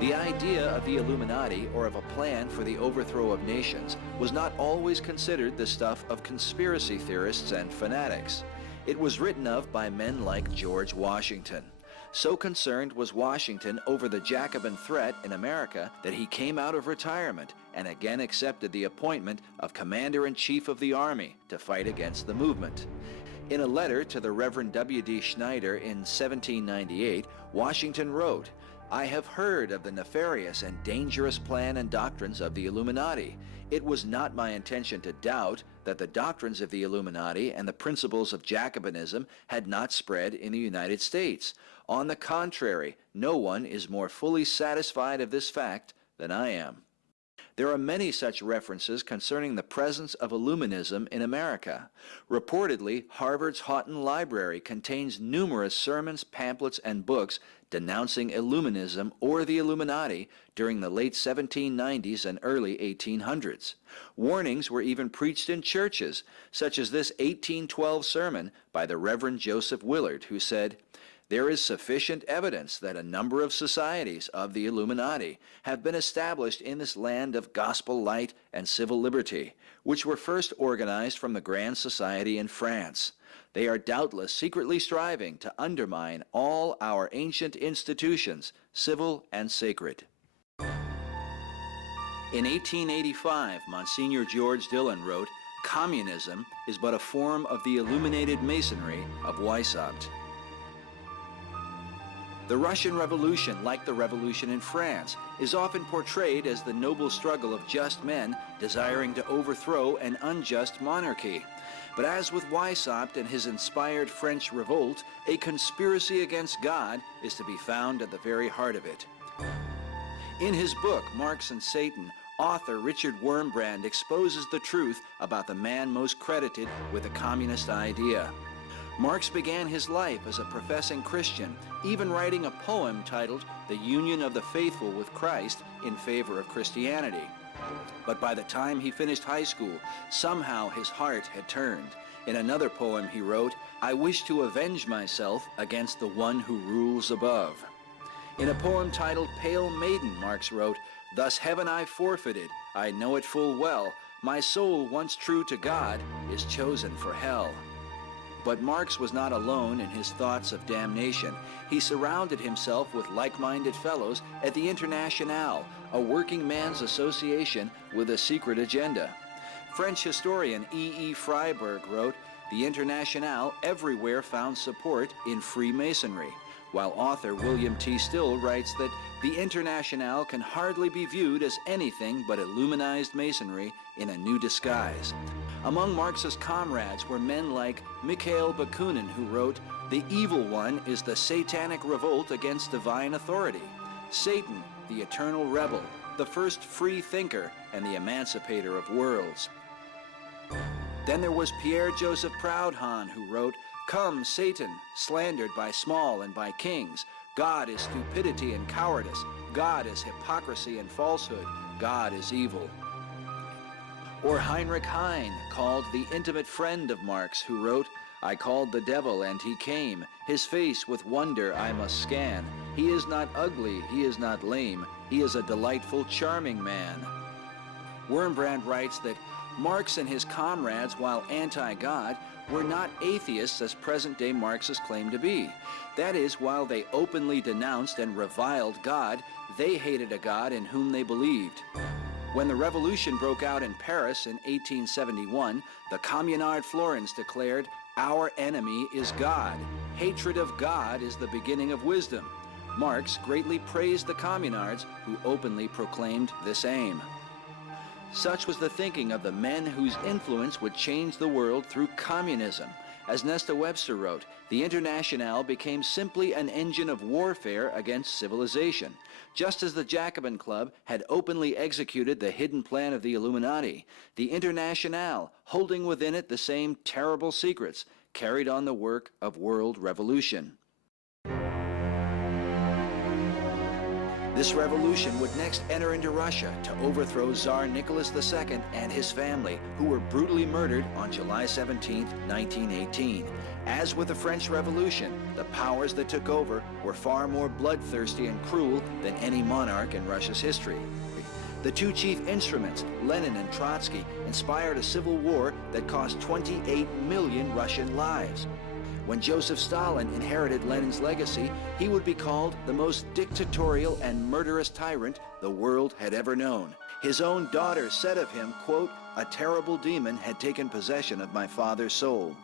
The idea of the Illuminati, or of a plan for the overthrow of nations, was not always considered the stuff of conspiracy theorists and fanatics. It was written of by men like George Washington. So concerned was Washington over the Jacobin threat in America that he came out of retirement and again accepted the appointment of Commander-in-Chief of the Army to fight against the movement. In a letter to the Reverend W.D. Schneider in 1798, Washington wrote, "I have heard of the nefarious and dangerous plan and doctrines of the Illuminati. It was not my intention to doubt that the doctrines of the Illuminati and the principles of Jacobinism had not spread in the United States. On the contrary, no one is more fully satisfied of this fact than I am." There are many such references concerning the presence of Illuminism in America. Reportedly, Harvard's Houghton Library contains numerous sermons, pamphlets, and books denouncing Illuminism or the Illuminati during the late 1790s and early 1800s. Warnings were even preached in churches, such as this 1812 sermon by the Reverend Joseph Willard, who said, "There is sufficient evidence that a number of societies of the Illuminati have been established in this land of gospel light and civil liberty, which were first organized from the Grand Society in France. They are doubtless secretly striving to undermine all our ancient institutions, civil and sacred." In 1885, Monsignor George Dillon wrote, "Communism is but a form of the illuminated masonry of Weishaupt." The Russian Revolution, like the revolution in France, is often portrayed as the noble struggle of just men desiring to overthrow an unjust monarchy. But as with Weishaupt and his inspired French revolt, a conspiracy against God is to be found at the very heart of it. In his book, Marx and Satan, author Richard Wurmbrand exposes the truth about the man most credited with the communist idea. Marx began his life as a professing Christian, even writing a poem titled The Union of the Faithful with Christ in favor of Christianity. But by the time he finished high school, somehow his heart had turned. In another poem he wrote, "I wish to avenge myself against the one who rules above." In a poem titled Pale Maiden, Marx wrote, "Thus heaven I forfeited, I know it full well, my soul once true to God is chosen for hell." But Marx was not alone in his thoughts of damnation. He surrounded himself with like-minded fellows at the Internationale, a working man's association with a secret agenda. French historian E. Freiberg wrote, "The Internationale everywhere found support in Freemasonry," while author William T. Still writes that the Internationale can hardly be viewed as anything but Illuminized Masonry in a new disguise. Among Marx's comrades were men like Mikhail Bakunin, who wrote, "The evil one is the satanic revolt against divine authority. Satan, the eternal rebel, the first free thinker and the emancipator of worlds." Then there was Pierre-Joseph Proudhon, who wrote, "Come, Satan, slandered by small and by kings. God is stupidity and cowardice. God is hypocrisy and falsehood. God is evil." Or Heinrich Heine, called the intimate friend of Marx, who wrote, "I called the devil and he came. His face with wonder I must scan. He is not ugly, he is not lame. He is a delightful, charming man." Wurmbrand writes that Marx and his comrades, while anti-God, were not atheists as present-day Marxists claim to be. That is, while they openly denounced and reviled God, they hated a God in whom they believed. When the revolution broke out in Paris in 1871, the Communard Florins declared, "Our enemy is God. Hatred of God is the beginning of wisdom." Marx greatly praised the Communards, who openly proclaimed this aim. Such was the thinking of the men whose influence would change the world through communism. As Nesta Webster wrote, the Internationale became simply an engine of warfare against civilization. Just as the Jacobin Club had openly executed the hidden plan of the Illuminati, the Internationale, holding within it the same terrible secrets, carried on the work of world revolution. This revolution would next enter into Russia to overthrow Tsar Nicholas II and his family, who were brutally murdered on July 17, 1918. As with the French Revolution, the powers that took over were far more bloodthirsty and cruel than any monarch in Russia's history. The two chief instruments, Lenin and Trotsky, inspired a civil war that cost 28 million Russian lives. When Joseph Stalin inherited Lenin's legacy, he would be called the most dictatorial and murderous tyrant the world had ever known. His own daughter said of him, quote, "A terrible demon had taken possession of my father's soul."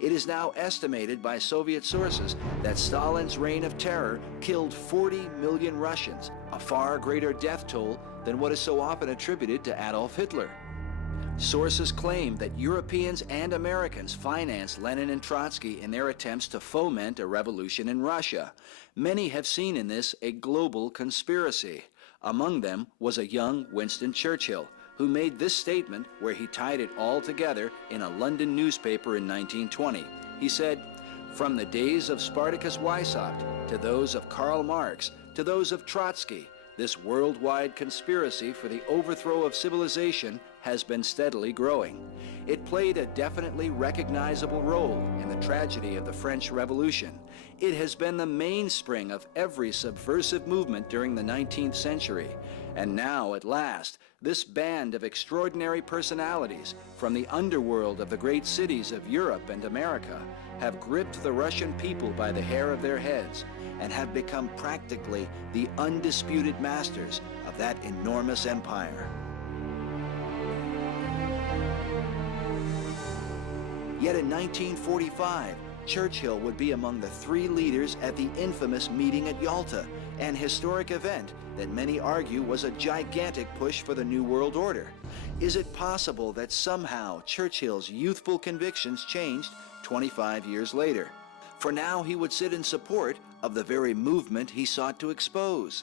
It is now estimated by Soviet sources that Stalin's reign of terror killed 40 million Russians, a far greater death toll than what is so often attributed to Adolf Hitler. Sources claim that Europeans and Americans financed Lenin and Trotsky in their attempts to foment a revolution in Russia. Many have seen in this a global conspiracy. Among them was a young Winston Churchill, who made this statement where he tied it all together in a London newspaper in 1920. He said, "From the days of Spartacus Weishaupt to those of Karl Marx to those of Trotsky, this worldwide conspiracy for the overthrow of civilization has been steadily growing. It played a definitely recognizable role in the tragedy of the French Revolution. It has been the mainspring of every subversive movement during the 19th century. And now, at last, this band of extraordinary personalities from the underworld of the great cities of Europe and America have gripped the Russian people by the hair of their heads and have become practically the undisputed masters of that enormous empire." Yet in 1945, Churchill would be among the three leaders at the infamous meeting at Yalta, an historic event that many argue was a gigantic push for the New World Order. Is it possible that somehow Churchill's youthful convictions changed 25 years later? For now he would sit in support of the very movement he sought to expose.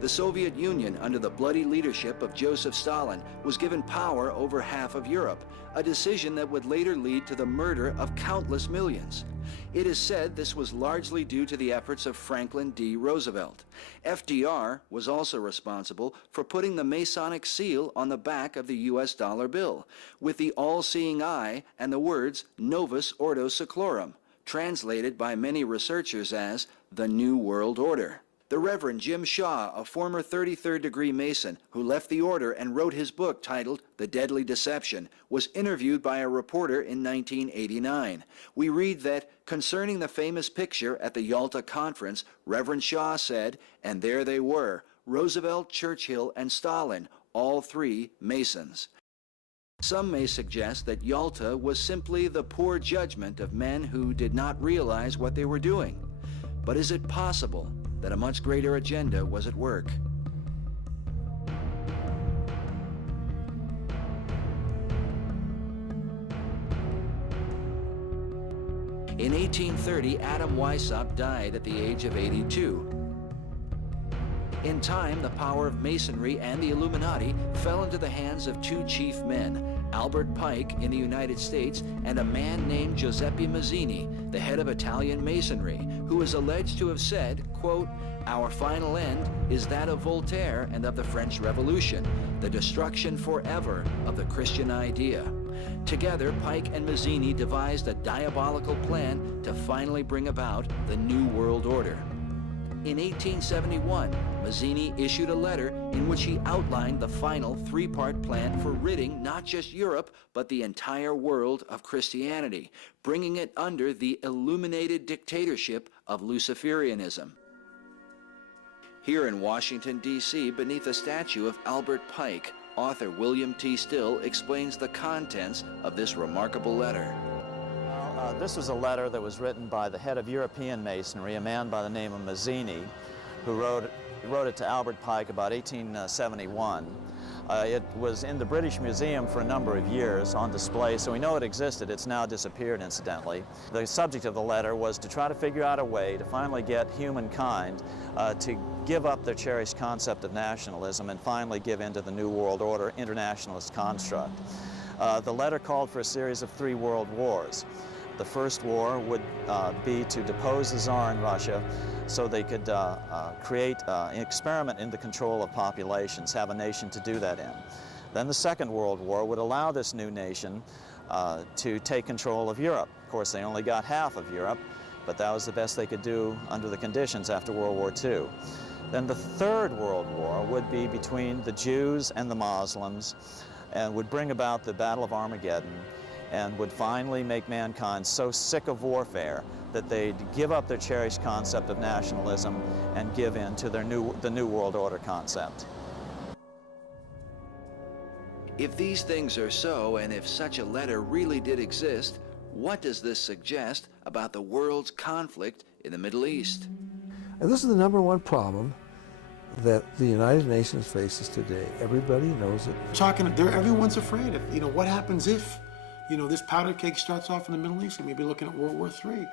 The Soviet Union, under the bloody leadership of Joseph Stalin, was given power over half of Europe, a decision that would later lead to the murder of countless millions. It is said this was largely due to the efforts of Franklin D. Roosevelt. FDR was also responsible for putting the Masonic seal on the back of the U.S. dollar bill, with the all-seeing eye and the words Novus Ordo Seclorum, translated by many researchers as the New World Order. The Reverend Jim Shaw, a former 33rd degree Mason who left the order and wrote his book titled The Deadly Deception, was interviewed by a reporter in 1989. We read that, concerning the famous picture at the Yalta Conference, Reverend Shaw said, and there they were, Roosevelt, Churchill, and Stalin, all three Masons. Some may suggest that Yalta was simply the poor judgment of men who did not realize what they were doing. But is it possible that a much greater agenda was at work? In 1830, Adam Weishaupt died at the age of 82. In time, the power of Masonry and the Illuminati fell into the hands of two chief men, Albert Pike in the United States and a man named Giuseppe Mazzini, the head of Italian Masonry, who is alleged to have said, quote, "Our final end is that of Voltaire and of the French Revolution, the destruction forever of the Christian idea." Together, Pike and Mazzini devised a diabolical plan to finally bring about the New World Order. In 1871, Mazzini issued a letter in which he outlined the final three-part plan for ridding not just Europe, but the entire world of Christianity, bringing it under the illuminated dictatorship of Luciferianism. Here in Washington, D.C., beneath a statue of Albert Pike, author William T. Still explains the contents of this remarkable letter. This was a letter that was written by the head of European Masonry, a man by the name of Mazzini, who wrote it to Albert Pike about 1871. It was in the British Museum for a number of years on display, so we know it existed. It's now disappeared, incidentally. The subject of the letter was to try to figure out a way to finally get humankind to give up their cherished concept of nationalism and finally give in to the New World Order internationalist construct. The letter called for a series of 3 world wars. The first war would be to depose the Tsar in Russia so they could create an experiment in the control of populations, have a nation to do that in. Then the Second World War would allow this new nation to take control of Europe. Of course, they only got half of Europe, but that was the best they could do under the conditions after World War II. Then the Third World War would be between the Jews and the Muslims and would bring about the Battle of Armageddon and would finally make mankind so sick of warfare that they'd give up their cherished concept of nationalism and give in to the New World Order concept. If these things are so, and if such a letter really did exist, what does this suggest about the world's conflict in the Middle East? And this is the number one problem that the United Nations faces today. Everybody knows it. Everyone's afraid of, what happens if, this powder keg starts off in the Middle East and maybe looking at World War III.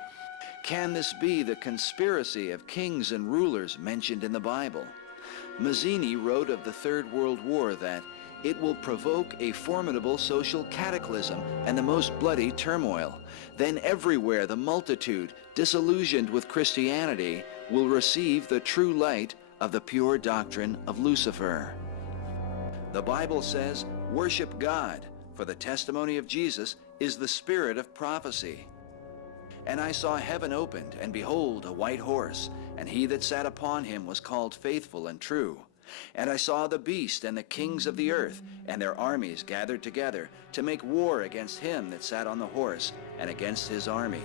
Can this be the conspiracy of kings and rulers mentioned in the Bible? Mazzini wrote of the Third World War that it will provoke a formidable social cataclysm and the most bloody turmoil. Then everywhere the multitude, disillusioned with Christianity, will receive the true light of the pure doctrine of Lucifer. The Bible says, "Worship God, for the testimony of Jesus is the spirit of prophecy. And I saw heaven opened, and behold, a white horse, and he that sat upon him was called Faithful and True. And I saw the beast and the kings of the earth, and their armies gathered together, to make war against him that sat on the horse, and against his army."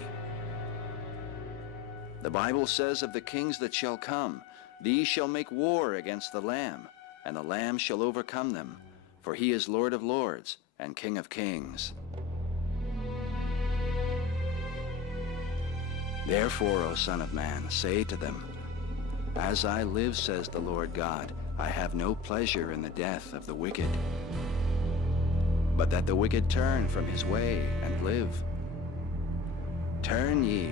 The Bible says of the kings that shall come, "These shall make war against the Lamb, and the Lamb shall overcome them, for he is Lord of lords and King of kings." Therefore, O Son of Man, say to them, "As I live, says the Lord God, I have no pleasure in the death of the wicked, but that the wicked turn from his way and live. Turn ye,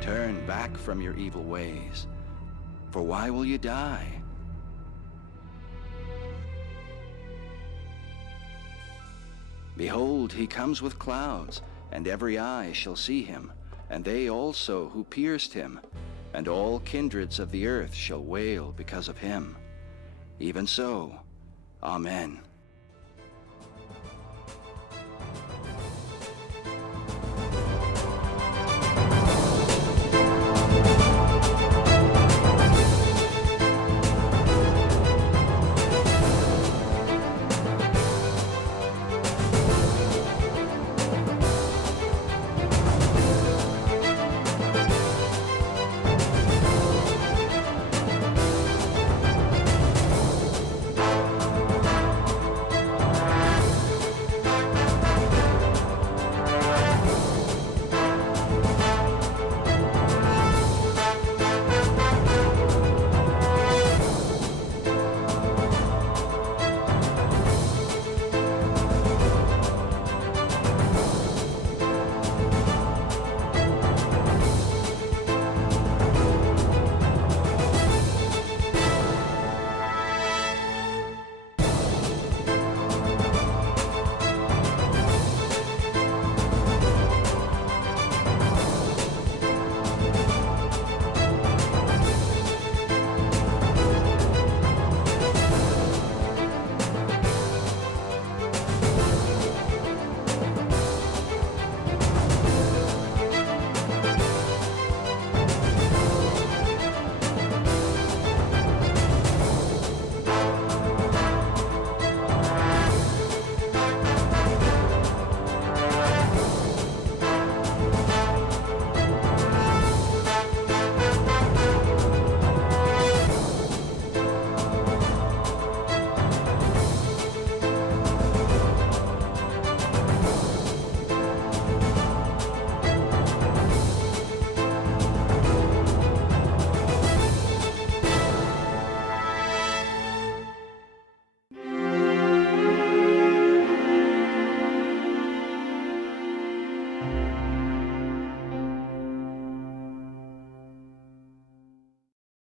turn back from your evil ways, for why will you die? Behold, he comes with clouds, and every eye shall see him, and they also who pierced him, and all kindreds of the earth shall wail because of him. Even so, Amen.